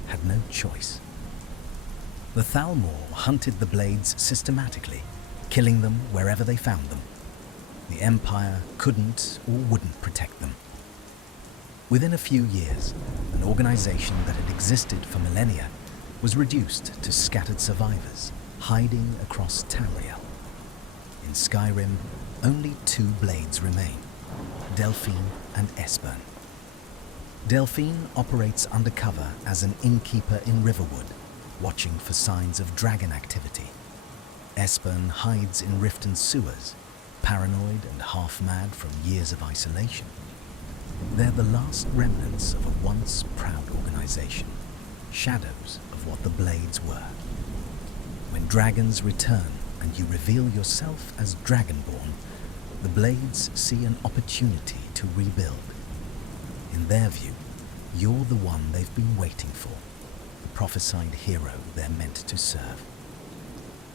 had no choice. The Thalmor hunted the Blades systematically, killing them wherever they found them. The Empire couldn't or wouldn't protect them. Within a few years, an organization that had existed for millennia was reduced to scattered survivors, hiding across Tamriel. In Skyrim, only 2 Blades remain, Delphine and Esbern. Delphine operates undercover as an innkeeper in Riverwood, watching for signs of dragon activity. Esbern hides in Riften sewers, paranoid and half-mad from years of isolation. They're the last remnants of a once proud organization, shadows of what the Blades were. When dragons return and you reveal yourself as Dragonborn, the Blades see an opportunity to rebuild. In their view, you're the one they've been waiting for, the prophesied hero they're meant to serve.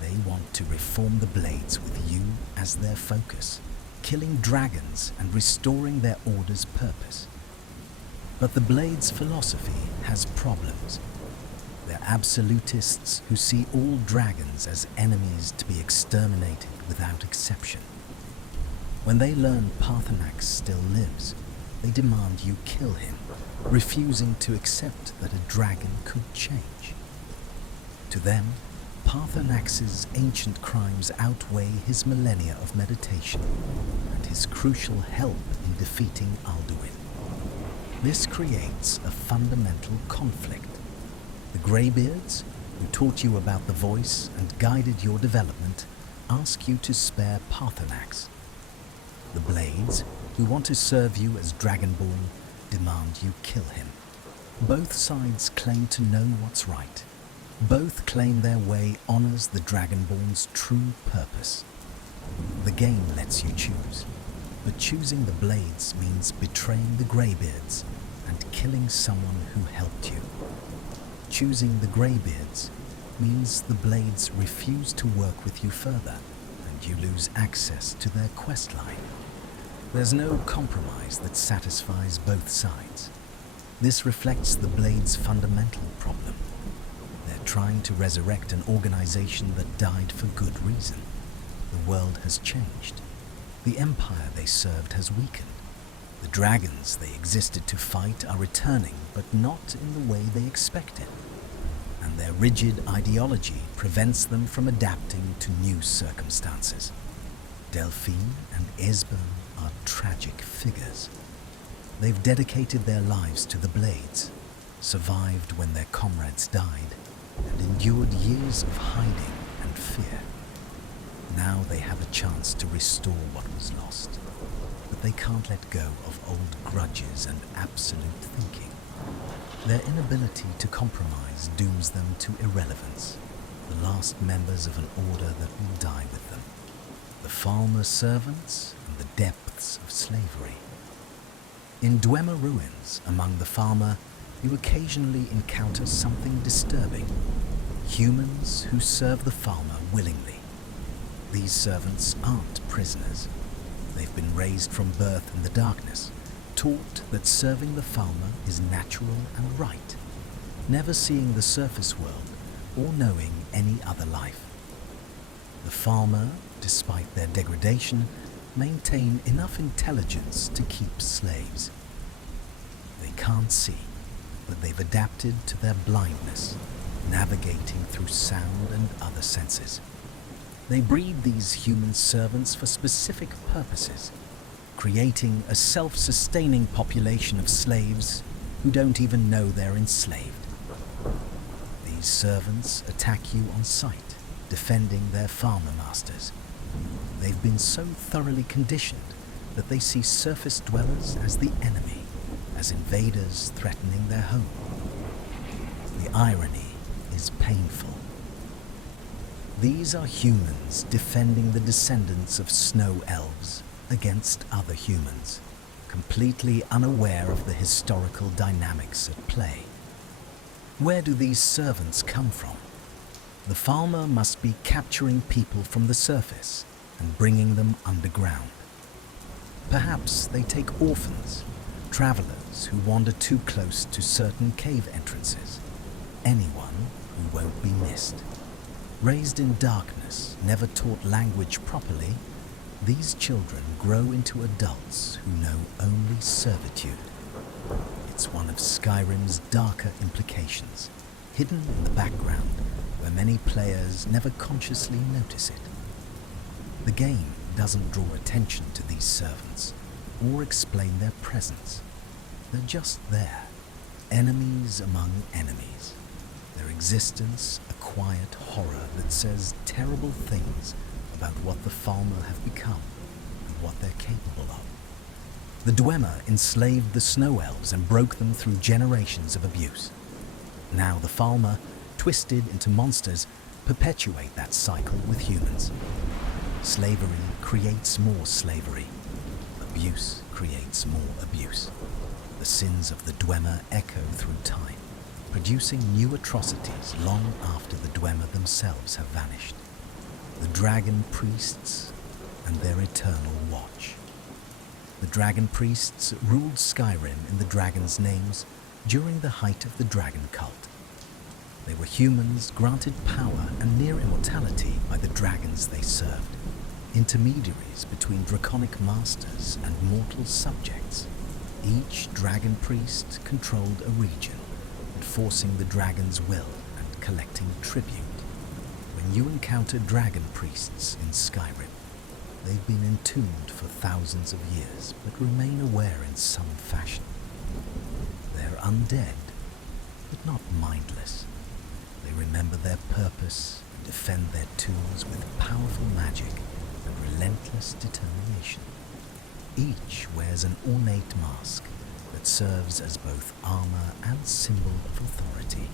They want to reform the Blades with you as their focus, killing dragons and restoring their order's purpose. But the Blades' philosophy has problems. They're absolutists who see all dragons as enemies to be exterminated without exception. When they learn Paarthurnax still lives, they demand you kill him, refusing to accept that a dragon could change. To them, Paarthurnax's ancient crimes outweigh his millennia of meditation and his crucial help in defeating Alduin. This creates a fundamental conflict. The Greybeards, who taught you about the voice and guided your development, ask you to spare Paarthurnax. The Blades, who want to serve you as Dragonborn, demand you kill him. Both sides claim to know what's right. Both claim their way honors the Dragonborn's true purpose. The game lets you choose, but choosing the Blades means betraying the Greybeards and killing someone who helped you. Choosing the Greybeards means the Blades refuse to work with you further, and you lose access to their questline. There's no compromise that satisfies both sides. This reflects the Blades' fundamental problem. They're trying to resurrect an organization that died for good reason. The world has changed. The empire they served has weakened. The dragons they existed to fight are returning, but not in the way they expected. And their rigid ideology prevents them from adapting to new circumstances. Delphine and Esbern are tragic figures. They've dedicated their lives to the Blades, survived when their comrades died, and endured years of hiding and fear. Now they have a chance to restore what was lost, but they can't let go of old grudges and absolute thinking. Their inability to compromise dooms them to irrelevance, the last members of an order that will die with them, the Falmer servants and the depths of slavery. In Dwemer ruins, among the Falmer, you occasionally encounter something disturbing. Humans who serve the Falmer willingly. These servants aren't prisoners. They've been raised from birth in the darkness, taught that serving the Falmer is natural and right, never seeing the surface world or knowing any other life. The Falmer, despite their degradation, maintain enough intelligence to keep slaves. They can't see, but they've adapted to their blindness, navigating through sound and other senses. They breed these human servants for specific purposes, creating a self-sustaining population of slaves who don't even know they're enslaved. These servants attack you on sight, defending their Falmer masters. They've been so thoroughly conditioned that they see surface dwellers as the enemy, as invaders threatening their home. The irony is painful. These are humans defending the descendants of Snow Elves against other humans, completely unaware of the historical dynamics at play. Where do these servants come from? The Falmer must be capturing people from the surface and bringing them underground. Perhaps they take orphans, travelers who wander too close to certain cave entrances, anyone who won't be missed. Raised in darkness, never taught language properly, these children grow into adults who know only servitude. It's one of Skyrim's darker implications, hidden in the background where many players never consciously notice it. The game doesn't draw attention to these servants or explain their presence. They're just there, enemies among enemies. Their existence a quiet horror that says terrible things about what the Falmer have become and what they're capable of. The Dwemer enslaved the Snow Elves and broke them through generations of abuse. Now the Falmer, twisted into monsters, perpetuate that cycle with humans. Slavery creates more slavery. Abuse creates more abuse. The sins of the Dwemer echo through time, producing new atrocities long after the Dwemer themselves have vanished. The Dragon Priests and their eternal watch. The Dragon Priests ruled Skyrim in the dragons' names during the height of the dragon cult. They were humans granted power and near immortality by the dragons they served, intermediaries between draconic masters and mortal subjects. Each dragon priest controlled a region, enforcing the dragon's will and collecting tribute. When you encounter dragon priests in Skyrim, they've been entombed for thousands of years, but remain aware in some fashion. They're undead, but not mindless. They remember their purpose and defend their tombs with powerful magic and relentless determination. Each wears an ornate mask that serves as both armor and symbol of authority.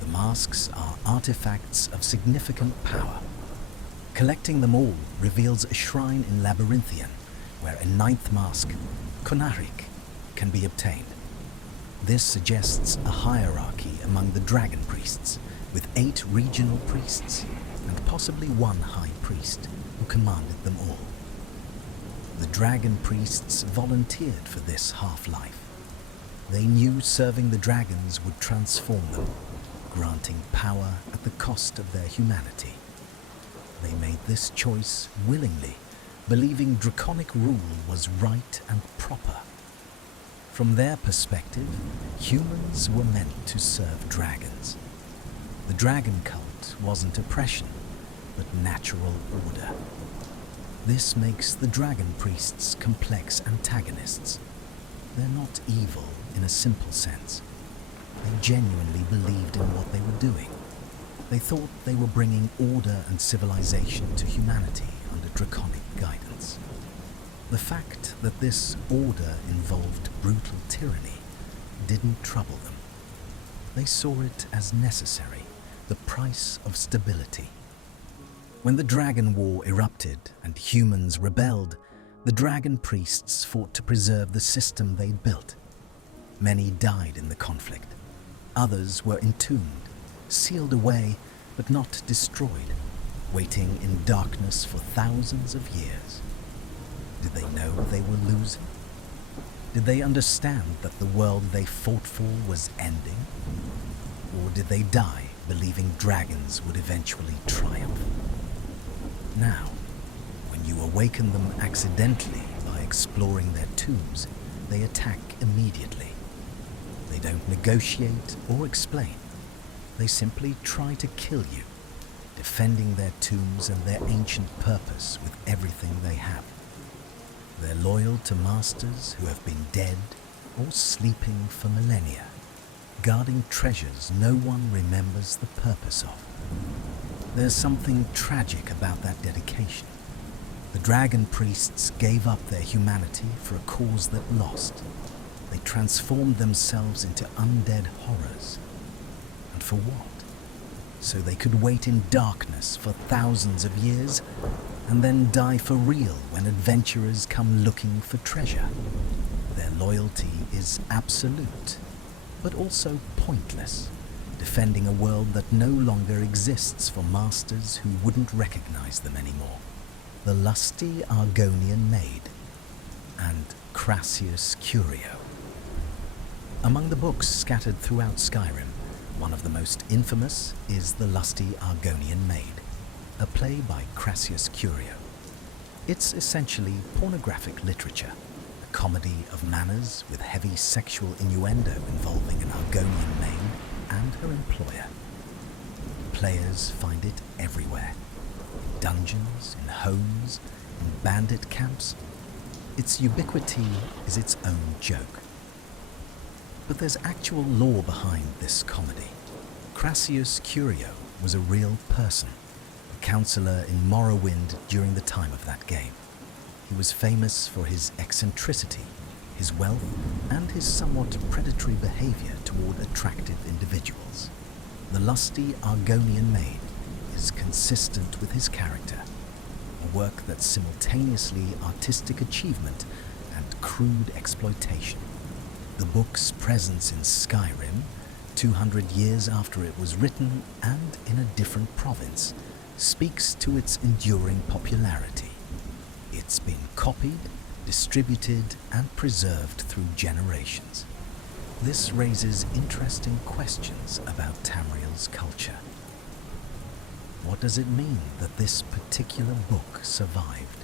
The masks are artifacts of significant power. Collecting them all reveals a shrine in Labyrinthian, where a ninth mask, Konarik, can be obtained. This suggests a hierarchy among the dragon priests, with 8 regional priests, and possibly one high priest who commanded them all. The dragon priests volunteered for this half-life. They knew serving the dragons would transform them, granting power at the cost of their humanity. They made this choice willingly, believing draconic rule was right and proper. From their perspective, humans were meant to serve dragons. The dragon cult wasn't oppression, but natural order. This makes the dragon priests complex antagonists. They're not evil in a simple sense. They genuinely believed in what they were doing. They thought they were bringing order and civilization to humanity under draconic guidance. The fact that this order involved brutal tyranny didn't trouble them. They saw it as necessary, the price of stability. When the Dragon War erupted and humans rebelled, the dragon priests fought to preserve the system they'd built. Many died in the conflict. Others were entombed, sealed away, but not destroyed, waiting in darkness for thousands of years. Did they know they were losing? Did they understand that the world they fought for was ending? Or did they die believing dragons would eventually triumph? Now, when you awaken them accidentally by exploring their tombs, they attack immediately. They don't negotiate or explain. They simply try to kill you, defending their tombs and their ancient purpose with everything they have. They're loyal to masters who have been dead or sleeping for millennia, guarding treasures no one remembers the purpose of. There's something tragic about that dedication. The dragon priests gave up their humanity for a cause that lost. They transformed themselves into undead horrors. And for what? So they could wait in darkness for thousands of years and then die for real when adventurers come looking for treasure. Their loyalty is absolute, but also pointless, defending a world that no longer exists for masters who wouldn't recognize them anymore. The lusty Argonian maid and Crassius Curio. Among the books scattered throughout Skyrim, one of the most infamous is The Lusty Argonian Maid, a play by Crassius Curio. It's essentially pornographic literature, a comedy of manners with heavy sexual innuendo involving an Argonian maid and her employer. Players find it everywhere. In dungeons, in homes, in bandit camps. Its ubiquity is its own joke. But there's actual lore behind this comedy. Crassius Curio was a real person, a counselor in Morrowind during the time of that game. He was famous for his eccentricity, his wealth, and his somewhat predatory behavior toward attractive individuals. The lusty Argonian maid is consistent with his character, a work that's simultaneously artistic achievement and crude exploitation. The book's presence in Skyrim, 200 years after it was written and in a different province, speaks to its enduring popularity. It's been copied, distributed, and preserved through generations. This raises interesting questions about Tamriel's culture. What does it mean that this particular book survived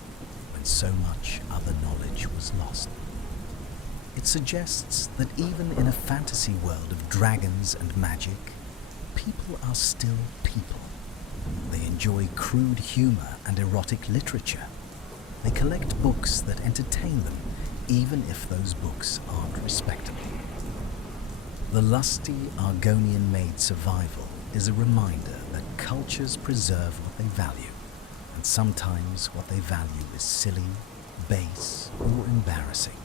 when so much other knowledge was lost? It suggests that even in a fantasy world of dragons and magic, people are still people. They enjoy crude humor and erotic literature. They collect books that entertain them, even if those books aren't respectable. The lusty Argonian maid survival is a reminder that cultures preserve what they value, and sometimes what they value is silly, base, or embarrassing.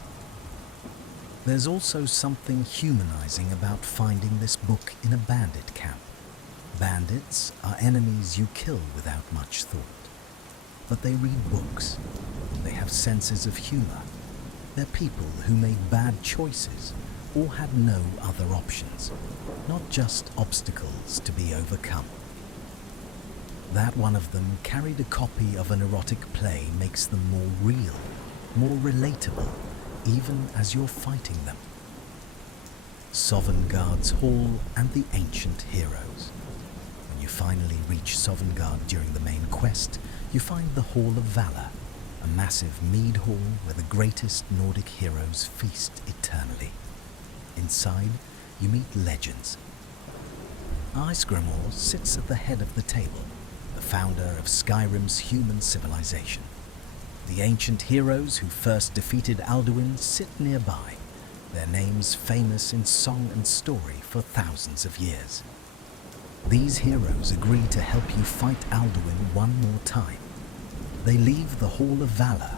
There's also something humanizing about finding this book in a bandit camp. Bandits are enemies you kill without much thought. But they read books. They have senses of humor. They're people who made bad choices or had no other options, not just obstacles to be overcome. That one of them carried a copy of an erotic play makes them more real, more relatable, even as you're fighting them. Sovngarde's Hall and the Ancient Heroes. When you finally reach Sovngarde during the main quest, you find the Hall of Valor, a massive mead hall where the greatest Nordic heroes feast eternally. Inside, you meet legends. Ysgramor sits at the head of the table, the founder of Skyrim's human civilization. The ancient heroes who first defeated Alduin sit nearby, their names famous in song and story for thousands of years. These heroes agree to help you fight Alduin one more time. They leave the Hall of Valor,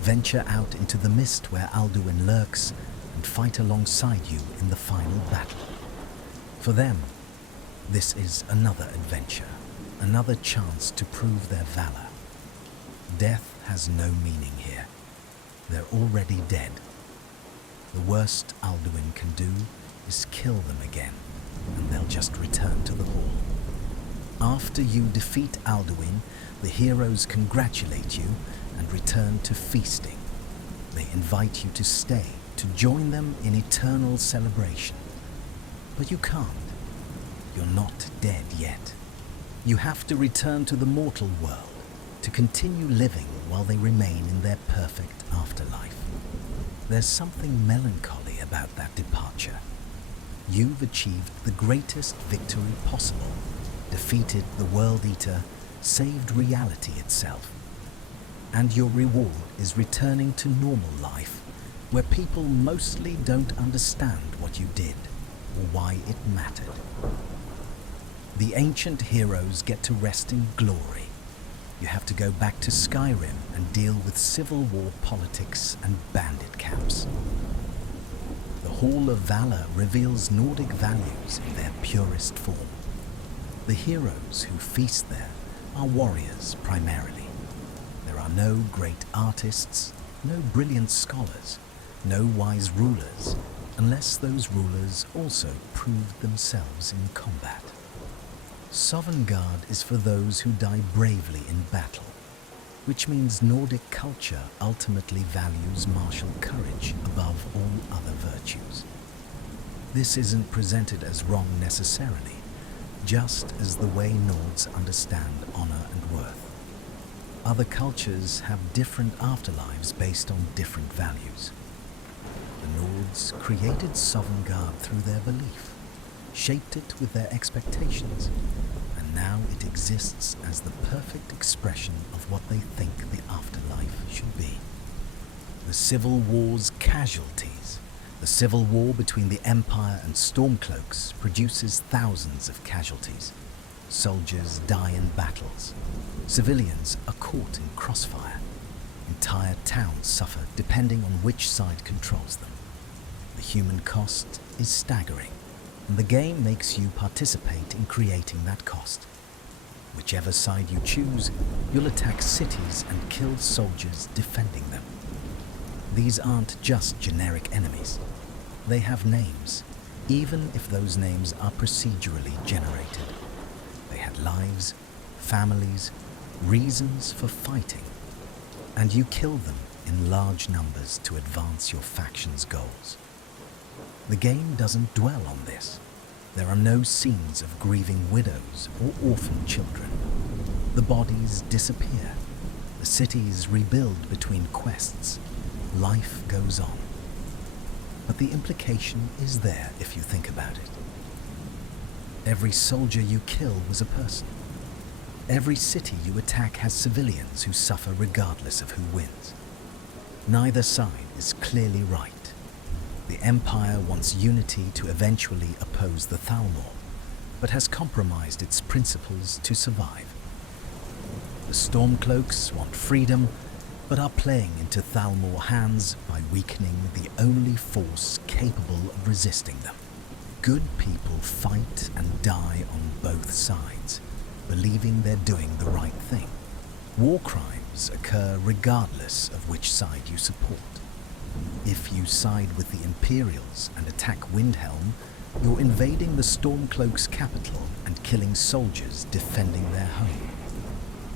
venture out into the mist where Alduin lurks, and fight alongside you in the final battle. For them, this is another adventure, another chance to prove their valor. Death has no meaning here. They're already dead. The worst Alduin can do is kill them again, and they'll just return to the hall. After you defeat Alduin, the heroes congratulate you and return to feasting. They invite you to stay, to join them in eternal celebration. But you can't. You're not dead yet. You have to return to the mortal world to continue living while they remain in their perfect afterlife. There's something melancholy about that departure. You've achieved the greatest victory possible, defeated the World-Eater, saved reality itself. And your reward is returning to normal life, where people mostly don't understand what you did or why it mattered. The ancient heroes get to rest in glory. You have to go back to Skyrim and deal with civil war politics and bandit camps. The Hall of Valor reveals Nordic values in their purest form. The heroes who feast there are warriors primarily. There are no great artists, no brilliant scholars, no wise rulers, unless those rulers also proved themselves in combat. Sovngarde is for those who die bravely in battle, which means Nordic culture ultimately values martial courage above all other virtues. This isn't presented as wrong necessarily, just as the way Nords understand honor and worth. Other cultures have different afterlives based on different values. The Nords created Sovngarde through their belief, shaped it with their expectations, and now it exists as the perfect expression of what they think the afterlife should be. The Civil War's casualties. The civil war between the Empire and Stormcloaks produces thousands of casualties. Soldiers die in battles. Civilians are caught in crossfire. Entire towns suffer depending on which side controls them. The human cost is staggering, and the game makes you participate in creating that cost. Whichever side you choose, you'll attack cities and kill soldiers defending them. These aren't just generic enemies. They have names, even if those names are procedurally generated. They had lives, families, reasons for fighting, and you kill them in large numbers to advance your faction's goals. The game doesn't dwell on this. There are no scenes of grieving widows or orphan children. The bodies disappear. The cities rebuild between quests. Life goes on. But the implication is there if you think about it. Every soldier you kill was a person. Every city you attack has civilians who suffer regardless of who wins. Neither side is clearly right. The Empire wants unity to eventually oppose the Thalmor, but has compromised its principles to survive. The Stormcloaks want freedom, but are playing into Thalmor hands by weakening the only force capable of resisting them. Good people fight and die on both sides, believing they're doing the right thing. War crimes occur regardless of which side you support. If you side with the Imperials and attack Windhelm, you're invading the Stormcloaks' capital and killing soldiers defending their home.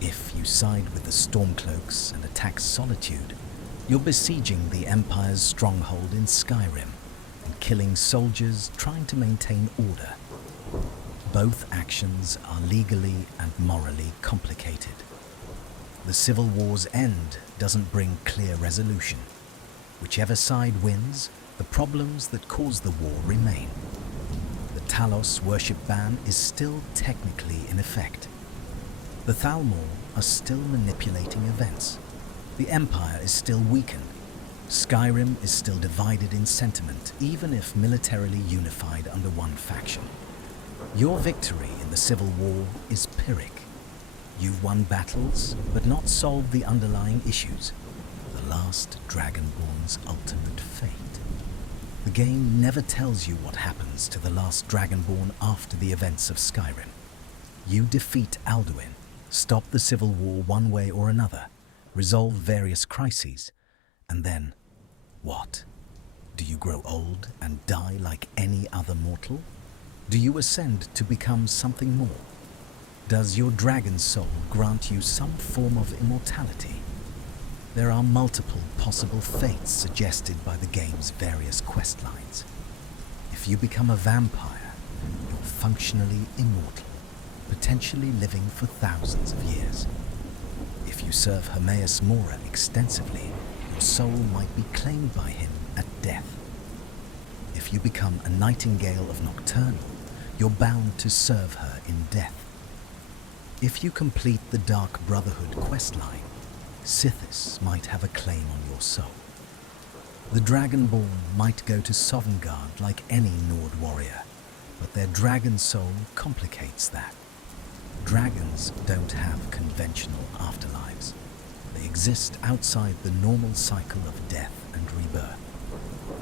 If you side with the Stormcloaks and attack Solitude, you're besieging the Empire's stronghold in Skyrim and killing soldiers trying to maintain order. Both actions are legally and morally complicated. The Civil War's end doesn't bring clear resolution. Whichever side wins, the problems that caused the war remain. The Talos worship ban is still technically in effect. The Thalmor are still manipulating events. The Empire is still weakened. Skyrim is still divided in sentiment, even if militarily unified under one faction. Your victory in the Civil War is Pyrrhic. You've won battles, but not solved the underlying issues. The last Dragonborn's ultimate fate. The game never tells you what happens to the last Dragonborn after the events of Skyrim. You defeat Alduin, stop the Civil War one way or another, resolve various crises, and then, what? Do you grow old and die like any other mortal? Do you ascend to become something more? Does your dragon soul grant you some form of immortality? There are multiple possible fates suggested by the game's various quest lines. If you become a vampire, you're functionally immortal, potentially living for thousands of years. If you serve Hermaeus Mora extensively, your soul might be claimed by him at death. If you become a nightingale of Nocturnal, you're bound to serve her in death. If you complete the Dark Brotherhood questline, Sithis might have a claim on your soul. The Dragonborn might go to Sovngarde like any Nord warrior, but their dragon soul complicates that. Dragons don't have conventional afterlives. They exist outside the normal cycle of death and rebirth.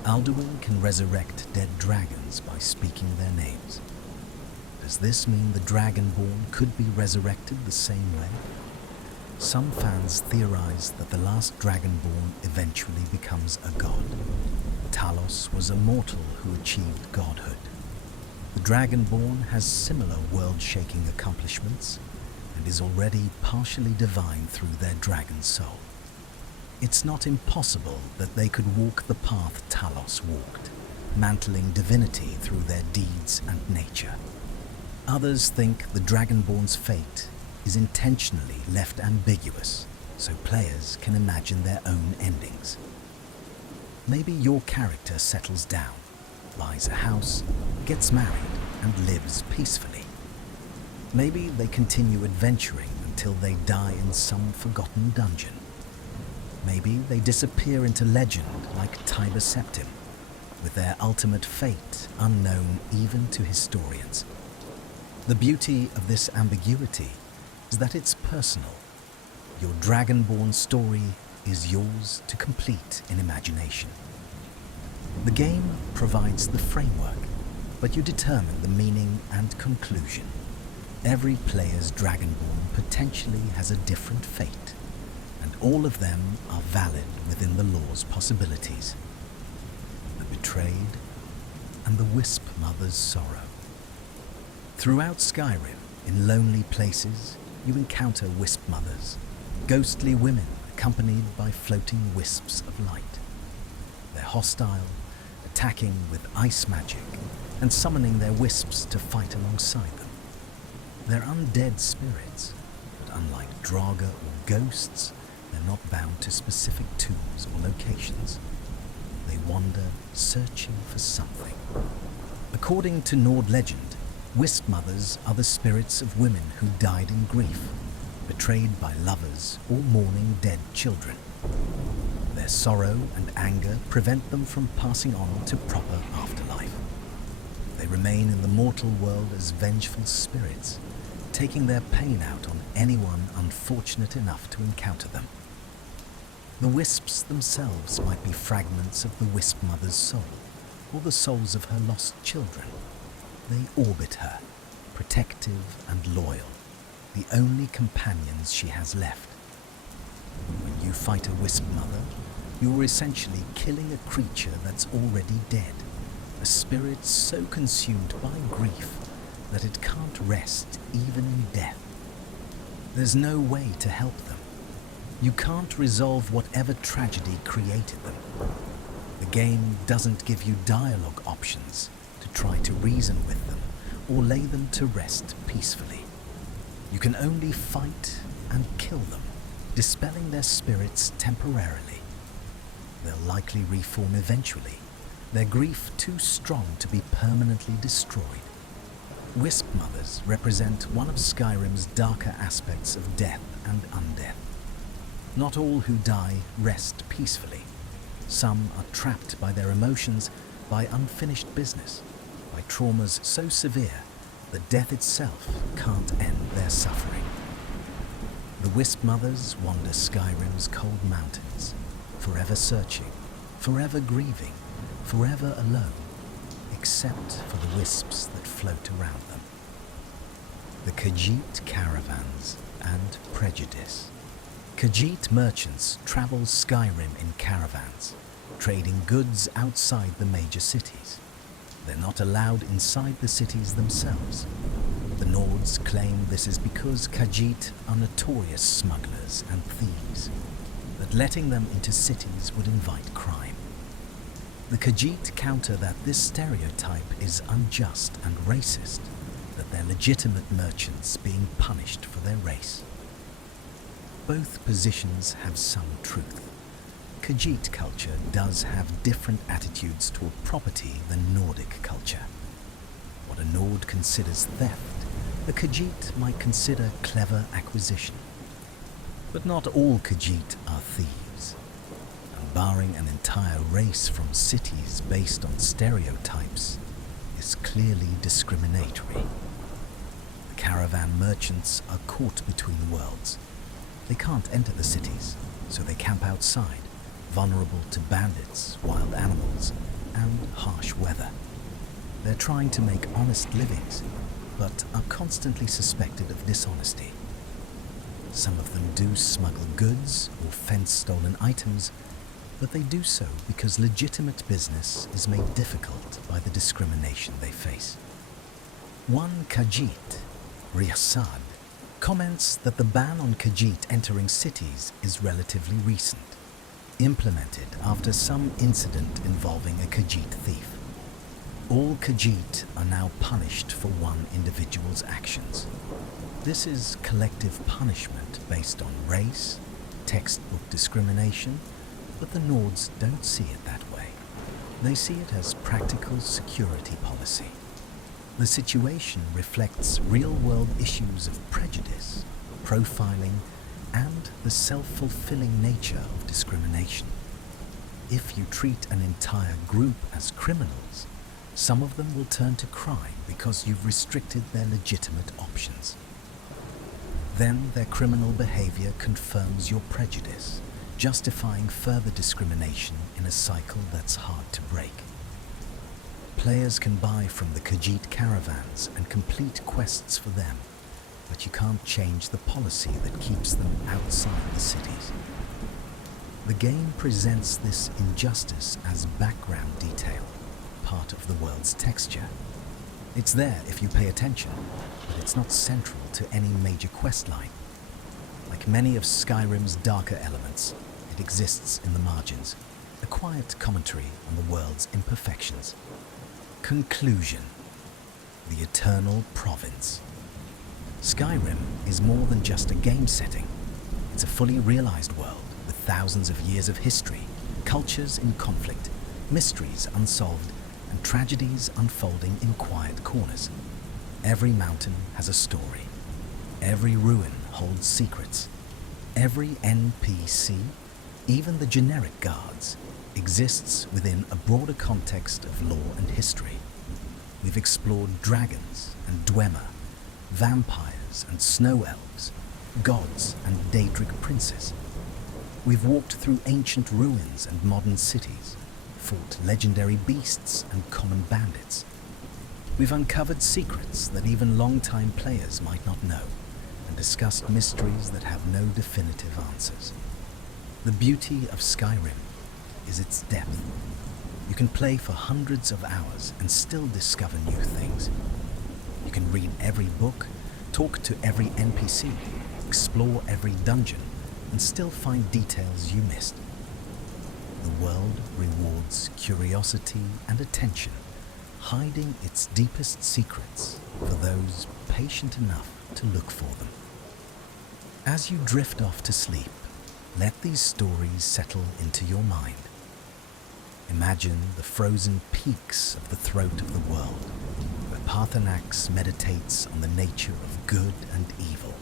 Alduin can resurrect dead dragons by speaking their names. Does this mean the Dragonborn could be resurrected the same way? Some fans theorize that the last Dragonborn eventually becomes a god. Talos was a mortal who achieved godhood. The Dragonborn has similar world-shaking accomplishments and is already partially divine through their dragon soul. It's not impossible that they could walk the path Talos walked, mantling divinity through their deeds and nature. Others think the Dragonborn's fate is intentionally left ambiguous so players can imagine their own endings. Maybe your character settles down, buys a house, gets married, and lives peacefully. Maybe they continue adventuring until they die in some forgotten dungeon. Maybe they disappear into legend like Tiber Septim, with their ultimate fate unknown even to historians. The beauty of this ambiguity is that it's personal. Your Dragonborn story is yours to complete in imagination. The game provides the framework, but you determine the meaning and conclusion. Every player's Dragonborn potentially has a different fate, and all of them are valid within the law's possibilities. The betrayed and the Wisp Mother's sorrow. Throughout Skyrim, in lonely places, you encounter Wisp Mothers, ghostly women accompanied by floating wisps of light. They're hostile, attacking with ice magic and summoning their wisps to fight alongside them. They're undead spirits, but unlike Draugr or ghosts, they're not bound to specific tombs or locations. They wander, searching for something. According to Nord legend, Wisp Mothers are the spirits of women who died in grief, betrayed by lovers or mourning dead children. Their sorrow and anger prevent them from passing on to proper afterlife. They remain in the mortal world as vengeful spirits, taking their pain out on anyone unfortunate enough to encounter them. The wisps themselves might be fragments of the Wisp Mother's soul, or the souls of her lost children. They orbit her, protective and loyal, the only companions she has left. When you fight a Wisp Mother, you're essentially killing a creature that's already dead, a spirit so consumed by grief that it can't rest even in death. There's no way to help them. You can't resolve whatever tragedy created them. The game doesn't give you dialogue options to try to reason with them or lay them to rest peacefully. You can only fight and kill them, dispelling their spirits temporarily. They'll likely reform eventually, their grief too strong to be permanently destroyed. Wisp Mothers represent one of Skyrim's darker aspects of death and undeath. Not all who die rest peacefully. Some are trapped by their emotions, by unfinished business, by traumas so severe that death itself can't end their suffering. The Wisp Mothers wander Skyrim's cold mountains, forever searching, forever grieving, forever alone, except for the wisps that float around them. The Khajiit caravans and prejudice. Khajiit merchants travel Skyrim in caravans, trading goods outside the major cities. They're not allowed inside the cities themselves. The Nords claim this is because Khajiit are notorious smugglers and thieves, that letting them into cities would invite crime. The Khajiit counter that this stereotype is unjust and racist, that they're legitimate merchants being punished for their race. Both positions have some truth. Khajiit culture does have different attitudes toward property than Nordic culture. What a Nord considers theft, a Khajiit might consider clever acquisition. But not all Khajiit are thieves, and barring an entire race from cities based on stereotypes is clearly discriminatory. The caravan merchants are caught between worlds. They can't enter the cities, so they camp outside, vulnerable to bandits, wild animals, and harsh weather. They're trying to make honest livings, but are constantly suspected of dishonesty. Some of them do smuggle goods or fence stolen items, but they do so because legitimate business is made difficult by the discrimination they face. One Khajiit, Riasad, comments that the ban on Khajiit entering cities is relatively recent, implemented after some incident involving a Khajiit thief. All Khajiit are now punished for one individual's actions. This is collective punishment based on race, textbook discrimination, but the Nords don't see it that way. They see it as practical security policy. The situation reflects real-world issues of prejudice, profiling, and the self-fulfilling nature of discrimination. If you treat an entire group as criminals, some of them will turn to crime because you've restricted their legitimate options. Then their criminal behavior confirms your prejudice, justifying further discrimination in a cycle that's hard to break. Players can buy from the Khajiit caravans and complete quests for them, but you can't change the policy that keeps them outside the cities. The game presents this injustice as background detail, part of the world's texture. It's there if you pay attention, but it's not central to any major questline. Like many of Skyrim's darker elements, it exists in the margins, a quiet commentary on the world's imperfections. Conclusion. The Eternal Province. Skyrim is more than just a game setting. It's a fully realized world with thousands of years of history, cultures in conflict, mysteries unsolved, and tragedies unfolding in quiet corners. Every mountain has a story. Every ruin holds secrets. Every NPC, even the generic guards, exists within a broader context of lore and history. We've explored dragons and Dwemer, vampires and Snow Elves, gods and Daedric Princes. We've walked through ancient ruins and modern cities, fought legendary beasts and common bandits. We've uncovered secrets that even long-time players might not know, and discussed mysteries that have no definitive answers. The beauty of Skyrim is its depth. You can play for hundreds of hours and still discover new things. You can read every book, talk to every NPC, explore every dungeon, and still find details you missed. The world rewards curiosity and attention, hiding its deepest secrets for those patient enough to look for them. As you drift off to sleep, let these stories settle into your mind. Imagine the frozen peaks of the throat of the world, where Paarthurnax meditates on the nature of good and evil.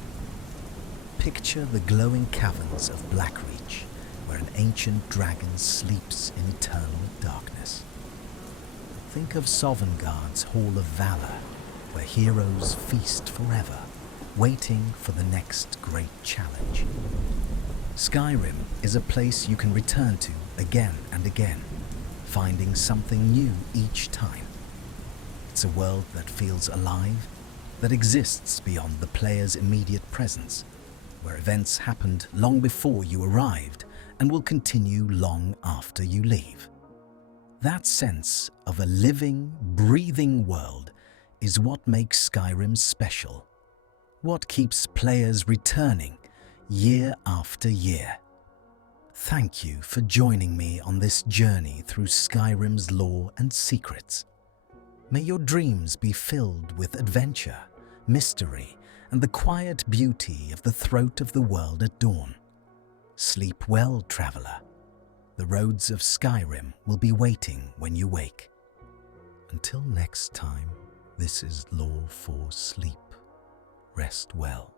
Picture the glowing caverns of Blackreach, where an ancient dragon sleeps in eternal darkness. Think of Sovngarde's Hall of Valor, where heroes feast forever, waiting for the next great challenge. Skyrim is a place you can return to again and again, finding something new each time. It's a world that feels alive, that exists beyond the player's immediate presence, where events happened long before you arrived and will continue long after you leave. That sense of a living, breathing world is what makes Skyrim special, what keeps players returning year after year. Thank you for joining me on this journey through Skyrim's lore and secrets. May your dreams be filled with adventure, mystery, and the quiet beauty of the throat of the world at dawn. Sleep well, traveler. The roads of Skyrim will be waiting when you wake. Until next time, this is Lore for Sleep. Rest well.